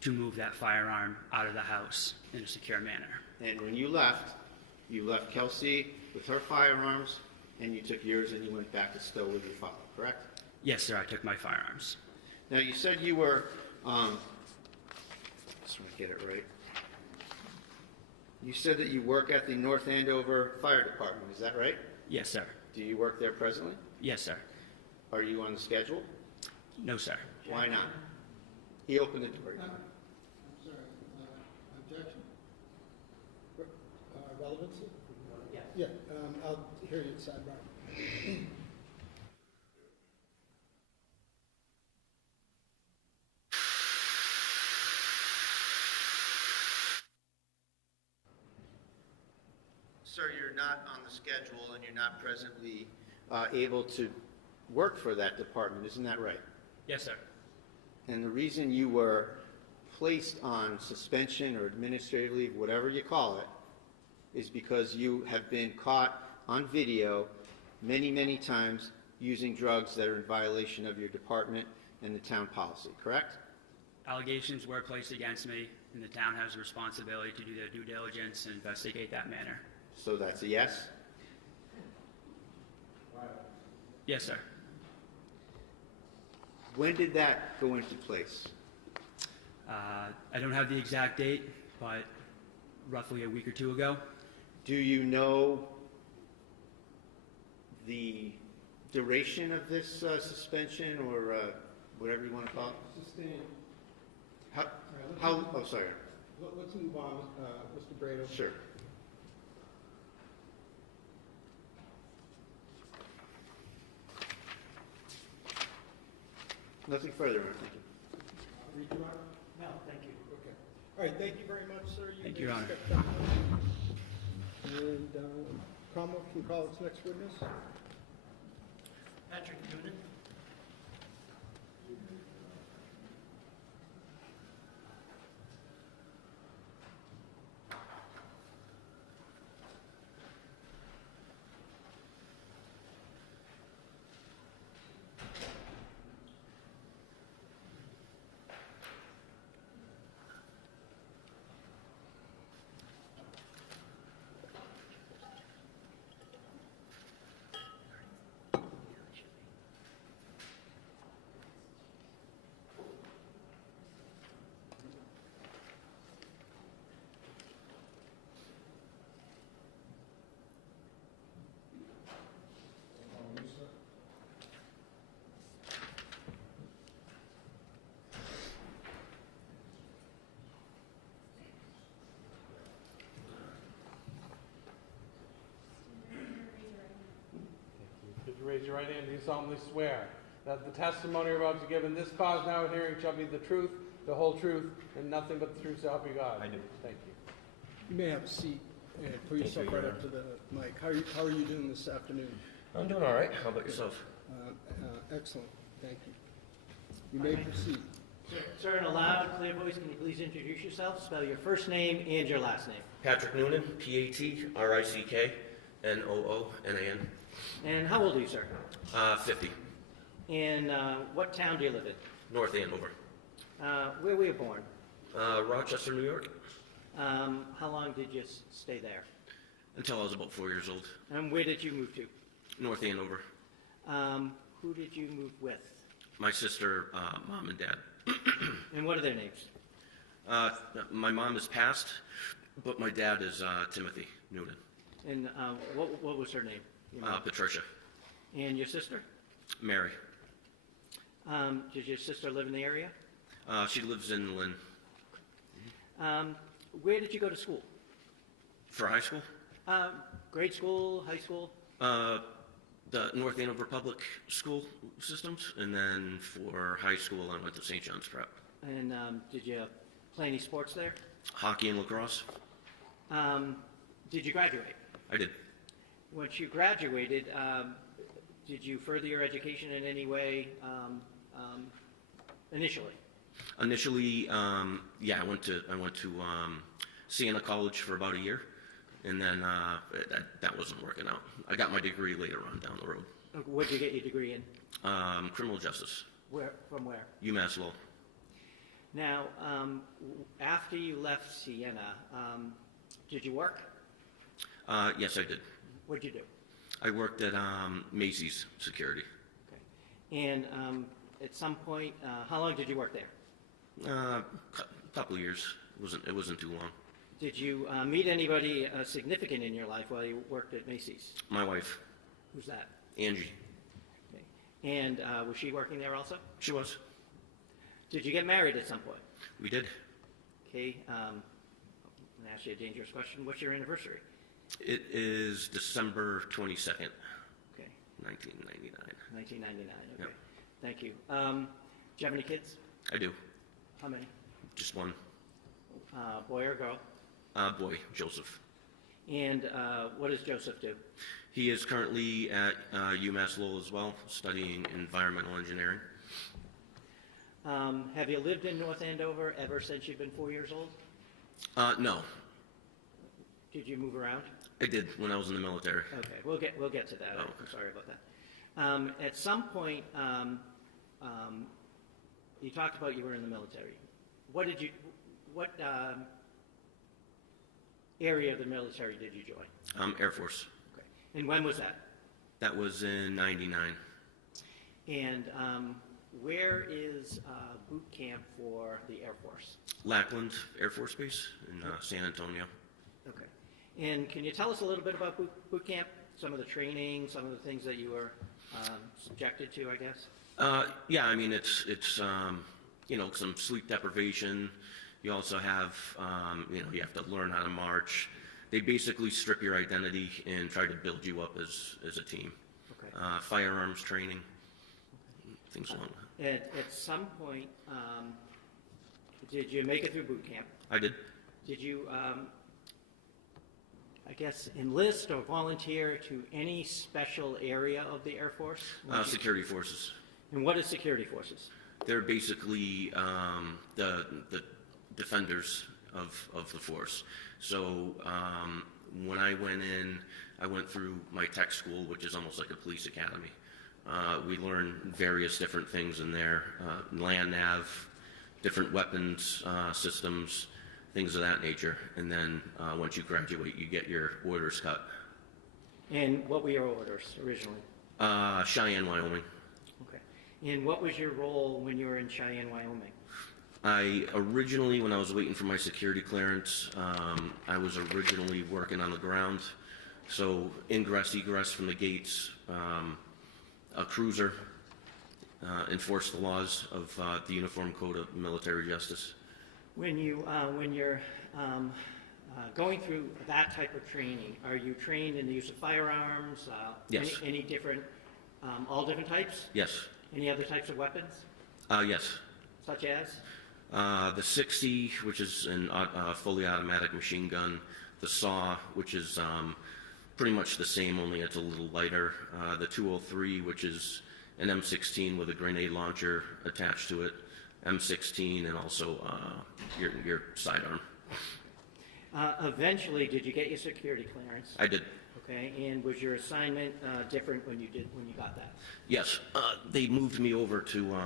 to move that firearm out of the house in a secure manner. And when you left Kelsey with her firearms, and you took yours and you went back to Stowe with your father, correct? Yes, sir, I took my firearms. Now, you said you were, just want to get it right. You said that you work at the North Andover Fire Department, is that right? Yes, sir. Do you work there presently? Yes, sir. Are you on the schedule? No, sir. Why not? He opened the door. I'm sorry, objection? Relevancy? Yes. Yeah, I'll hear you at sidebar. Sir, you're not on the schedule and you're not presently able to work for that department, isn't that right? Yes, sir. And the reason you were placed on suspension or administrative leave, whatever you call it, is because you have been caught on video many, many times using drugs that are in violation of your department and the town policy, correct? Allegations were placed against me, and the town has a responsibility to do their due diligence and investigate that matter. So that's a yes? Yes, sir. When did that go into place? I don't have the exact date, but roughly a week or two ago. Do you know the duration of this suspension or whatever you want to call it? Sustained. Oh, sorry. Let's move on, Mr. Brado. Sure. Nothing further, thank you. No, thank you. Okay. All right, thank you very much, sir. Thank may you, Your Honor. step down. And Commonwealth can call its next witness. Patrick Noonan? Could you raise your right hand? Do you solemnly swear that the testimony you're about to give in this cause now at hearing shall be the truth, the whole truth, and nothing but the truth, so help you God? I do. Thank you. You may have a seat and put yourself right up to the mic. How are you doing this afternoon? I'm doing all right. How about yourself? Excellent. Thank you. You may proceed. Sir, in a loud and clear voice, can you please introduce yourself? Spell your first name and your last name. Patrick Noonan, P-A-T-R-I-C-K-N-O-O-N-A-N. And how old are you, sir? 50. And what town do you live in? North Andover. Where were you born? Rochester, New York. How long did you stay there? Until I was about 4 years old. And where did you move to? North Andover. Who did you move with? My sister, mom and dad. And what are their names? My mom is passed, but my dad is Timothy Noonan. And what was her name? Patricia. And your sister? Mary. Does your sister live in the area? She lives in Lynn. Where did you go to school? For high school? Grade school, high school? The North Andover Public School systems, and then for high school I went to St. John's Prep. And did you play any sports there? Hockey and lacrosse. Did you graduate? I did. Once you graduated, did you further your education in any way initially? Initially, yeah, I went to Siena College for about a year, and then that wasn't working out. I got my degree later on down the road. What did you get your degree in? Criminal justice. From where? UMass Law. Now, after you left Siena, did you work? Yes, I did. What did you do? I worked at Macy's Security. Okay. And at some point, how long did you work there? Couple of years. It wasn't too long. Did you meet anybody significant in your life while you worked at Macy's? My wife. Who's that? Angie. Okay. And was she working there also? She was. Did you get married at some point? We did. Okay. I'm going to ask you a dangerous question. What's your anniversary? It is December 22nd, Okay. 1999. 1999. Okay. Yep. Thank you. Do you have any kids? I do. How many? Just one. Boy or girl? Boy, Joseph. And what does Joseph do? He is currently at UMass Lowell as well, studying environmental engineering. Have you lived in North Andover ever since you've been 4 years old? No, Did you move around? I did when I was in the military. Okay, we'll get to that. Oh, I'm okay. sorry about that. At some point, you talked about you were in the military. What area of the military did you join? Air Force. Okay. And when was that? That was in '99. And where is boot camp for the Air Force? Lackland Air Force Base in San Antonio. Okay. And can you tell us a little bit about boot camp? Some of the training, some of the things that you were subjected to, I guess? Yeah, I mean, it's some sleep deprivation. You also have, you have to learn how to march. They basically strip your identity and try to build you up as a team. Okay. Firearms training, things along that. At some point, did you make it through boot camp? I did. Did you, I guess, enlist or volunteer to any special area of the Air Force? Security forces. And what is security forces? They're basically the defenders of the force. So when I went in, I went through my tech school, which is almost like a police academy. We learned various different things in there, land nav, different weapons systems, things of that nature. And then once you graduate, you get your orders cut. And what were your orders originally? Cheyenne, Wyoming. Okay. And what was your role when you were in Cheyenne, Wyoming? I originally, when I was waiting for my security clearance, I was originally working on the ground. So ingress, egress from the gates, a cruiser, enforce the laws of the Uniform Code of Military Justice. When you're going through that type of training, are you trained in the use of firearms? Yes. Any different, all different types? Yes. Any other types of weapons? Yes. Such as? The 60, which is a fully automatic machine gun. The SAW, which is pretty much the same, only it's a little lighter. The 203, which is an M16 with a grenade launcher attached to it. M16 and also your sidearm. Eventually, did you get your security clearance? I did. Okay, and was your assignment different when you got that? Yes, they moved me over to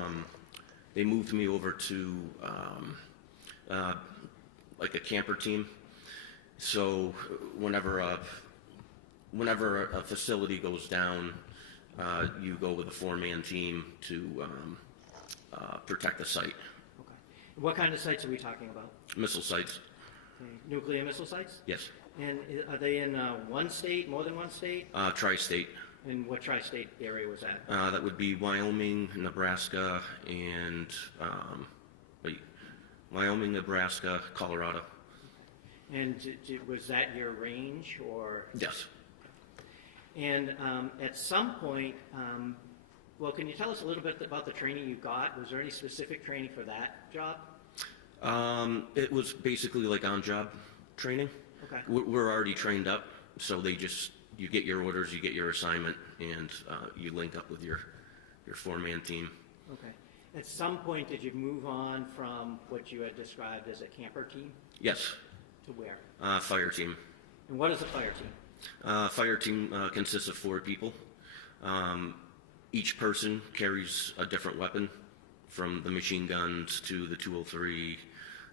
like a camper team. So whenever a facility goes down, you go with a 4-man team to protect the site. Okay. What kind of sites are we talking about? Missile sites. Okay. Nuclear missile sites? Yes. And are they in one state, more than one state? Tri-state. And what tri-state area was that? That would be Wyoming, Nebraska, and Wyoming, Nebraska, Colorado. And was that your range, or? Yes. And at some point, well, can you tell us a little bit about the training you got? Was there any specific training for that job? It was basically like on-job training. Okay. We're already trained up, so you get your orders, you get your assignment, and you link up with your 4-man team. Okay. At some point, did you move on from what you had described as a camper team? Yes. To where? Fire team. And what is a fire team? Fire team consists of 4 people. Each person carries a different weapon, from the machine guns to the 203,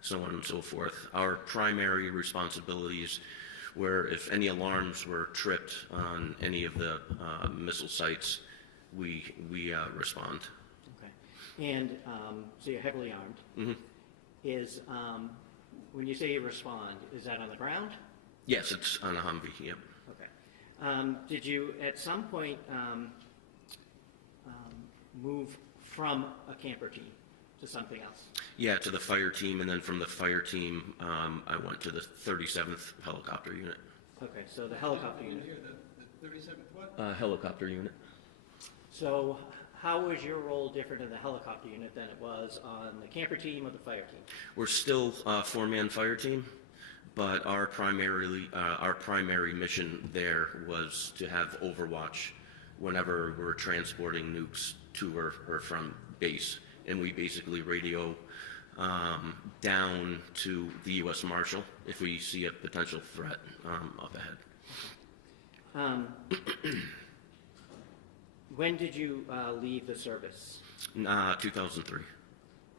so on and so forth. Our primary responsibilities were if any alarms were tripped on any of the missile sites, we respond. Okay. And so you're heavily armed. Mm-hmm. When you say you respond, is that on the ground? Yes, it's on a Humvee, yep. Okay. Did you at some point move from a camper team to something else? Yeah, to the fire team, and then from the fire team, I went to the 37th Helicopter Unit. Okay, so the helicopter unit. The 37th what? Helicopter Unit. So how was your role different in the helicopter unit than it was on the camper team or the fire team? We're still a 4-man fire team, but our primary mission there was to have overwatch whenever we're transporting nukes to or from base. And we basically radio down to the U.S. Marshal if we see a potential threat up ahead. When did you leave the service? 2003.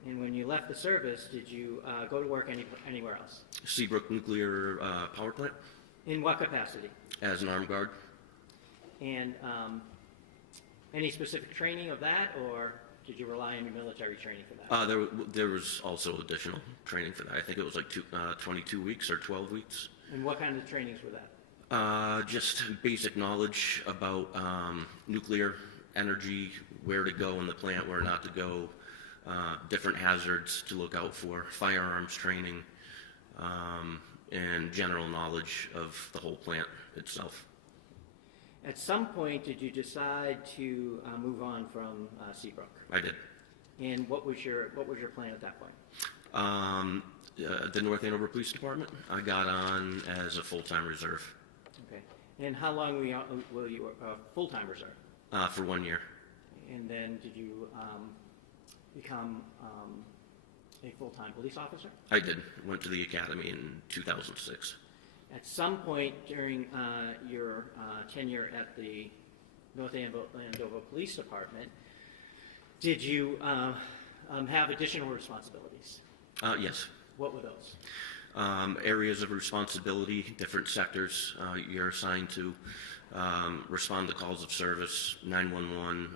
And when you left the service, did you go to work anywhere else? Seabrook Nuclear Power Plant. In what capacity? As an armed guard. And any specific training of that, or did you rely on your military training for that? There was also additional training for that. I think it was like 22 weeks or 12 weeks. And what kind of trainings were that? Just basic knowledge about nuclear energy, where to go in the plant, where not to go, different hazards to look out for, firearms training, and general knowledge of the whole plant itself. At some point, did you decide to move on from Seabrook? I did. And what was your plan at that point? The North Andover Police Department, I got on as a full-time reserve. Okay. And how long were you full-time reserve? For 1 year. And then did you become a full-time police officer? I did. Went to the academy in 2006. At some point during your tenure at the North Andover Police Department, did you have additional responsibilities? Yes. What were those? Areas of responsibility, different sectors you're assigned to, respond to calls of service, 911,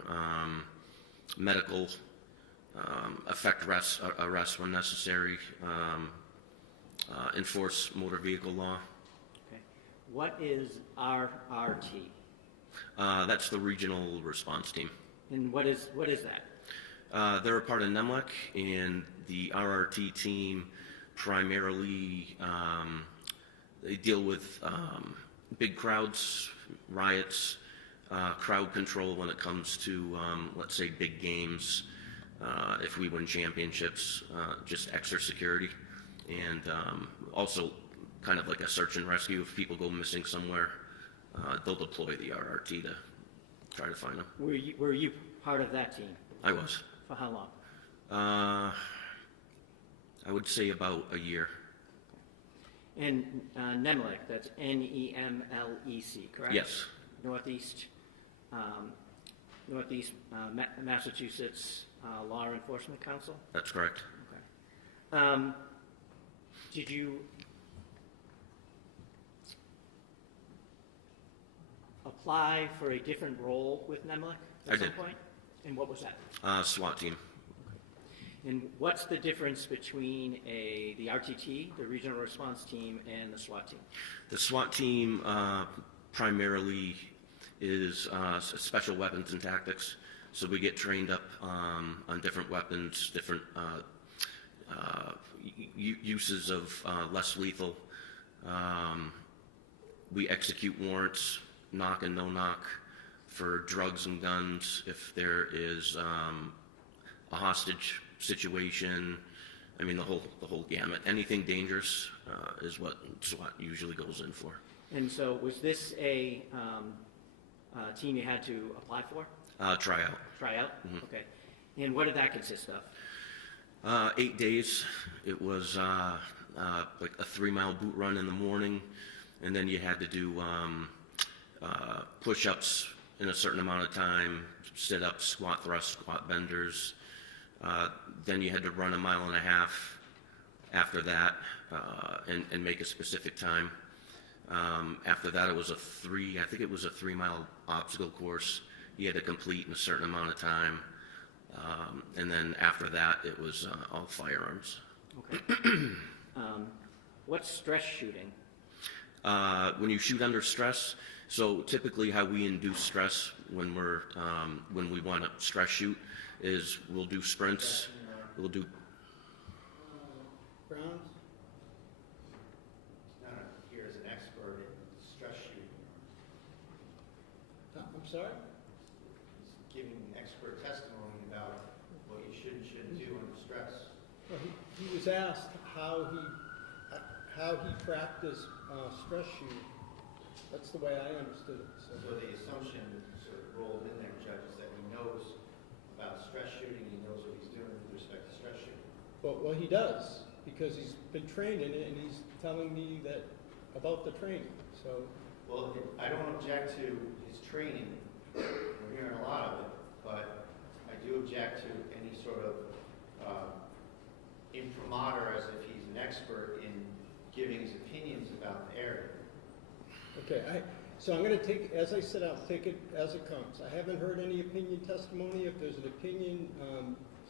medical, effect arrest when necessary, enforce motor vehicle law. Okay. What is RRT? That's the regional response team. And what is that? They're a part of NEMLEC, and the RRT team primarily they deal with big crowds, riots, crowd control when it comes to, let's say, big games. If we win championships, just extra security, and also kind of like a search and rescue. If people go missing somewhere, they'll deploy the RRT to try to find them. Were you part of that team? I was. For how long? I would say about a year. And NEMLEC, that's NEMLEC, correct? Yes. Northeast Massachusetts Law Enforcement Council? That's correct. Okay. Did you apply for a different role with NEMLEC at some point? And what was that? SWAT team. And what's the difference between the RTT, the Regional Response Team, and the SWAT team? The SWAT team primarily is special weapons and tactics. So we get trained up on different weapons, different uses of less lethal. We execute warrants, knock and no knock, for drugs and guns. If there is a hostage situation, I mean the whole gamut. Anything dangerous is what SWAT usually goes in for. And so, was this a team you had to apply for? Tryout. Tryout. Mm-hmm. Okay. And what did that consist of? 8 days. It was like a 3-mile boot run in the morning, and then you had to do push-ups in a certain amount of time, sit-ups, squat thrusts, squat benders. Then you had to run 1.5 miles after that and make a specific time. After that, it was a 3-mile obstacle course you had to complete in a certain amount of time. And then after that, it was all firearms. Okay. What's stress shooting? When you shoot under stress, so typically how we induce stress when we want to stress shoot is we'll do sprints, we'll do... Browns? Here as an expert in stress shooting. I'm sorry? He's giving expert testimony about what you should and shouldn't do under stress. Well, he was asked how he practiced stress shooting. That's the way I understood it. So the assumption sort of rolled in there, Judge, is that he knows about stress shooting, he knows what he's doing with respect to stress shooting. Well, he does, because he's been trained in it, and he's telling me that about the training. So, well, I don't object to his training. We're hearing a lot of it, but I do object to any sort of imprimatur as if he's an expert in giving his opinions about the area. okay, so I'm going to take, as I said, I'll take it as it comes. I haven't heard any opinion testimony. If there's an opinion,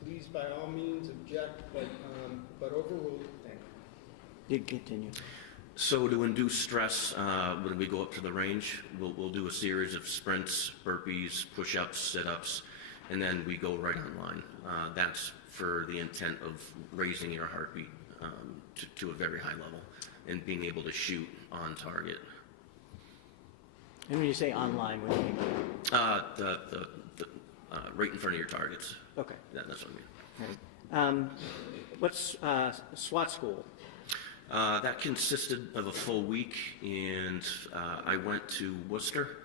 please by all means object, but overruled. Thank you. You continue. So to induce stress, when we go up to the range, we'll do a series of sprints, burpees, push-ups, sit-ups, and then we go right online. That's for the intent of raising your heartbeat to a very high level and being able to shoot on target. And when you say online, what do you mean? Right in front of your targets. Okay. That's what I mean. Right. What's SWAT school? That consisted of a full week, and I went to Worcester,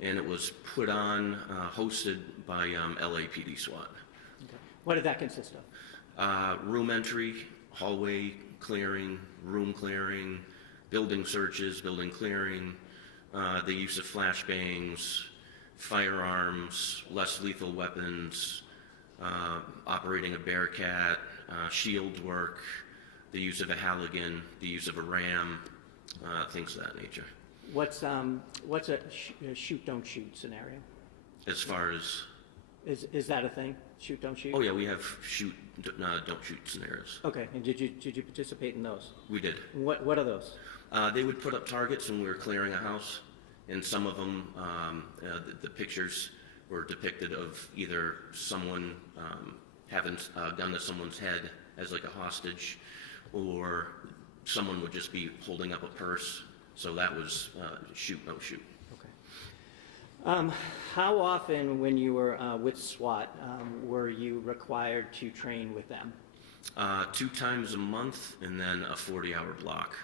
and it was put on, hosted by LAPD SWAT. Okay. What did that consist of? Room entry, hallway clearing, room clearing, building searches, building clearing, the use of flashbangs, firearms, less lethal weapons, operating a Bearcat, shield work, the use of a Halligan, the use of a ram, things of that nature. What's a shoot, don't shoot scenario? As far as... Is that a thing? Shoot, don't shoot? Oh yeah, we have shoot, don't shoot scenarios. Okay, and did you participate in those? We did. What are those? They would put up targets when we were clearing a house, and some of them, the pictures were depicted of either someone having a gun to someone's head as like a hostage, or someone would just be holding up a purse. So that was shoot, no shoot. Okay. How often, when you were with SWAT, were you required to train with them? 2 times a month, and then a 40-hour block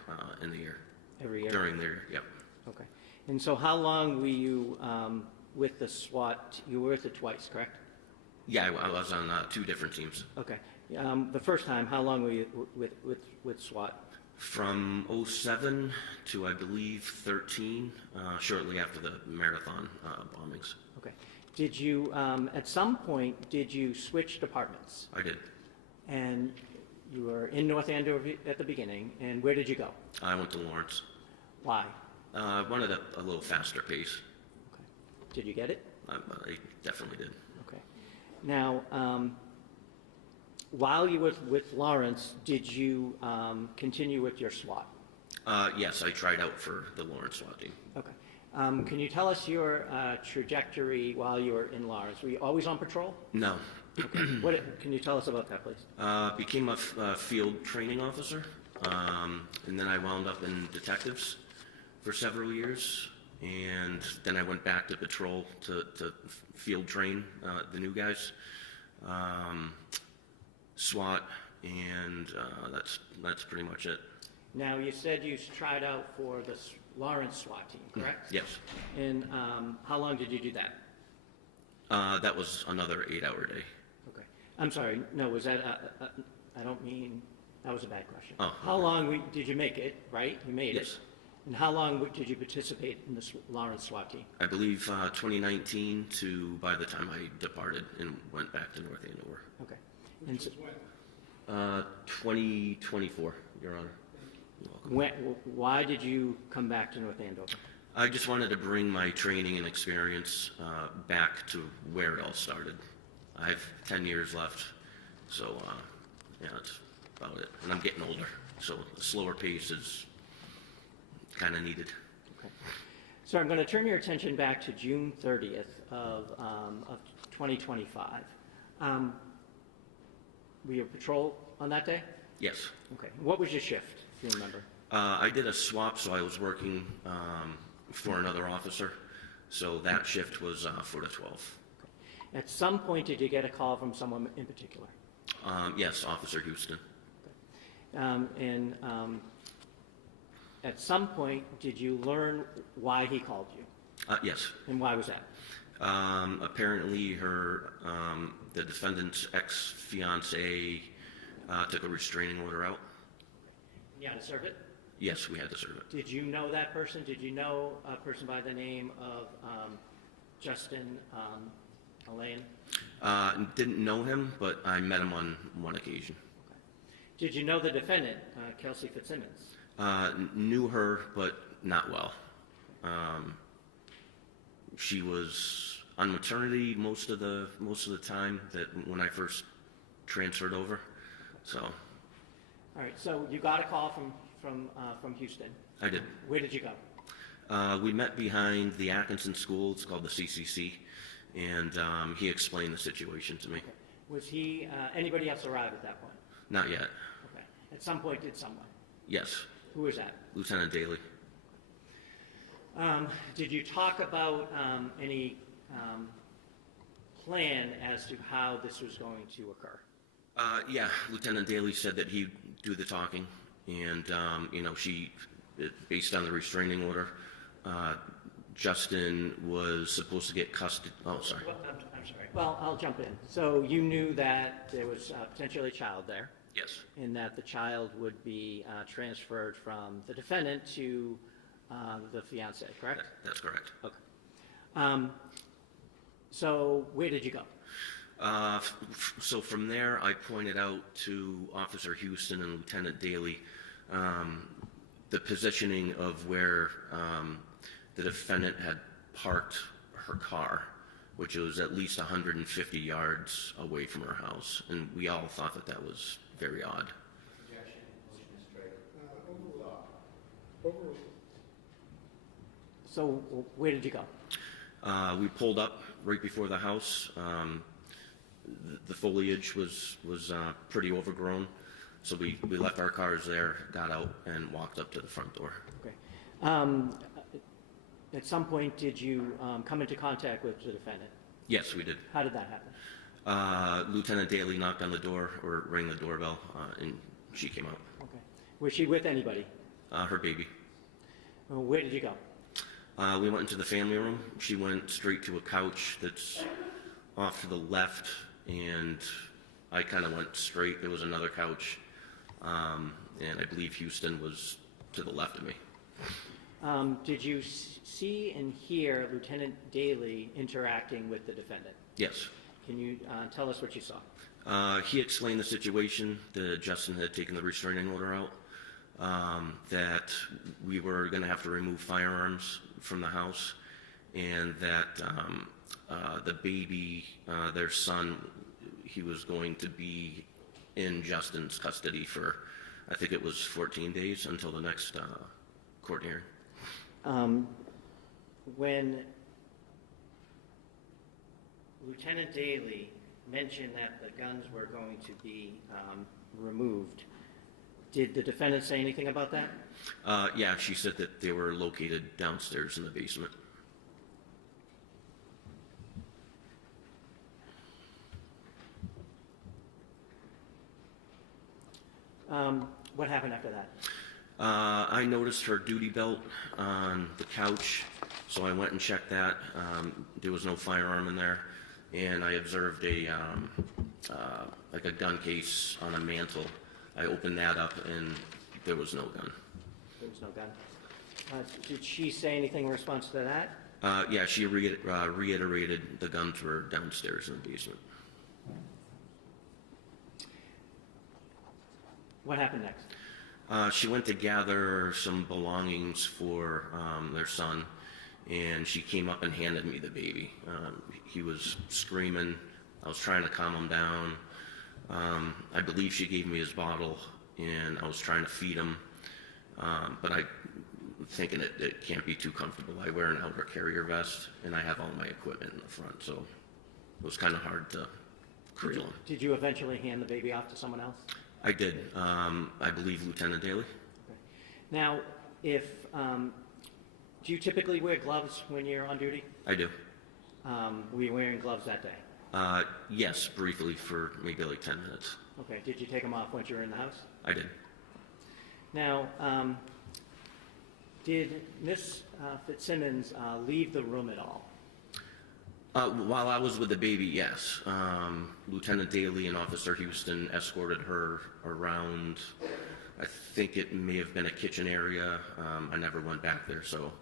in the year. Every year? During the year, yep. Okay. And so how long were you with the SWAT? You were with it twice, correct? Yeah, I was on 2 different teams. Okay. The first time, how long were you with SWAT? From 07 to, I believe, 13, shortly after the marathon bombings. Okay. Did you, at some point, did you switch departments? I did. And you were in North Andover at the beginning, and where did you go? I went to Lawrence. Why? I wanted a little faster pace. Okay. Did you get it? I definitely did. Okay. Now, while you were with Lawrence, did you continue with your SWAT? Yes, I tried out for the Lawrence SWAT team. Okay. Can you tell us your trajectory while you were in Lawrence? Were you always on patrol? No. Okay. Can you tell us about that, please? Became a field training officer, and then I wound up in detectives for several years, and then I went back to patrol to field train the new guys. SWAT, and that's pretty much it. Now, you said you tried out for the Lawrence SWAT team, correct? Yes. And how long did you do that? That was another 8-hour day. Okay. I'm sorry, no, was that, I don't mean, that was a bad question. Oh, How long did you make it, right? You made it. Yes. And how long did you participate in the Lawrence SWAT team? I believe 2019 to by the time I departed and went back to North Andover. Okay. And so, 2024, Your Honor. You're welcome. why did you come back to North Andover? I just wanted to bring my training and experience back to where it all started. I have 10 years left, so yeah, that's about it. And I'm getting older, so the slower pace is kind of needed. Okay. So I'm going to turn your attention back to June 30th of 2025. Were you patrol on that day? Yes. Okay. What was your shift, if you remember? I did a swap, so I was working for another officer. So that shift was 4 to 12. Okay. At some point, did you get a call from someone in particular? Yes, Officer Houston. Okay. At some point, did you learn why he called you? Yes. And why was that? Apparently, the defendant's ex-fiancé took a restraining order out. You had to serve it? Yes, we had to serve it. Did you know that person? Did you know a person by the name of Justin Aylaian? Didn't know him, but I met him on one occasion. Okay. Did you know the defendant, Kelsey Fitzsimmons? Knew her, but not well. She was on maternity most of the time that when I first transferred over. So. All right. So you got a call from Houston. I did. Where did you go? We met behind the Atkinson School. It's called the CCC, and he explained the situation to me. Okay. Was he anybody else arrive at that point? Not yet. Okay. At some point, did someone? Yes. Who was that? Lieutenant Daly. Did you talk about any plan as to how this was going to occur? Yeah, Lieutenant Daly said that he'd do the talking, and, based on the restraining order, Justin was supposed to get custody. Oh, sorry. Well, I'm sorry. Well, I'll jump in. So you knew that there was potentially a child there, Yes. and that the child would be transferred from the defendant to the fiancé, correct? That's correct. Okay. So where did you go? So from there, I pointed out to Officer Houston and Lieutenant Daly the positioning of where the defendant had parked her car, which was at least 150 yards away from her house, and we all thought that that was very odd. So where did you go? We pulled up right before the house. The foliage was pretty overgrown, so we left our cars there, got out, and walked up to the front door. Okay. At some point, did you come into contact with the defendant? Yes, we did. How did that happen? Lieutenant Daly knocked on the door, or rang the doorbell, and she came out. Okay. Was she with anybody? Her baby. Where did you go? We went into the family room. She went straight to a couch that's off to the left, and I kind of went straight. There was another couch, and I believe Houston was to the left of me. Did you see and hear Lieutenant Daly interacting with the defendant? Yes. Can you tell us what you saw? He explained the situation, that Justin had taken the restraining order out, that we were going to have to remove firearms from the house, and that the baby, their son, he was going to be in Justin's custody for, I think it was 14 days until the next court hearing. When Lieutenant Daly mentioned that the guns were going to be removed, did the defendant say anything about that? Yeah, she said that they were located downstairs in the basement. What happened after that? I noticed her duty belt on the couch, so I went and checked that. There was no firearm in there, and I observed like a gun case on a mantle. I opened that up, and there was no gun. There was no gun. Did she say anything in response to that? Yeah, she reiterated the guns were downstairs in the basement. What happened next? She went to gather some belongings for their son, and she came up and handed me the baby. He was screaming. I was trying to calm him down. I believe she gave me his bottle, and I was trying to feed him, but I'm thinking it can't be too comfortable. I wear an outer carrier vest, and I have all my equipment in the front, so it was kind of hard to cradle him. Did you eventually hand the baby off to someone else? I did. I believe Lieutenant Daly. Okay. Now, do you typically wear gloves when you're on duty? I do. Were you wearing gloves that day? Yes, briefly for maybe like 10 minutes. Okay. Did you take them off once you were in the house? I did. Now, did Miss Fitzsimmons leave the room at all? While I was with the baby, yes. Lieutenant Daly and Officer Houston escorted her around. I think it may have been a kitchen area. I never went back there, so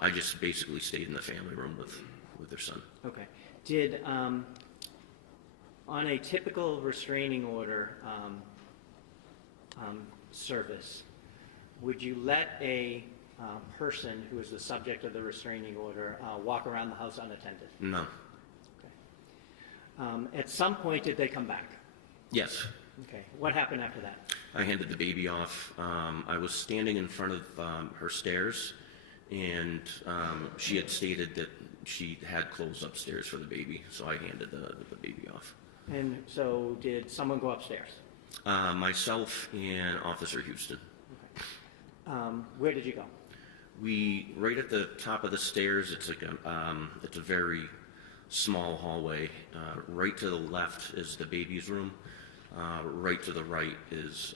I just basically stayed in the family room with their son. Okay. Did, on a typical restraining order service, would you let a person who is the subject of the restraining order walk around the house unattended? No. Okay. At some point, did they come back? Yes. Okay. What happened after that? I handed the baby off. I was standing in front of her stairs, and she had stated that she had clothes upstairs for the baby, so I handed the baby off. And so did someone go upstairs? Myself and Officer Houston. Okay. Where did you go? Right at the top of the stairs, it's like it's a very small hallway. Right to the left is the baby's room. Right to the right is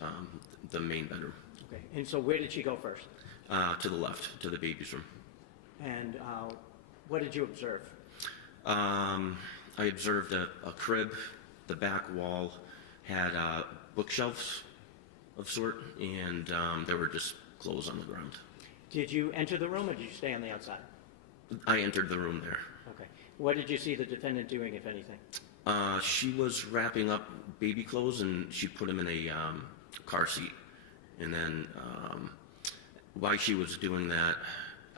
the main bedroom. Okay, and so where did she go first? To the left, to the baby's room. And what did you observe? I observed a crib. The back wall had bookshelves of sort, and there were just clothes on the ground. Did you enter the room or did you stay on the outside? I entered the room there. Okay. What did you see the defendant doing, if anything? She was wrapping up baby clothes, and she put him in a car seat. And then while she was doing that,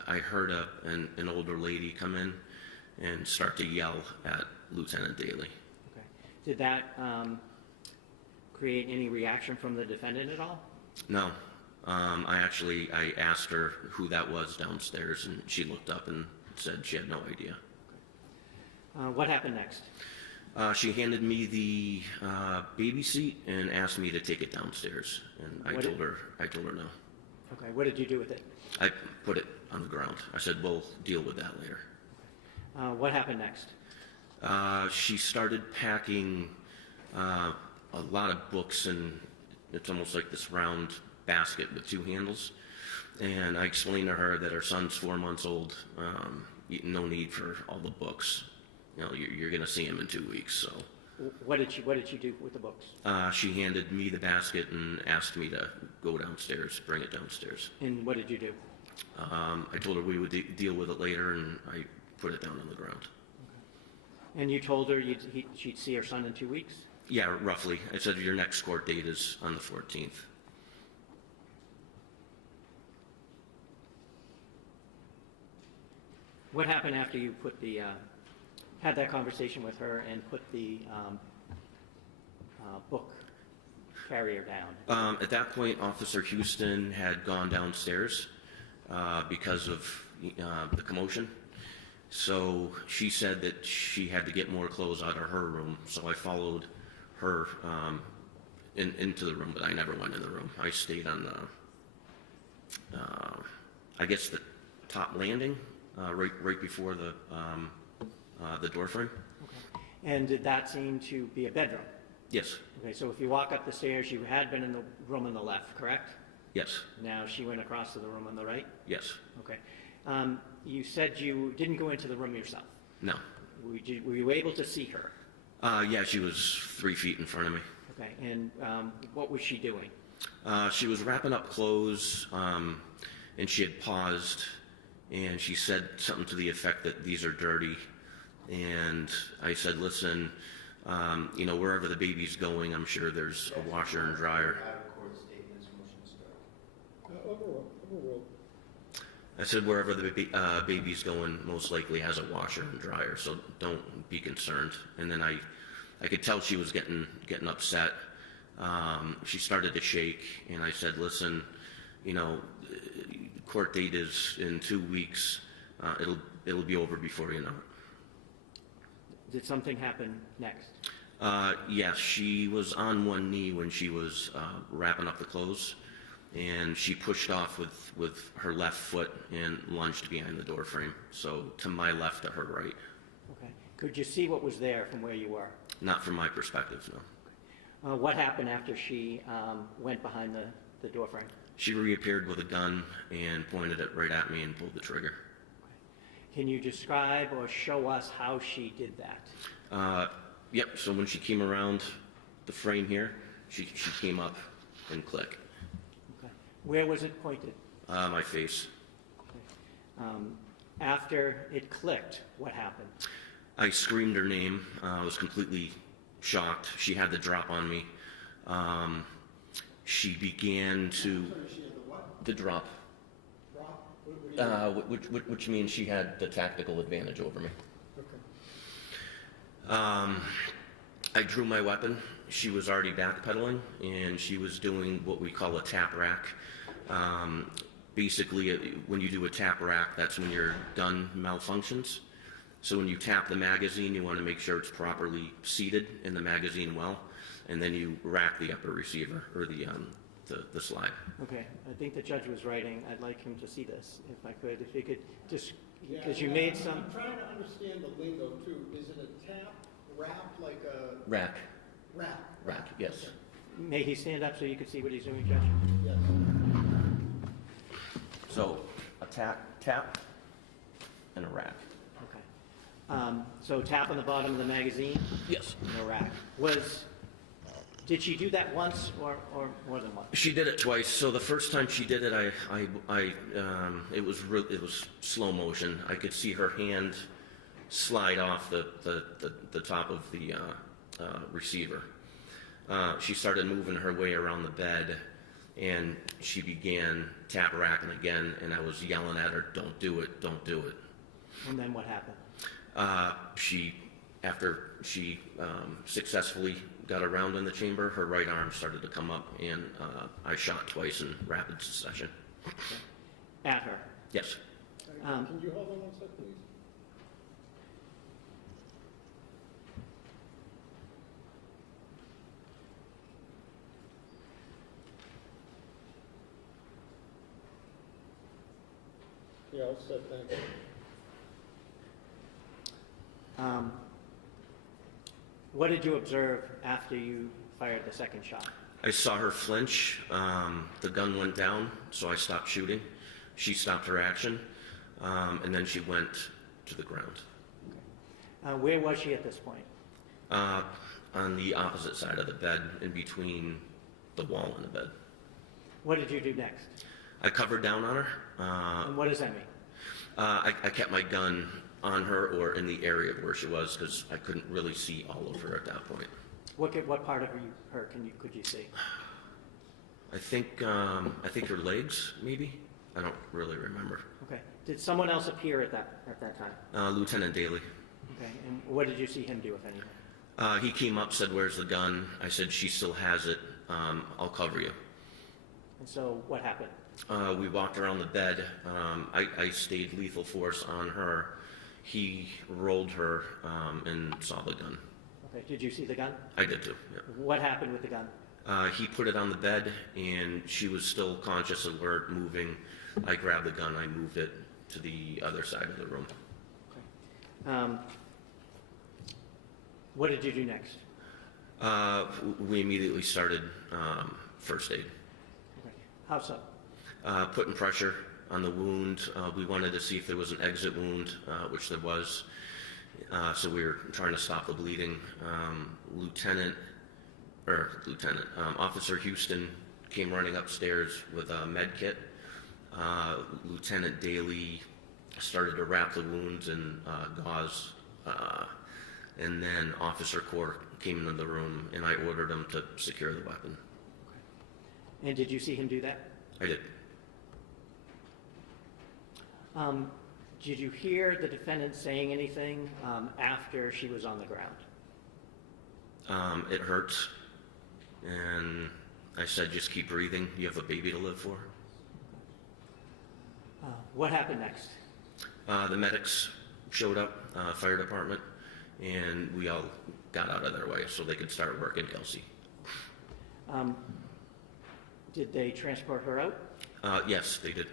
I heard an older lady come in and start to yell at Lieutenant Daly. Okay. Did that create any reaction from the defendant at all? No. I asked her who that was downstairs, and she looked up and said she had no idea. What happened next? She handed me the baby seat and asked me to take it downstairs, and I told her no. Okay, what did you do with it? I put it on the ground. I said, we'll deal with that later. What happened next? She started packing a lot of books, and it's almost like this round basket with two handles. And I explained to her that her son's 4 months old, no need for all the books. You know, you're going to see him in 2 weeks, so. What did she do with the books? She handed me the basket and asked me to go downstairs, bring it downstairs. And what did you do? I told her we would deal with it later, and I put it down on the ground. Okay. And you told her she'd see her son in 2 weeks? Yeah, roughly. I said your next court date is on the 14th. What happened after you put had that conversation with her and put the book carrier down? At that point, Officer Houston had gone downstairs because of the commotion. So she said that she had to get more clothes out of her room. So I followed her into the room, but I never went in the room. I stayed on the, I guess the top landing, right before the door frame. Okay. And did that seem to be a bedroom? Yes. Okay, so if you walk up the stairs, you had been in the room on the left, correct? Yes. Now she went across to the room on the right? Yes. Okay. You said you didn't go into the room yourself. No. Were you able to see her? Yeah, she was 3 feet in front of me. Okay, and what was she doing? She was wrapping up clothes, and she had paused, and she said something to the effect that these are dirty. And I said, listen, wherever the baby's going, I'm sure there's a washer and dryer. I said, wherever the baby's going, most likely has a washer and dryer, so don't be concerned. And then I could tell she was getting upset. She started to shake, and I said, listen, court date is in 2 weeks. It'll be over before you know it. Did something happen next? Yes, she was on one knee when she was wrapping up the clothes, and she pushed off with her left foot and lunged behind the door frame. So to my left, to her right. Okay. Could you see what was there from where you were? Not from my perspective, no. What happened after she went behind the door frame? She reappeared with a gun and pointed it right at me and pulled the trigger. Can you describe or show us how she did that? Yep, so when she came around the frame here, she came up and clicked. Okay. Where was it pointed? My face. Okay. After it clicked, what happened? I screamed her name. I was completely shocked. She had the drop on me. She began to... The drop. Which means she had the tactical advantage over me. I drew my weapon. She was already backpedaling, and she was doing what we call a tap rack. Basically, when you do a tap rack, that's when your gun malfunctions. So when you tap the magazine, you want to make sure it's properly seated in the magazine well, and then you rack the upper receiver, or the slide. Okay, I think the judge was writing. I'd like him to see this, if I could. If you could just, because you made some... I'm trying to understand the lingo, too. Is it a tap, wrap, like a... Rack. Rack, yes. May he stand up so you can see what he's doing, Judge? Yes. So a tap, and a rack. Okay. So tap on the bottom of the magazine? Yes. And a rack. Did she do that once or more than once? She did it twice. So the first time she did it, it was slow motion. I could see her hand slide off the top of the receiver. She started moving her way around the bed, and she began tap racking again, and I was yelling at her, "Don't do it, don't do it." And then what happened? After she successfully got around in the chamber, her right arm started to come up, and I shot twice in rapid succession. Okay. At her? Yes. Can you hold on one sec, please? Yeah, I'll set that. What did you observe after you fired the second shot? I saw her flinch. The gun went down, so I stopped shooting. She stopped her action, and then she went to the ground. Okay. Where was she at this point? On the opposite side of the bed, in between the wall and the bed. What did you do next? I covered down on her. And what does that mean? I kept my gun on her or in the area where she was, because I couldn't really see all of her at that point. What part of her could you see? I think her legs, maybe. I don't really remember. Okay. Did someone else appear at that time? Lieutenant Daly. Okay. And what did you see him do, if anything? He came up, said, "Where's the gun?" I said, "She still has it. I'll cover you." And so what happened? We walked around the bed. I stayed lethal force on her. He rolled her and saw the gun. Okay. Did you see the gun? I did too, yeah. What happened with the gun? He put it on the bed, and she was still conscious, alert, moving. I grabbed the gun. I moved it to the other side of the room. Okay. What did you do next? We immediately started first aid. Okay. How so? Putting pressure on the wound. We wanted to see if there was an exit wound, which there was. So we were trying to stop the bleeding. Officer Houston came running upstairs with a med kit. Lieutenant Daly started to wrap the wounds in gauze. And then Officer Karp came into the room, and I ordered him to secure the weapon. Okay. And did you see him do that? I did. Did you hear the defendant saying anything after she was on the ground? It hurts. And I said, "Just keep breathing. You have a baby to live for." What happened next? The medics showed up, fire department, and we all got out of their way so they could start work in Kelsey. Did they transport her out? Yes, they did.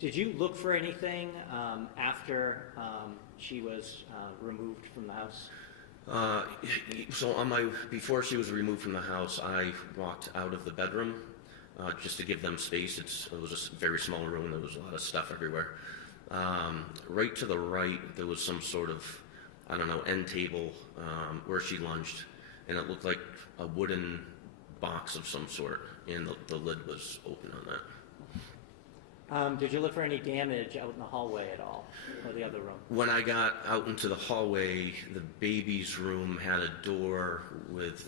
Did you look for anything after she was removed from the house? So before she was removed from the house, I walked out of the bedroom just to give them space. It was a very small room. There was a lot of stuff everywhere. Right to the right, there was some sort of, I don't know, end table where she lunged, and it looked like a wooden box of some sort, and the lid was open on that. Did you look for any damage out in the hallway at all, or the other room? When I got out into the hallway, the baby's room had a door with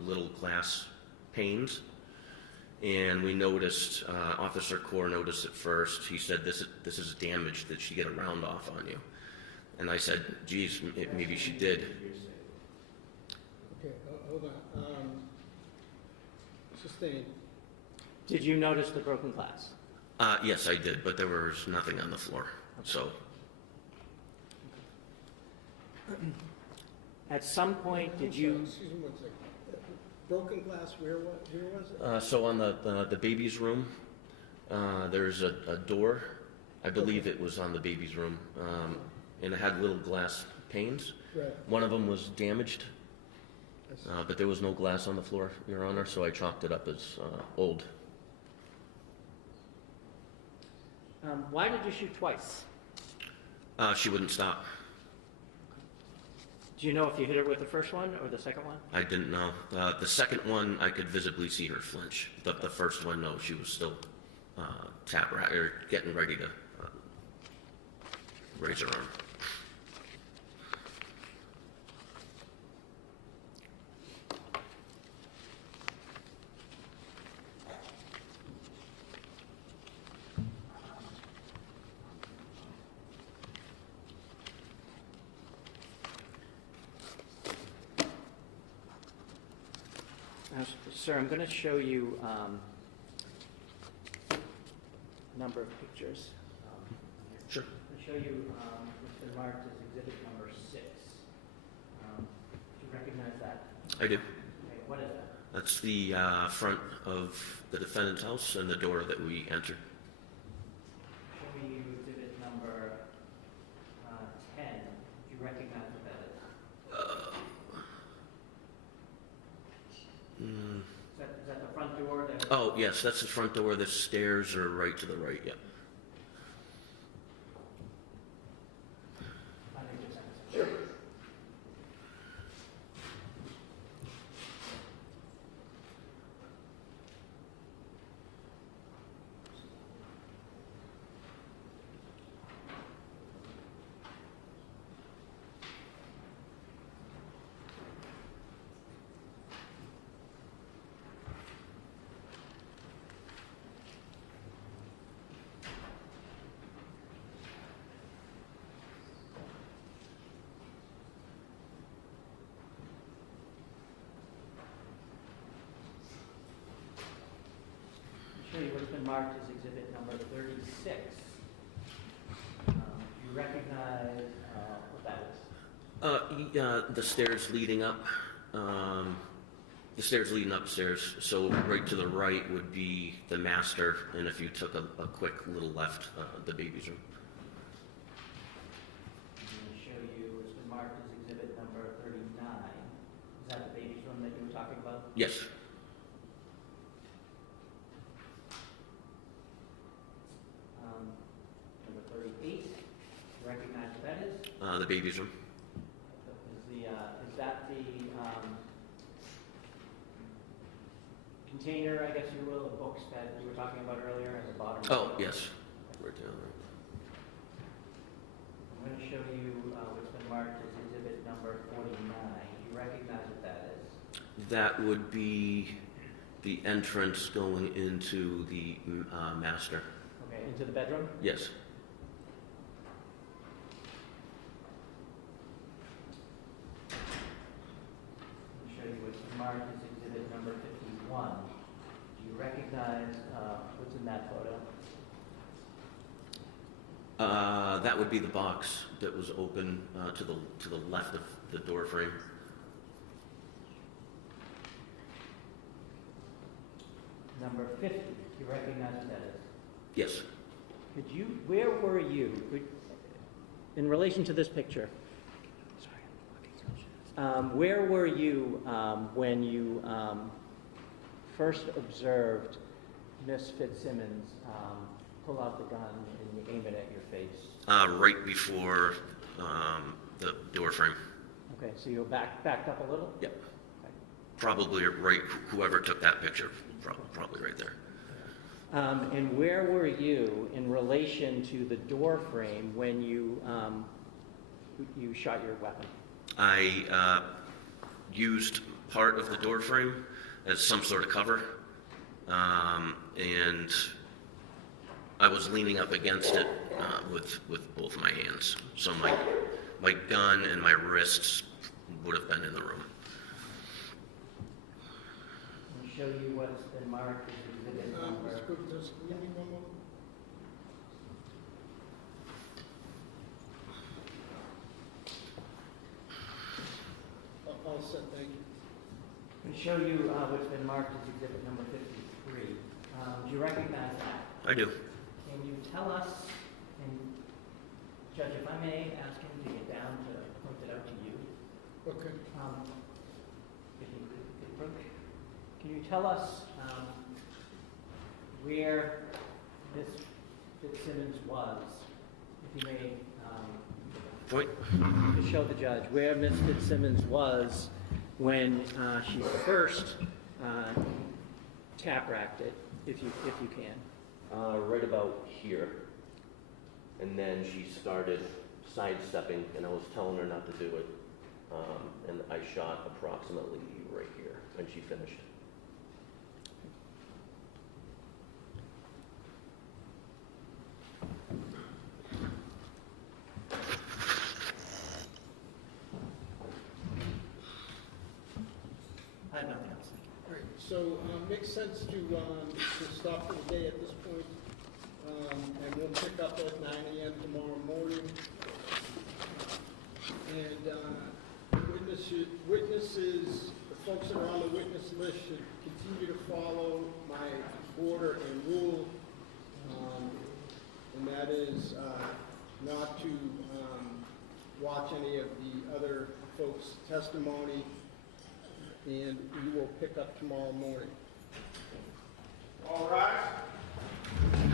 little glass panes, and we noticed, Officer Karp noticed it first. He said, this is damage. Did she get a round off on you? And I said, geez, maybe she did. Okay, hold on. Sustained. Did you notice the broken glass? Yes, I did, but there was nothing on the floor, so. At some point, did you... Excuse me one second. Broken glass, where was it? So on the baby's room, there's a door. I believe it was on the baby's room, and it had little glass panes. Right. One of them was damaged, But there was no glass on the floor, Your Honor, so I chalked it up as old. Why did you shoot twice? She wouldn't stop. Do you know if you hit her with the first one or the second one? I didn't know. The second one, I could visibly see her flinch. The first one, no, she was still getting ready to raise her arm. Sir, I'm going to show you a number of pictures. Sure. I'll show you what's been marked as exhibit number 6. Do you recognize that? I do. Okay, what is that? That's the front of the defendant's house and the door that we entered. Show you exhibit number 10. Do you recognize what that is? Is that the front door? Oh, yes, that's the front door. The stairs are right to the right, yeah. Sure. Show you what's been marked as exhibit number 36. Do you recognize what that is? The stairs leading up. The stairs leading upstairs. So right to the right would be the master, and if you took a quick little left, the baby's room. I'm going to show you what's been marked as exhibit number 39. Is that the baby's room that you were talking about? Yes. Number 38. You recognize what that is? The baby's room. Is that the container, I guess you will, of books that you were talking about earlier at the bottom? Oh, yes. Right down there. I'm going to show you what's been marked as exhibit number 49. Do you recognize what that is? That would be the entrance going into the master. Okay, into the bedroom? Yes. I'll show you what's been marked as exhibit number 51. Do you recognize what's in that photo? That would be the box that was open to the left of the door frame. Number 50. Do you recognize what that is? Yes. Where were you, in relation to this picture, where were you when you first observed Miss Fitzsimmons pull out the gun and aim it at your face? Right before the door frame. Okay, so you backed up a little? Yep. Okay. Probably right, whoever took that picture, probably right there. And where were you in relation to the door frame when you shot your weapon? I used part of the door frame as some sort of cover, and I was leaning up against it with both my hands. So my gun and my wrists would have been in the room. I'll show you what's been marked as exhibit number. All set, thank you. I'll show you what's been marked as exhibit number 53. Do you recognize that? I do. Can you tell us, and Judge, if I may ask him to get down to point it out to you. Okay. Can you tell us where Ms. Fitzsimmons was, if you may, Point. to show the judge where Ms. Fitzsimmons was when she first tap-racked it, if you can. Right about here. And then she started sidestepping, and I was telling her not to do it. And I shot approximately right here, and she finished. I have nothing else. All right, so makes sense to stop for the day at this point. And we'll pick up at 9 a.m. tomorrow morning. And witnesses, the folks that are on the witness list should continue to follow my order and rule. And that is not to watch any of the other folks' testimony. And we will pick up tomorrow morning. All rise.